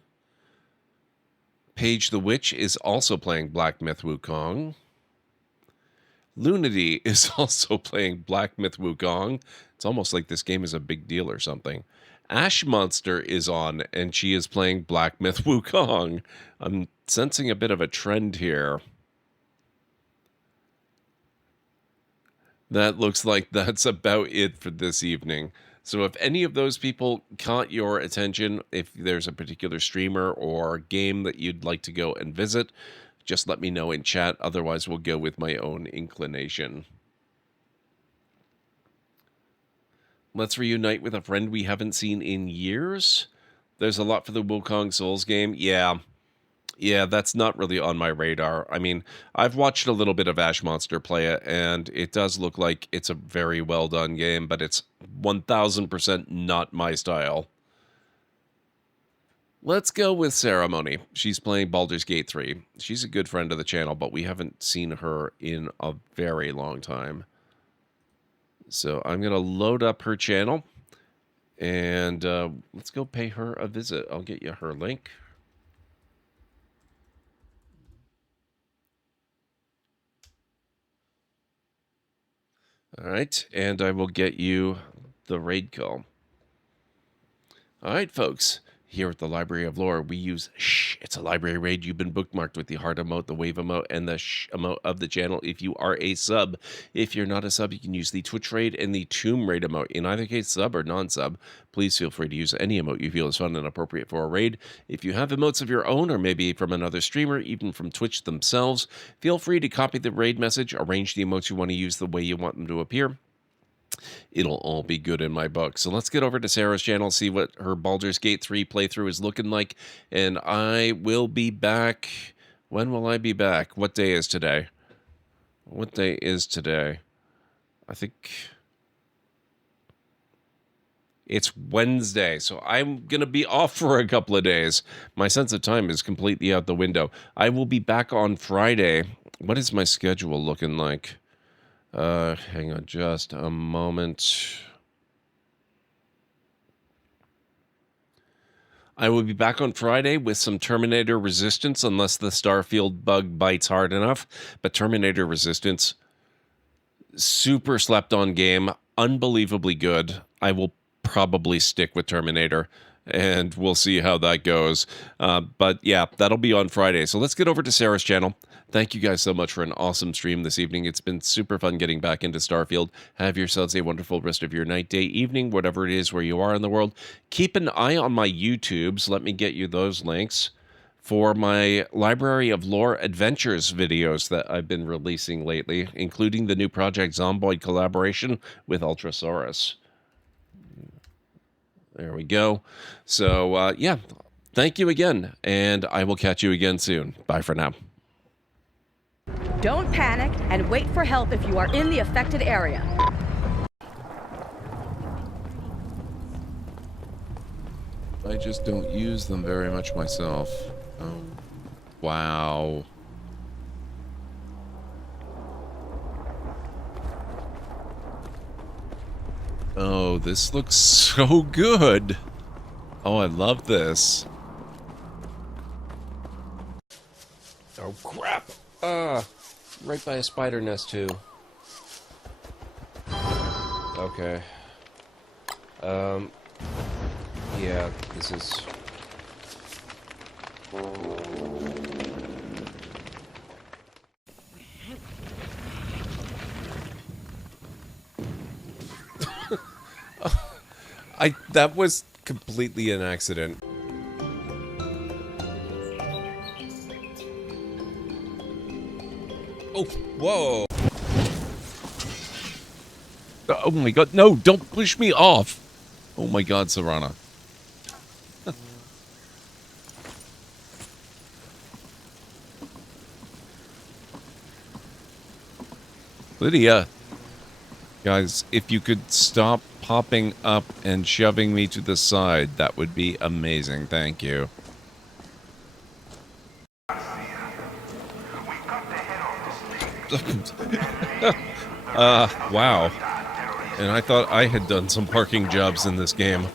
Paige the Witch is also playing Black Myth Wukong. Lunity is also playing Black Myth Wukong. It's almost like this game is a big deal or something. Ash Monster is on, and she is playing Black Myth Wukong. I'm sensing a bit of a trend here. That looks like that's about it for this evening. So if any of those people caught your attention, if there's a particular streamer or game that you'd like to go and visit, just let me know in chat. Otherwise, we'll go with my own inclination. Let's reunite with a friend we haven't seen in years. There's a lot for the Wukong Souls game. Yeah, that's not really on my radar. I mean, I've watched a little bit of Ash Monster play it, and it does look like it's a very well done game, but it's 1000% not my style. Let's go with Ceremony. She's playing Baldur's Gate 3. She's a good friend of the channel, but we haven't seen her in a very long time. So I'm going to load up her channel, and let's go pay her a visit. I'll get you her link. All right, and I will get you the raid call. All right, folks. Here at the Library of Lore, we use shh. It's a library raid. You've been bookmarked with the heart emote, the wave emote, and the shh emote of the channel if you are a sub. If you're not a sub, you can use the Twitch raid and the Tomb raid emote. In either case, sub or non-sub, please feel free to use any emote you feel is fun and appropriate for a raid. If you have emotes of your own, or maybe from another streamer, even from Twitch themselves, feel free to copy the raid message, arrange the emotes you want to use the way you want them to appear. It'll all be good in my book. So let's get over to Sarah's channel, see what her Baldur's Gate 3 playthrough is looking like. And I will be back. When will I be back? What day is today? What day is today? I think it's Wednesday. So I'm going to be off for a couple of days. My sense of time is completely out the window. I will be back on Friday. What is my schedule looking like? Hang on just a moment. I will be back on Friday with some Terminator Resistance, unless the Starfield bug bites hard enough. But Terminator Resistance, super slept on game, unbelievably good. I will probably stick with Terminator, and we'll see how that goes. But yeah, that'll be on Friday. So let's get over to Sarah's channel. Thank you guys so much for an awesome stream this evening. It's been super fun getting back into Starfield. Have yourselves a wonderful rest of your night, day, evening, whatever it is where you are in the world. Keep an eye on my YouTubes. Let me get you those links for my Library of Lore Adventures videos that I've been releasing lately, including the new Project Zomboid collaboration with Ultrasaurus. There we go. So, yeah, thank you again, and I will catch you again soon. Bye for now. Don't panic and wait for help if you are in the affected area. I just don't use them very much myself. Oh, wow. Oh, this looks so good. Oh, I love this. Oh, crap. Right by a spider nest, too. Okay. Yeah, this is... that was completely an accident. Oh, whoa. Oh my god, no, don't push me off. Oh my god, Serana. Lydia. Guys, if you could stop popping up and shoving me to the side, that would be amazing. Thank you. Wow. And I thought I had done some parking jobs in this game.